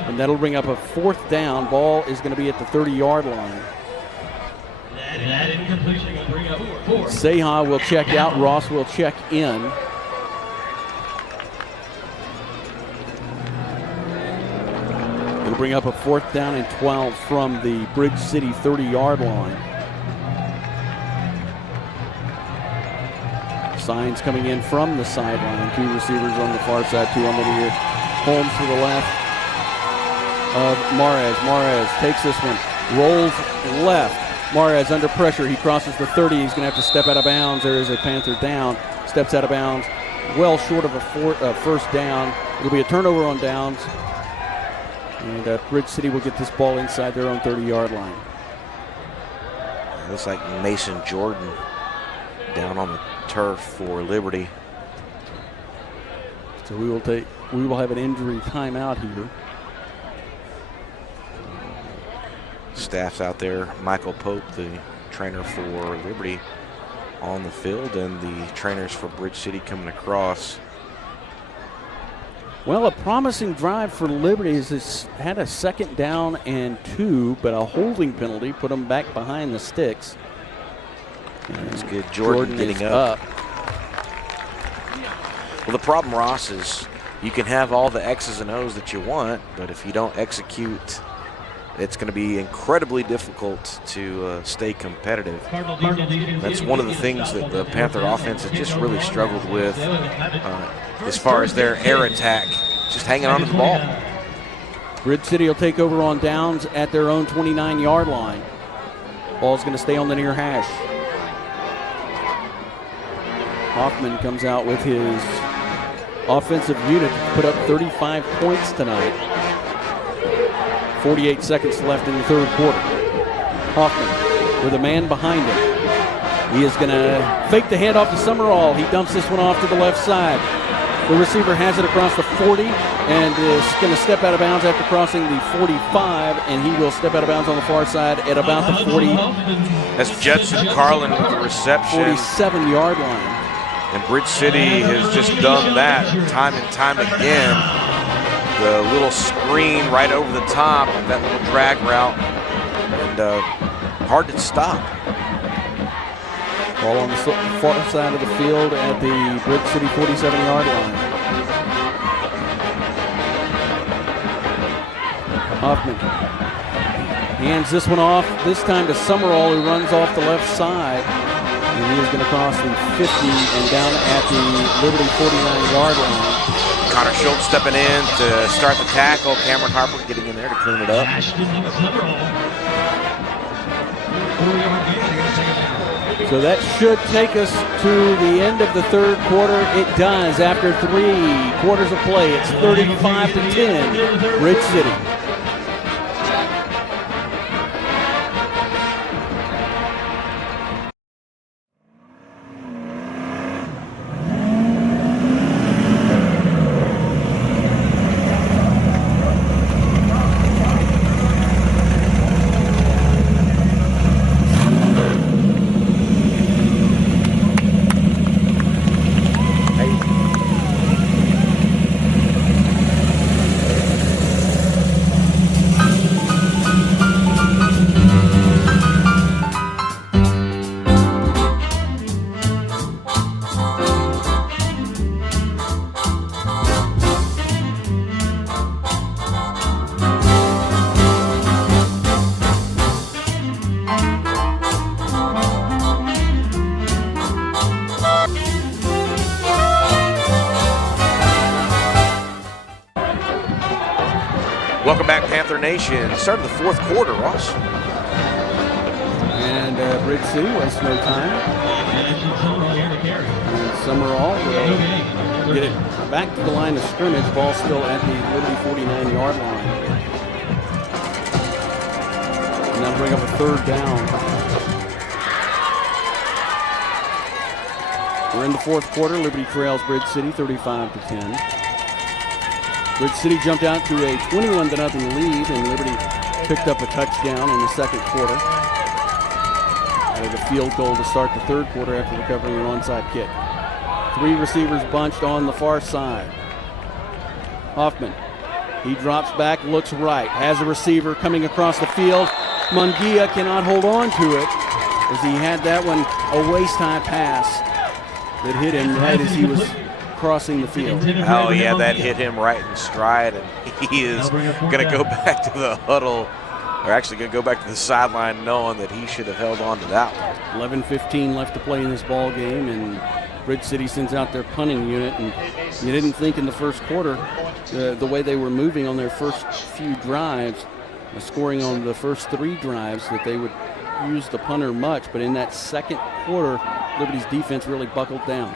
And that'll bring up a 4th down. Ball is going to be at the 30-yard line. Seha will check out. Ross will check in. It'll bring up a 4th down and 12 from the Bridge City 30-yard line. Signs coming in from the sideline. 2 receivers on the far side, 2 on the near. Holmes to the left of Mares. Mares takes this one, rolls left. Mares under pressure. He crosses the 30. He's going to have to step out of bounds. There is a Panther down. Steps out of bounds. Well short of a 1st down. It'll be a turnover on downs. And Bridge City will get this ball inside their own 30-yard line. Looks like Mason Jordan down on the turf for Liberty. So we will have an injury timeout here. Staff's out there. Michael Pope, the trainer for Liberty, on the field, and the trainers for Bridge City coming across. Well, a promising drive for Liberty has had a 2nd down and 2, but a holding penalty put them back behind the sticks. That's good. Jordan getting up. Well, the problem, Ross, is you can have all the X's and O's that you want, but if you don't execute, it's going to be incredibly difficult to stay competitive. That's one of the things that the Panther offense has just really struggled with as far as their air attack, just hanging on to the ball. Bridge City will take over on downs at their own 29-yard line. Ball's going to stay on the near hash. Hoffman comes out with his offensive unit to put up 35 points tonight. 48 seconds left in the 3rd quarter. Hoffman with a man behind him. He is going to fake the handoff to Summerall. He dumps this one off to the left side. The receiver has it across the 40 and is going to step out of bounds after crossing the 45, and he will step out of bounds on the far side at about the 40. That's Judson Carlin with the reception. 47-yard line. And Bridge City has just done that time and time again. The little screen right over the top, that little drag route, and hard to stop. Ball on the far side of the field at the Bridge City 47-yard line. Hoffman hands this one off, this time to Summerall, who runs off the left side. And he is going to cross the 50 and down at the Liberty 49-yard line. Connor Schultz stepping in to start the tackle. Cameron Harper getting in there to clean it up. So that should take us to the end of the third quarter. It does. After 3 quarters of play, it's 35-10, Bridge City. Welcome back, Panther Nation. Start of the fourth quarter, Ross. And Bridge City wastes no time. And Summerall will get it back to the line of scrimmage. Ball still at the Liberty 49-yard line. And that'll bring up a third down. We're in the fourth quarter. Liberty trails Bridge City 35-10. Bridge City jumped out to a 21-0 lead, and Liberty picked up a touchdown in the second quarter. Added a field goal to start the third quarter after recovering an onside kick. 3 receivers bunched on the far side. Hoffman, he drops back, looks right, has a receiver coming across the field. Munguia cannot hold on to it as he had that one, a waist-high pass that hit him right as he was crossing the field. Oh, yeah, that hit him right in stride, and he is going to go back to the huddle, or actually going to go back to the sideline knowing that he should have held on to that one. 11:15 left to play in this ball game, and Bridge City sends out their punting unit, and you didn't think in the first quarter the way they were moving on their first few drives, scoring on the first 3 drives, that they would use the punter much, but in that second quarter, Liberty's defense really buckled down.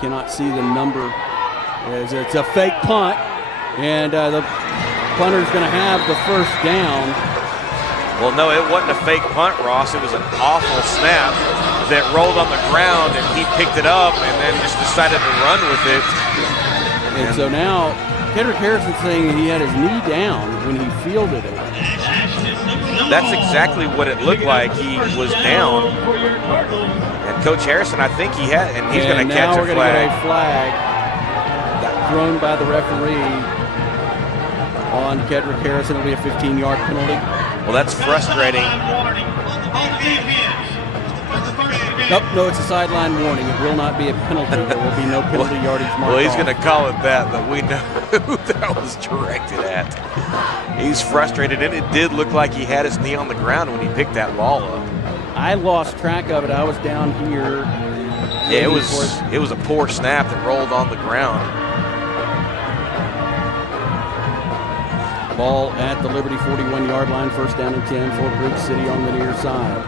Cannot see the number as it's a fake punt, and the punter's going to have the first down. Well, no, it wasn't a fake punt, Ross. It was an awful snap that rolled on the ground, and he picked it up and then just decided to run with it. And so now Kendrick Harrison saying he had his knee down when he fielded it. That's exactly what it looked like. He was down. And Coach Harrison, I think he had, and he's going to catch a flag. Now we're going to get a flag thrown by the referee on Kendrick Harrison. It'll be a 15-yard penalty. Well, that's frustrating. Nope, no, it's a sideline warning. It will not be a penalty. There will be no penalty yardage mark. Well, he's going to call it that, but we know who that was directed at. He's frustrated, and it did look like he had his knee on the ground when he picked that ball up. I lost track of it. I was down here. Yeah, it was a poor snap that rolled on the ground. Ball at the Liberty 41-yard line, first down and 10 for Bridge City on the near side.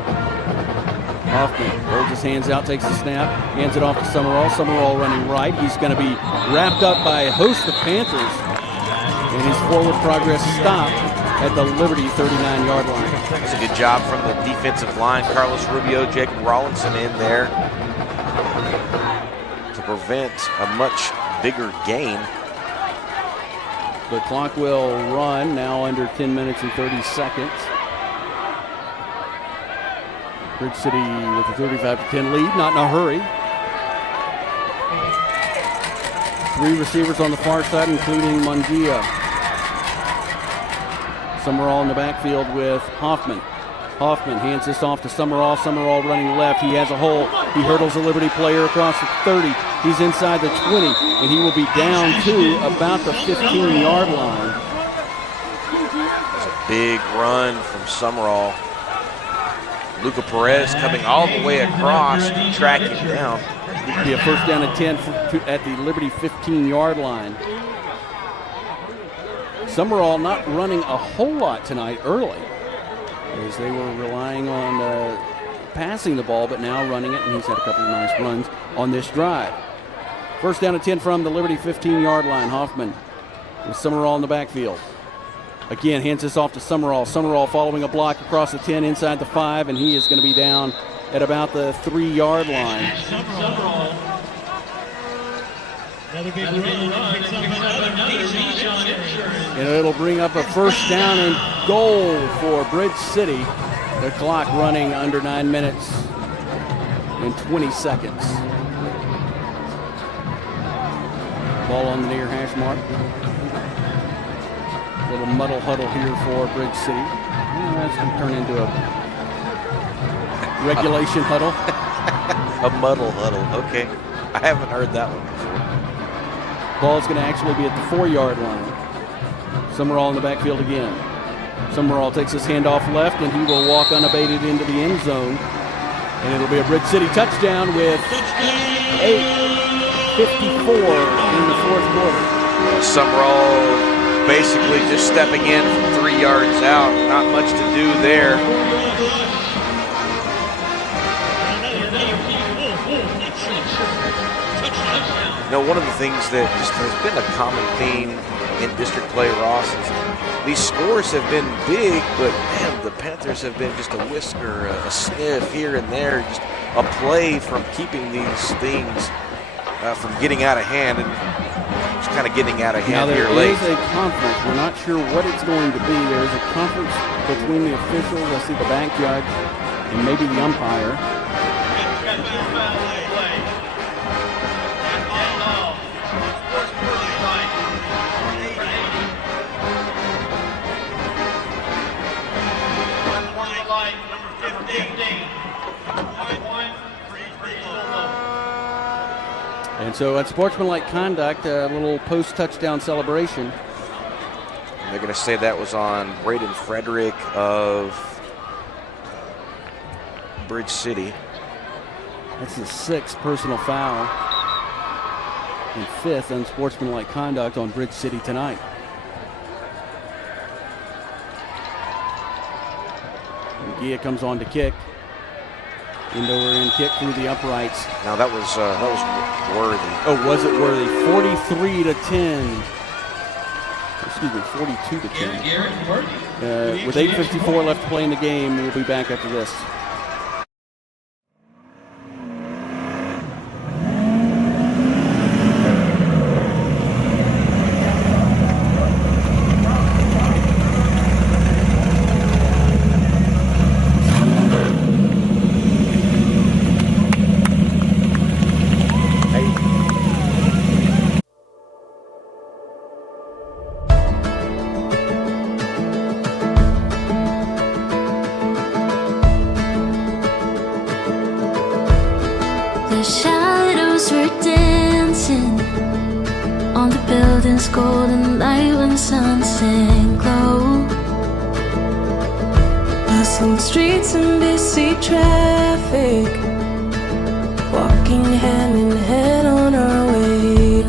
Hoffman holds his hands out, takes the snap, hands it off to Summerall. Summerall running right. He's going to be wrapped up by a host of Panthers, and his forward progress stopped at the Liberty 39-yard line. It's a good job from the defensive line. Carlos Rubio, Jacob Rawlinson in there to prevent a much bigger gain. The clock will run now under 10 minutes and 30 seconds. Bridge City with a 35-10 lead, not in a hurry. 3 receivers on the far side, including Munguia. Summerall in the backfield with Hoffman. Hoffman hands this off to Summerall. Summerall running left. He has a hole. He hurdles a Liberty player across the 30. He's inside the 20, and he will be down to about the 15-yard line. It's a big run from Summerall. Luca Perez coming all the way across to track him down. It'll be a first down and 10 at the Liberty 15-yard line. Summerall not running a whole lot tonight early, as they were relying on passing the ball, but now running it, and he's had a couple of nice runs on this drive. First down and 10 from the Liberty 15-yard line. Hoffman with Summerall in the backfield. Again, hands this off to Summerall. Summerall following a block across the 10 inside the 5, and he is going to be down at about the 3-yard line. And it'll bring up a first down and goal for Bridge City. The clock running under 9 minutes and 20 seconds. Ball on the near hash mark. Little muddle huddle here for Bridge City. That's going to turn into a regulation huddle. A muddle huddle, okay. I haven't heard that one before. Ball's going to actually be at the 4-yard line. Summerall in the backfield again. Summerall takes his handoff left, and he will walk unabated into the end zone. And it'll be a Bridge City touchdown with 8:54 in the fourth quarter. Summerall basically just stepping in from 3 yards out. Not much to do there. You know, one of the things that just has been a common theme in district play, Ross, is these scores have been big, but man, the Panthers have been just a whisker, a sniff here and there, just a play from keeping these things from getting out of hand, and just kind of getting out of hand here late. There is a conference. We're not sure what it's going to be. There is a conference between the officials, I see the bank judge, and maybe the umpire. And so at sportsmanlike conduct, a little post-touchdown celebration. They're going to say that was on Braden Frederick of Bridge City. That's his 6th personal foul and 5th unsportsmanlike conduct on Bridge City tonight. And Gia comes on to kick. End over end kick through the uprights. Now that was Worthy. Oh, was it Worthy? 43-10. Excuse me, 42-10. With 8:54 left to play in the game, we'll be back after this. The shadows were dancing on the building's golden light when sun sank low. Bustling streets and busy traffic, walking hand in hand on our way.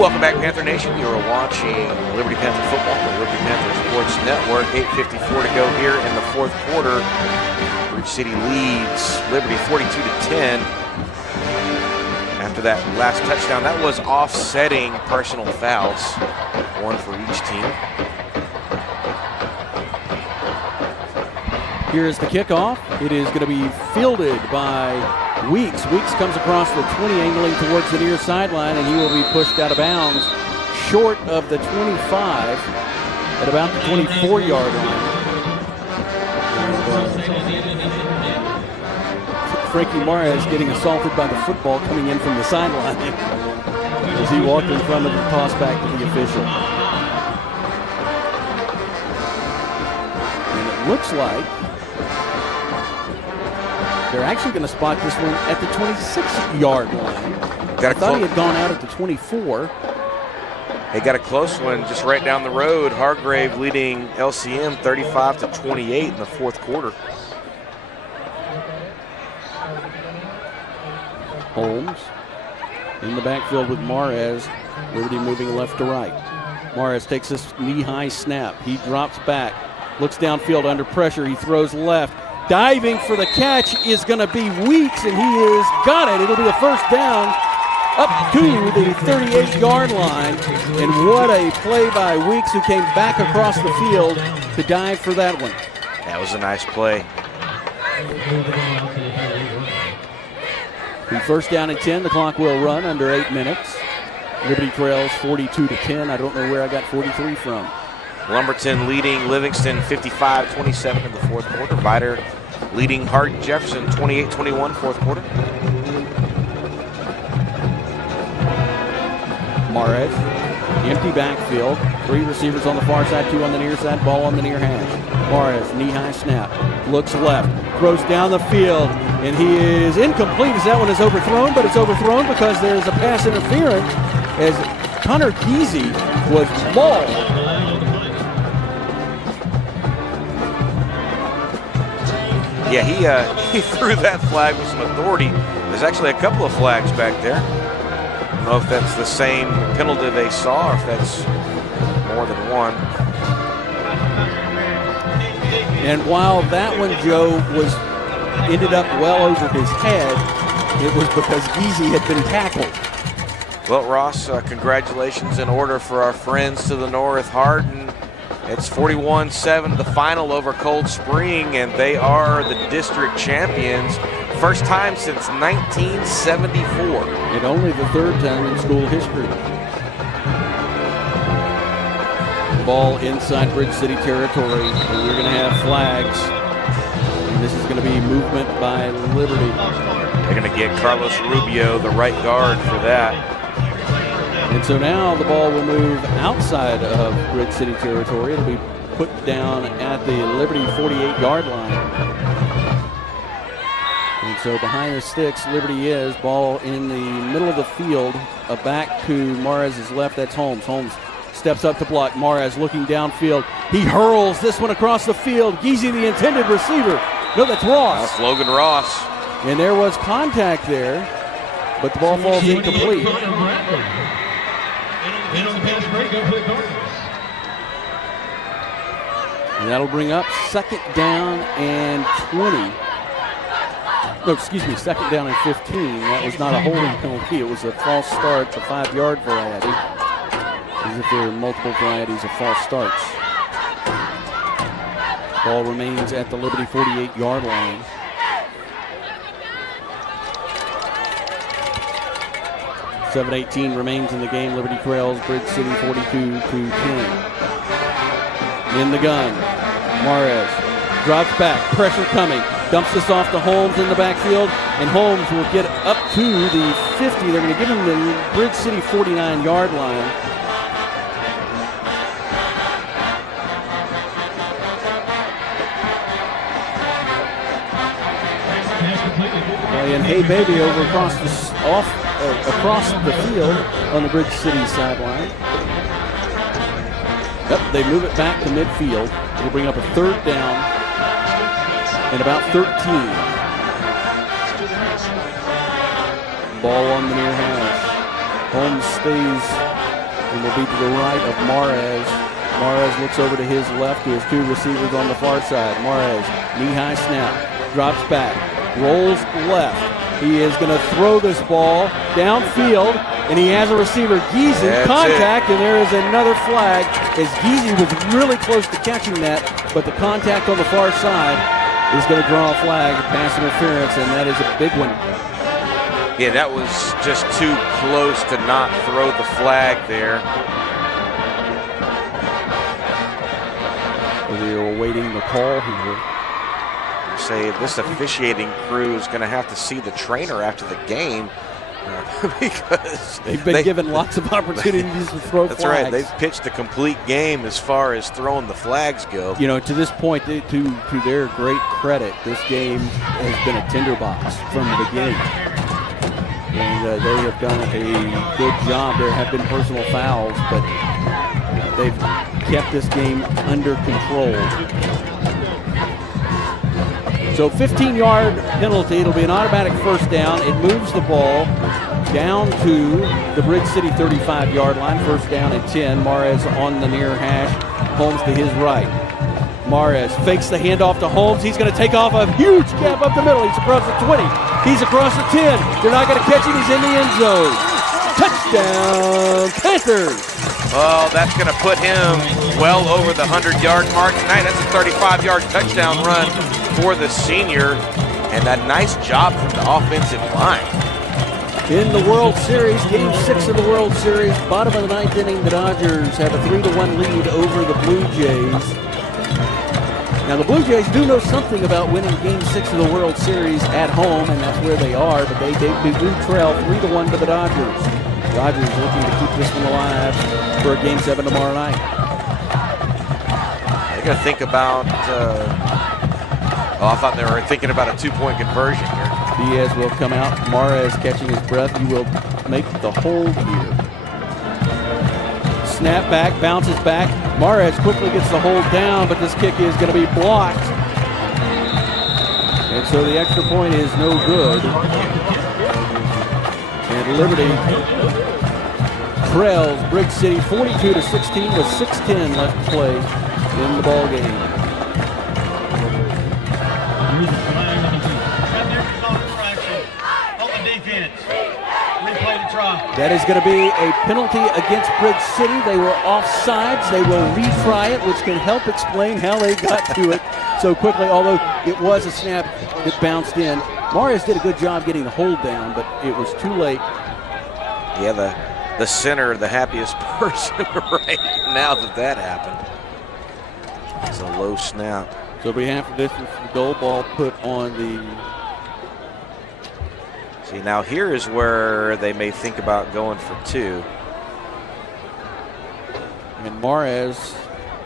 Welcome back, Panther Nation. You are watching Liberty Panther football on the Liberty Panther Sports Network. 8:54 to go here in the fourth quarter. Bridge City leads Liberty 42-10. After that last touchdown, that was offsetting personal fouls, one for each team. Here is the kickoff. It is going to be fielded by Weeks. Weeks comes across the 20, angling towards the near sideline, and he will be pushed out of bounds short of the 25 at about the 24-yard line. Frankie Mara getting assaulted by the football coming in from the sideline as he walked in front of the toss back to the official. looks like they're actually going to spot this one at the 26-yard line. I thought he had gone out at the 24. They got a close one just right down the road. Hargrave leading LCM 35-28 in the fourth quarter. Holmes in the backfield with Mares. Liberty moving left to right. Mares takes this knee-high snap. He drops back, looks downfield under pressure. He throws left. Diving for the catch is going to be Weeks, and he has got it. It'll be a first down up to the 38-yard line. And what a play by Weeks, who came back across the field to dive for that one. That was a nice play. The first down and 10. The clock will run under 8 minutes. Liberty trails 42-10. I don't know where I got 43 from. Lumberton leading Livingston 55-27 in the fourth quarter. Vidor leading Hardin Jefferson 28-21 fourth quarter. Mares, empty backfield. 3 receivers on the far side, 2 on the near side, ball on the near hash. Mares, knee-high snap, looks left, throws down the field, and he is incomplete as that one is overthrown, but it's overthrown because there's a pass interference as Connor Geezy was mauled. Yeah, he threw that flag with some authority. There's actually a couple of flags back there. I don't know if that's the same penalty they saw or if that's more than one. And while that one, Joe, ended up well over his head, it was because Geezy had been tackled. Well, Ross, congratulations in order for our friends to the north. Hardin, it's 41-7 the final over Cold Spring, and they are the district champions. First time since 1974. And only the 3rd time in school history. The ball inside Bridge City territory, and we're going to have flags. And this is going to be movement by Liberty. They're going to get Carlos Rubio, the right guard, for that. And so now the ball will move outside of Bridge City territory. It'll be put down at the Liberty 48-yard line. And so behind the sticks, Liberty is. Ball in the middle of the field. Back to Mares' left. That's Holmes. Holmes steps up to block. Mares looking downfield. He hurls this one across the field. Geezy, the intended receiver. No, that's Ross. That's Logan Ross. And there was contact there, but the ball falls incomplete. And that'll bring up 2nd down and 20. No, excuse me, 2nd down and 15. That was not a holding penalty. It was a false start, the 5-yard variety. As if there are multiple varieties of false starts. Ball remains at the Liberty 48-yard line. .7:18 remains in the game. Liberty trails Bridge City 42-10. In the gun, Mares drops back, pressure coming, dumps this off to Holmes in the backfield, and Holmes will get up to the 50. They're going to give him the Bridge City 49-yard line. And hey baby over across the field on the Bridge City sideline. Yep, they move it back to midfield. It'll bring up a 3rd down and about 13. Ball on the near hash. Holmes stays and will be to the right of Mares. Mares looks over to his left to his 2 receivers on the far side. Mares, knee-high snap, drops back, rolls left. He is going to throw this ball downfield, and he has a receiver, Geezy, contact, and there is another flag as Geezy was really close to catching that, but the contact on the far side is going to draw a flag, pass interference, and that is a big one. Yeah, that was just too close to not throw the flag there. We are awaiting the call here. Say this officiating crew is going to have to see the trainer after the game Because they've been given lots of opportunities to throw that's flags. right. They've pitched a complete game as far as throwing the flags go. You know, to this point, to their great credit, this game has been a tinderbox from the beginning. And they have done a good job. There have been personal fouls, but they've kept this game under control. So 15-yard penalty. It'll be an automatic first down. It moves the ball down to the Bridge City 35-yard line. First down at 10. Mares on the near hash. Holmes to his right. Mares fakes the handoff to Holmes. He's going to take off a huge gap up the middle. He's across the 20. He's across the 10. They're not going to catch him. He's in the end zone. Touchdown, Panthers. Oh, that's going to put him well over the 100-yard mark tonight. That's a 35-yard touchdown run for the senior. And a nice job from the offensive line. In the World Series, Game 6 of the World Series, bottom of the ninth inning, the Dodgers have a 3-1 lead over the Blue Jays. Now, the Blue Jays do know something about winning Game 6 of the World Series at home, and that's where they are, but they do trail 3-1 to the Dodgers. Dodgers looking to keep this one alive for a Game 7 tomorrow night. They're going to think about, I thought they were thinking about a 2-point conversion here. Diaz will come out. Mares catching his breath. He will make the hold here. Snap back, bounces back. Mares quickly gets the hold down, but this kick is going to be blocked. And so the extra point is no good. And Liberty trails Bridge City 42-16 with 6:10 left to play in the ball game. That is going to be a penalty against Bridge City. They were offsides. They will retry it, which can help explain how they got to it so quickly, although it was a snap that bounced in. Mares did a good job getting the hold down, but it was too late. Yeah, the center, the happiest person right now that happened. It's a low snap. So behalf of this is the goal ball put on the... See, now here is where they may think about going for 2. And Mares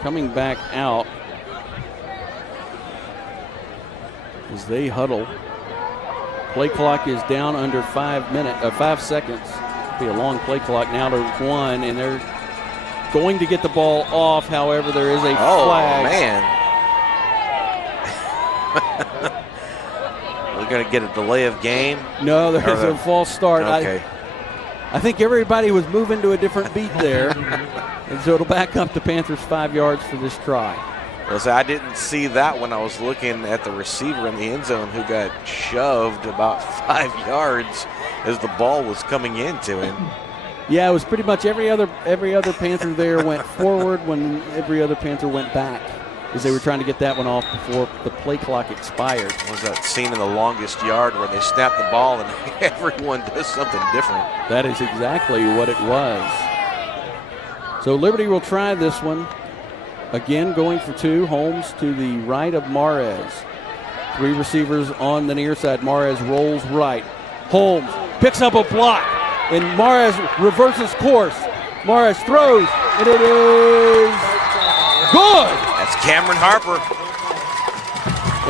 coming back out as they huddle. Play clock is down under 5 seconds. It'll be a long play clock now to 1, and they're going to get the ball off. However, there is a flag. Oh, man. We're going to get a delay of game? No, there's a false start. Okay. I think everybody was moving to a different beat there. And so it'll back up the Panthers 5 yards for this try. Well, so I didn't see that when I was looking at the receiver in the end zone who got shoved about 5 yards as the ball was coming into him. Yeah, it was pretty much every other Panther there went forward when every other Panther went back, as they were trying to get that one off before the play clock expired. Was that scene in The Longest Yard where they snap the ball and everyone does something different? That is exactly what it was. So Liberty will try this one. Again, going for 2. Holmes to the right of Mares. 3 receivers on the near side. Mares rolls right. Holmes picks up a block, and Mares reverses course. Mares throws, and it is good. That's Cameron Harper.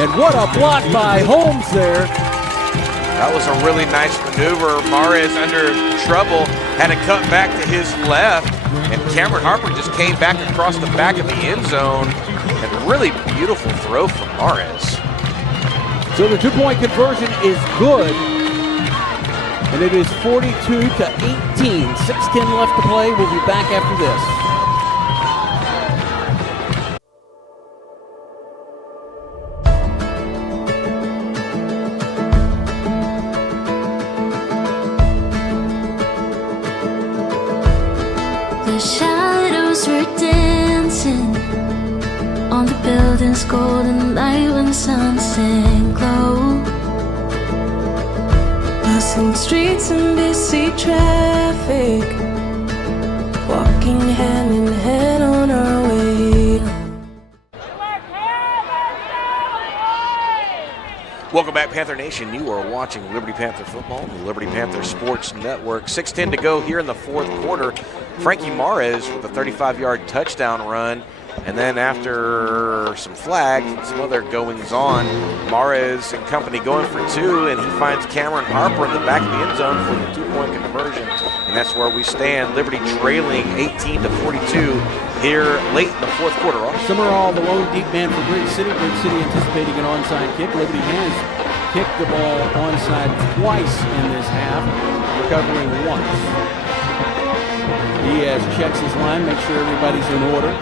And what a block by Holmes there. That was a really nice maneuver. Mares under trouble, had to cut back to his left, and Cameron Harper just came back across the back of the end zone. And really beautiful throw from Mares. So the 2-point conversion is good. And it is 42-18. 6:10 left to play. We'll be back after this. The shadows were dancing on the building's golden light when the sun sank low. Passing streets and busy traffic, walking hand in hand on our way. Welcome back, Panther Nation. You are watching Liberty Panther football on the Liberty Panther Sports Network. 6:10 to go here in the fourth quarter. Frankie Mares with a 35-yard touchdown run. And then after some flags and some other goings-on, Mares and company going for two, and he finds Cameron Harper in the back of the end zone for the two-point conversion. And that's where we stand. Liberty trailing 18-42 here late in the fourth quarter. Summerall, the lone deep man for Bridge City. Bridge City anticipating an onside kick. Liberty has kicked the ball onside twice in this half, recovering once. Diaz checks his line, makes sure everybody's in order.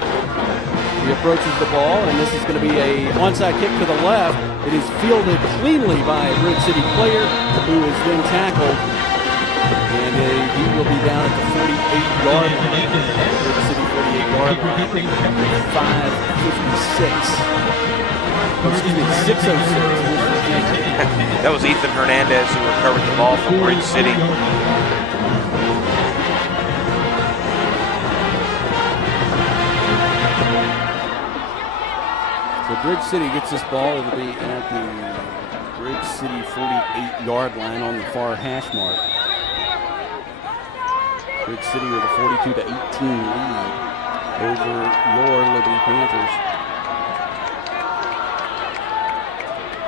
He approaches the ball, and this is going to be a onside kick to the left. It is fielded cleanly by a Bridge City player who is then tackled, and he will be down at the 48-yard line. Bridge City 48-yard line. 5:56. Excuse me, 6:06. That was Ethan Hernandez who recovered the ball from Bridge City. So Bridge City gets this ball. It'll be at the Bridge City 48-yard line on the far hash mark. Bridge City with a 42-18 lead over your Liberty Panthers.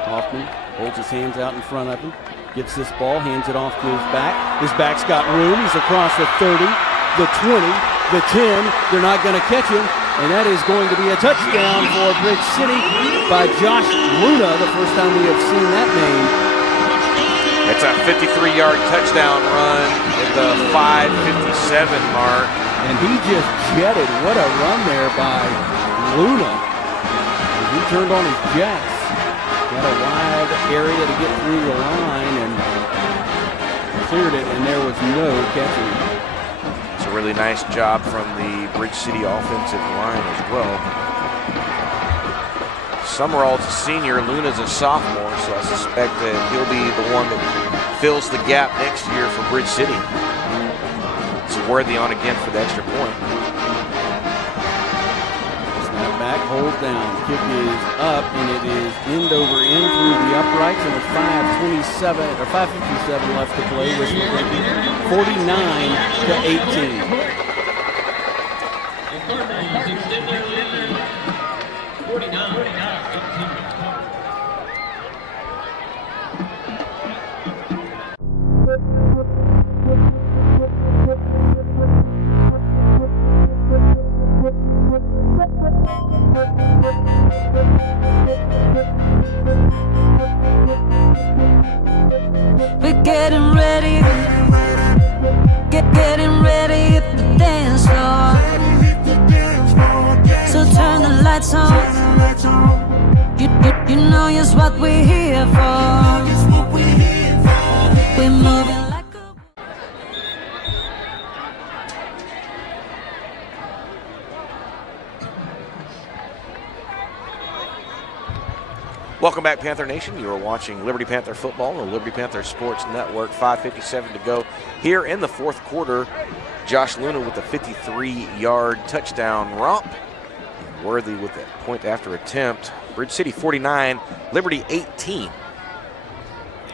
Hoffman holds his hands out in front of him, gets this ball, hands it off to his back. His back's got room. He's across the 30, the 20, the 10. They're not going to catch him, and that is going to be a touchdown for Bridge City by Josh Luna, the first time we have seen that name. It's a 53-yard touchdown run at the 5:57 mark. And he just jetted. What a run there by Luna. He turned on his jets. Got a wide area to get through the line and cleared it, and there was no catching it. It's a really nice job from the Bridge City offensive line as well. Summerall's a senior, Luna's a sophomore, so I suspect that he'll be the one that fills the gap next year for Bridge City. It's Worthy on again for the extra point. Snap back, hold down. Kick is up, and it is end over end through the uprights, and with 5:57 or 5:57 left to play, which will be 49-18. We're getting ready, getting ready at the dance floor. So turn the lights on. You know just what we're here for. We're moving like a... Welcome back, Panther Nation. You are watching Liberty Panther football on the Liberty Panther Sports Network. 5:57 to go here in the fourth quarter. Josh Luna with a 53-yard touchdown romp. Worthy with a point after attempt. Bridge City 49, Liberty 18.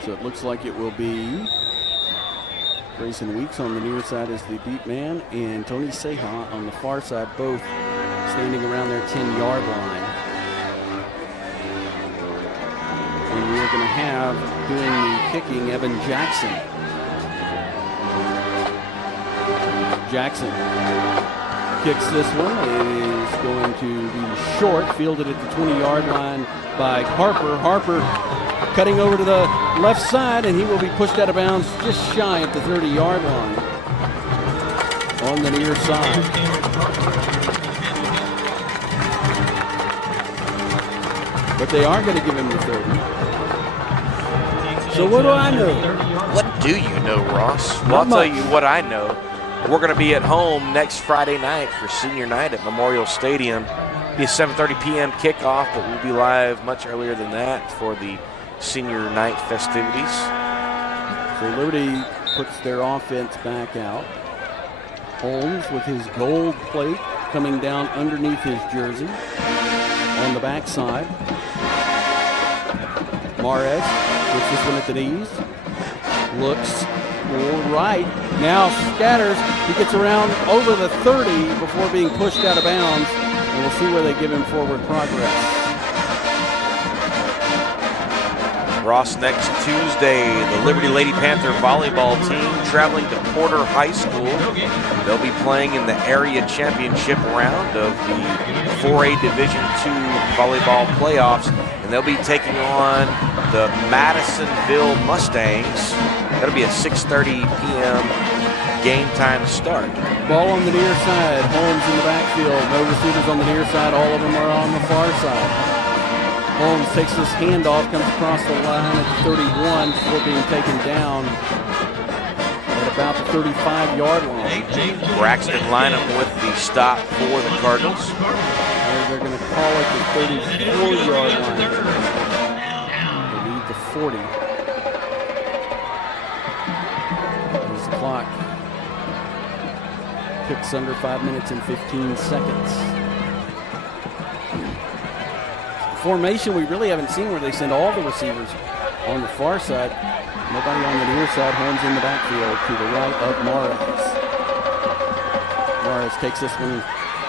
So it looks like it will be Grayson Weeks on the near side as the deep man, and Tony Seha on the far side, both standing around their 10-yard line. And we're going to have, doing the kicking, Evan Jackson. Jackson kicks this one. It is going to be short, fielded at the 20-yard line by Harper. Harper cutting over to the left side, and he will be pushed out of bounds just shy of the 30-yard line on the near side. But they are going to give him the 30. So what do I know? What do you know, Ross? Well, I'll tell you what I know. We're going to be at home next Friday night for senior night at Memorial Stadium. It'll be a 7:30 p.m. kickoff, but we'll be live much earlier than that for the senior night festivities. So Liberty puts their offense back out. Holmes with his gold plate coming down underneath his jersey on the backside. Mares gets this one at the knees. Looks right. Now scatters. He gets around over the 30 before being pushed out of bounds. And we'll see where they give him forward progress. Ross, next Tuesday, the Liberty Lady Panther volleyball team traveling to Porter High School. They'll be playing in the area championship round of the 4A Division II volleyball playoffs, and they'll be taking on the Madisonville Mustangs. That'll be a 6:30 p.m. game time start. Ball on the near side, Holmes in the backfield, no receivers on the near side, all of them are on the far side. Holmes takes this handoff, comes across the line at the 31 before being taken down at about the 35-yard line. Braxton lineup with the stop for the Cardinals. They're going to call it the 34-yard line. They need the 40. As the clock ticks under 5 minutes and 15 seconds. Formation we really haven't seen where they send all the receivers on the far side. Nobody on the near side. Holmes in the backfield to the right of Mares. Mares takes this one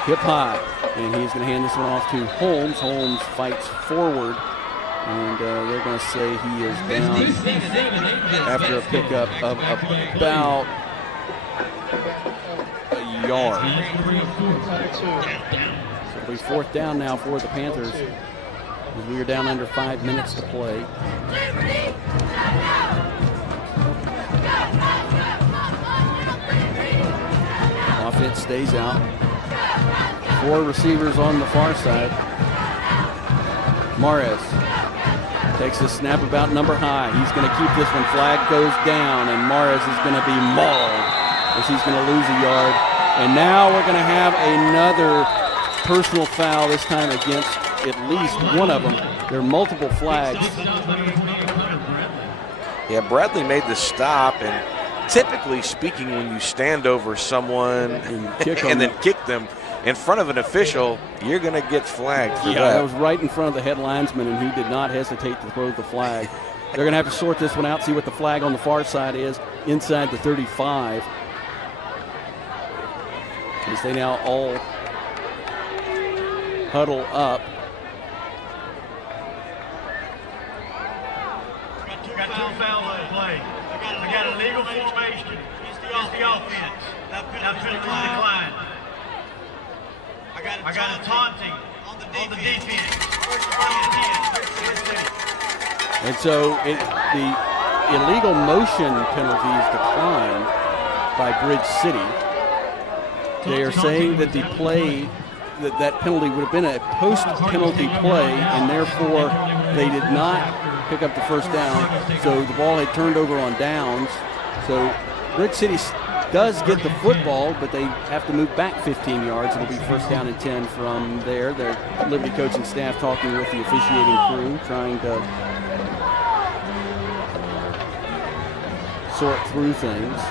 hip high, and he's going to hand this one off to Holmes. Holmes fights forward, and they're going to say he is down after a pickup of about a yard. So it'll be fourth down now for the Panthers. We are down under 5 minutes to play. Offense stays out. 4 receivers on the far side. Mares takes the snap about number high. He's going to keep this one. Flag goes down, and Mares is going to be mauled as he's going to lose a yard. And now we're going to have another personal foul, this time against at least one of them. There are multiple flags. Yeah, Bradley made the stop, and typically speaking, when you stand over someone and then kick them in front of an official, you're going to get flagged for that. That was right in front of the head linesman, and he did not hesitate to throw the flag. They're going to have to sort this one out, see what the flag on the far side is inside the 35. As they now all huddle up. I got a legal formation. It's the offense. Now penalty decline. I got a taunting on the defense. And so the illegal motion penalties declined by Bridge City. They are saying that the play, that penalty would have been a post-penalty play, and therefore they did not pick up the first down. So the ball had turned over on downs. So Bridge City does get the football, but they have to move back 15 yards. It'll be first down and 10 from there. Their Liberty coaching staff talking with the officiating crew, trying to sort through things.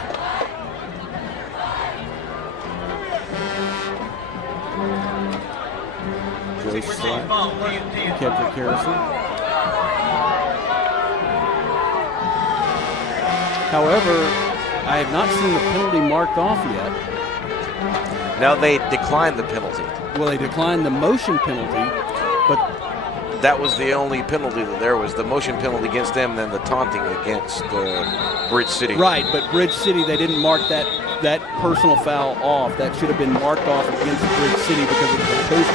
Joe Slack, Kendrick Harrison. However, I have not seen the penalty marked off yet. Now they declined the penalty. Well, they declined the motion penalty, but that was the only penalty that there was, the motion penalty against them, then the taunting against Bridge City. Right, but Bridge City, they didn't mark that personal foul off. That should have been marked off against Bridge City because it was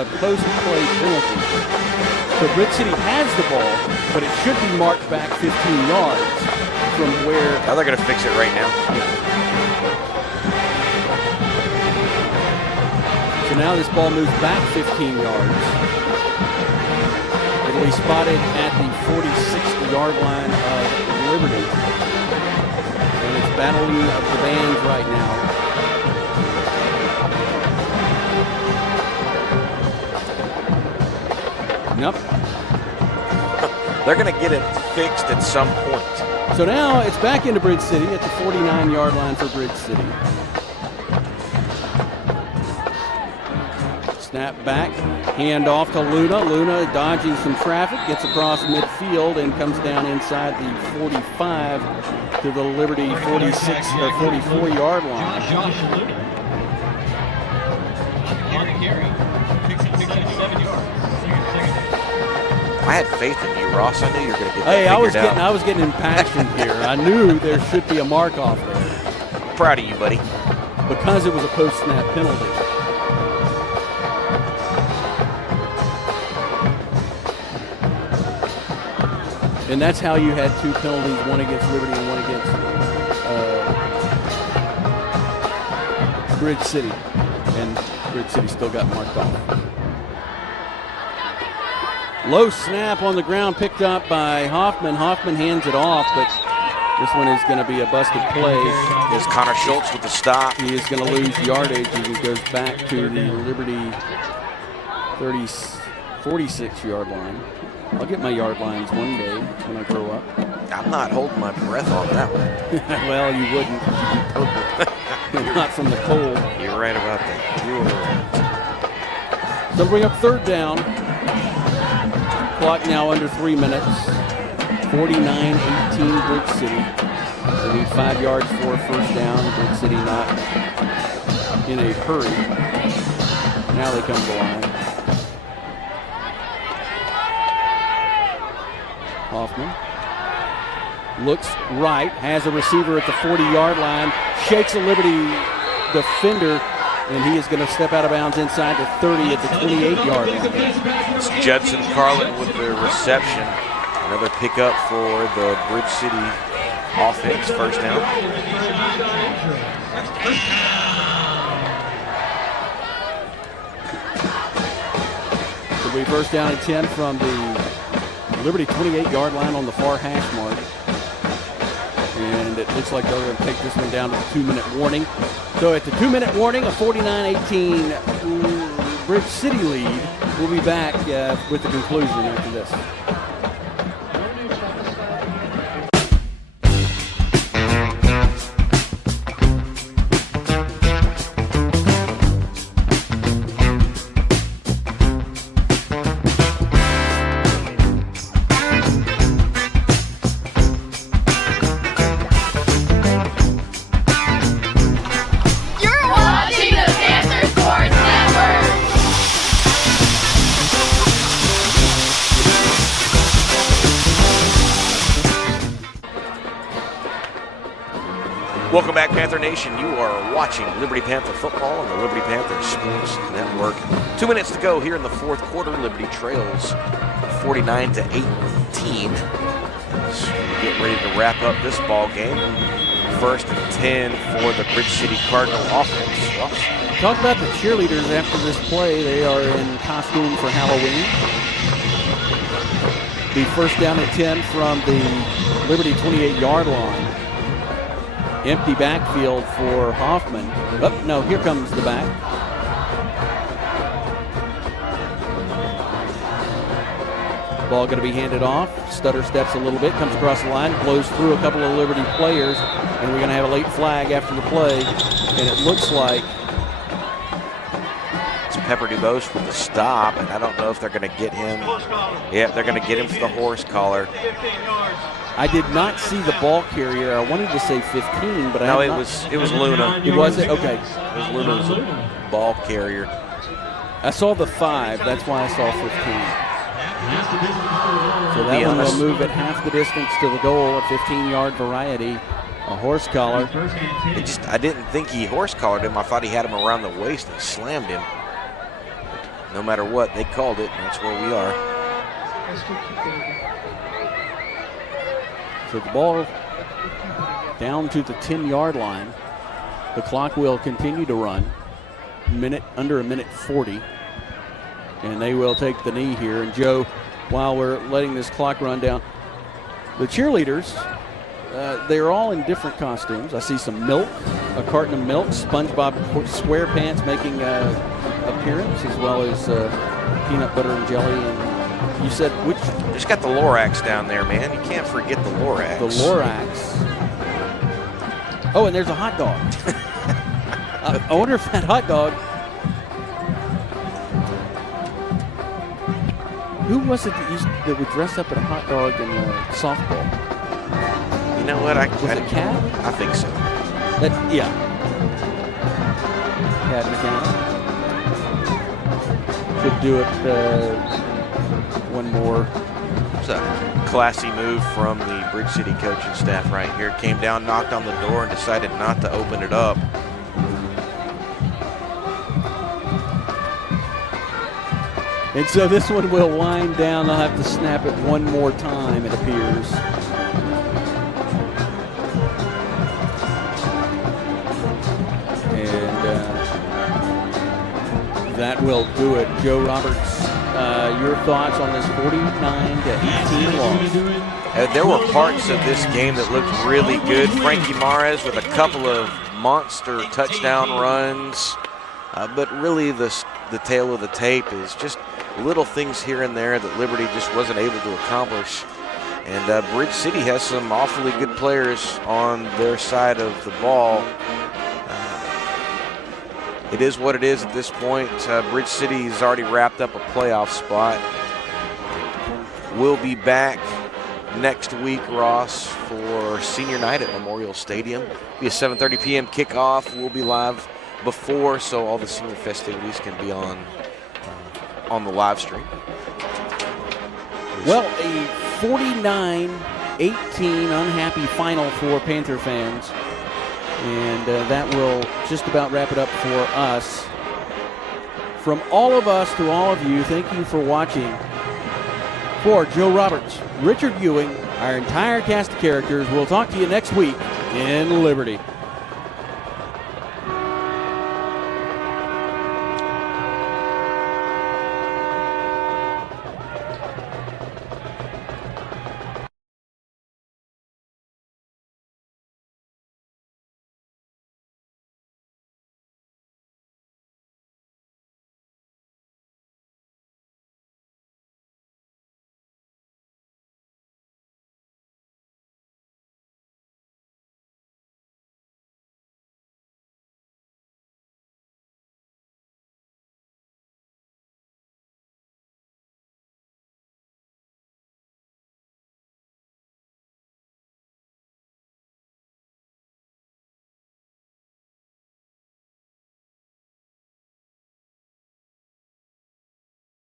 a post-play penalty. So Bridge City has the ball, but it should be marked back 15 yards from where... Now they're going to fix it right now. So now this ball moves back 15 yards. It'll be spotted at the 46-yard line of Liberty. And it's battling of the bands right now. Nope. They're going to get it fixed at some point. So now it's back into Bridge City at the 49-yard line for Bridge City. Snap back, hand off to Luna. Luna dodging some traffic, gets across midfield and comes down inside the 45 to the Liberty 46 or 44-yard line. Josh Luna. On the carry. Picks up 7 yards. I had faith in you, Ross. I knew you were going to get that Hey, figured out. I was getting impassioned here. I knew there should be a mark off there. I'm proud of you, buddy. Because it was a post-snap penalty. And that's how you had 2 penalties, one against Liberty and one against Bridge City. And Bridge City still got marked off. Low snap on the ground, picked up by Hoffman. Hoffman hands it off, but this one is going to be a busted play. Here's Connor Schultz with the stop. He is going to lose yardage as he goes back to the Liberty 46-yard line. I'll get my yard lines one day when I grow up. I'm not holding my breath on that one. Well, you wouldn't. Not from the cold. You're right about that. You were right. So bring up 3rd down. Clock now under 3 minutes. 49-18 Bridge City. They need 5 yards for a first down. Bridge City not in a hurry. Now they come to the line. Hoffman looks right, has a receiver at the 40-yard line, shakes a Liberty defender, and he is going to step out of bounds inside the 30 at the 28-yard line. It's Judson Carlin with the reception. Another pickup for the Bridge City offense, first down. So we first down and 10 from the Liberty 28-yard line on the far hash mark. And it looks like they're going to take this one down to the 2-minute warning. So at the 2-minute warning, a 49-18 Bridge City lead. We'll be back with the conclusion after this. You're watching the Panther Sportz Network. Welcome back, Panther Nation. You are watching Liberty Panther football on the Liberty Panther Sports Network. 2 minutes to go here in the 4th quarter. Liberty trails 49-18. So we get ready to wrap up this ball game. 1st and 10 for the Bridge City Cardinal offense. Well, Talk about the cheerleaders after this play. They are in costume for Halloween. The first down and 10 from the Liberty 28-yard line. Empty backfield for Hoffman. Oh, no, here comes the back. Ball going to be handed off. Stutter steps a little bit, comes across the line, blows through a couple of Liberty players, and we're going to have a late flag after the play. And it looks like it's Pepper DuBose with the stop, and I don't know if they're going to get him. Yeah, they're going to get him for the horse collar. I did not see the ball carrier. I wanted to say 15, but No, I it was Luna. It was it? Okay. It was Luna's ball carrier. I saw the 5. That's why I saw 15. So that one will move at half the distance to the goal, a 15-yard variety, a horse collar. I didn't think he horse collared him. I thought he had him around the waist and slammed him. No matter what, they called it, and that's where we are. So the ball down to the 10-yard line. The clock will continue to run. Under a minute 40. And they will take the knee here. And Joe, while we're letting this clock run down, the cheerleaders, they're all in different costumes. I see some milk, a carton of milk, SpongeBob SquarePants making an appearance, as well as peanut butter and jelly. And you said which? Just got the Lorax down there, man. You can't forget the Lorax. The Lorax. Oh, and there's a hot dog. I wonder if that hot dog. Who was it that would dress up in a hot dog in softball? You know what? Was it Cat? I think so. Yeah. Cat McCann. Should do it one more. It's a classy move from the Bridge City coaching staff right here. Came down, knocked on the door, and decided not to open it up. And so this one will wind down. They'll have to snap it one more time, it appears. And that will do it. Joe Roberts, your thoughts on this 49-18 loss? There were parts of this game that looked really good. Frankie Mares with a couple of monster touchdown runs. But really the tail of the tape is just little things here and there that Liberty just wasn't able to accomplish. And Bridge City has some awfully good players on their side of the ball. It is what it is at this point. Bridge City has already wrapped up a playoff spot. We'll be back next week, Ross, for senior night at Memorial Stadium. It'll be a 7:30 p.m. kickoff. We'll be live before, so all the senior festivities can be on the live stream. Well, a 49-18 unhappy final for Panther fans. And that will just about wrap it up for us. From all of us to all of you, thank you for watching. For Joe Roberts, Richard Ewing, our entire cast of characters, we'll talk to you next week in Liberty.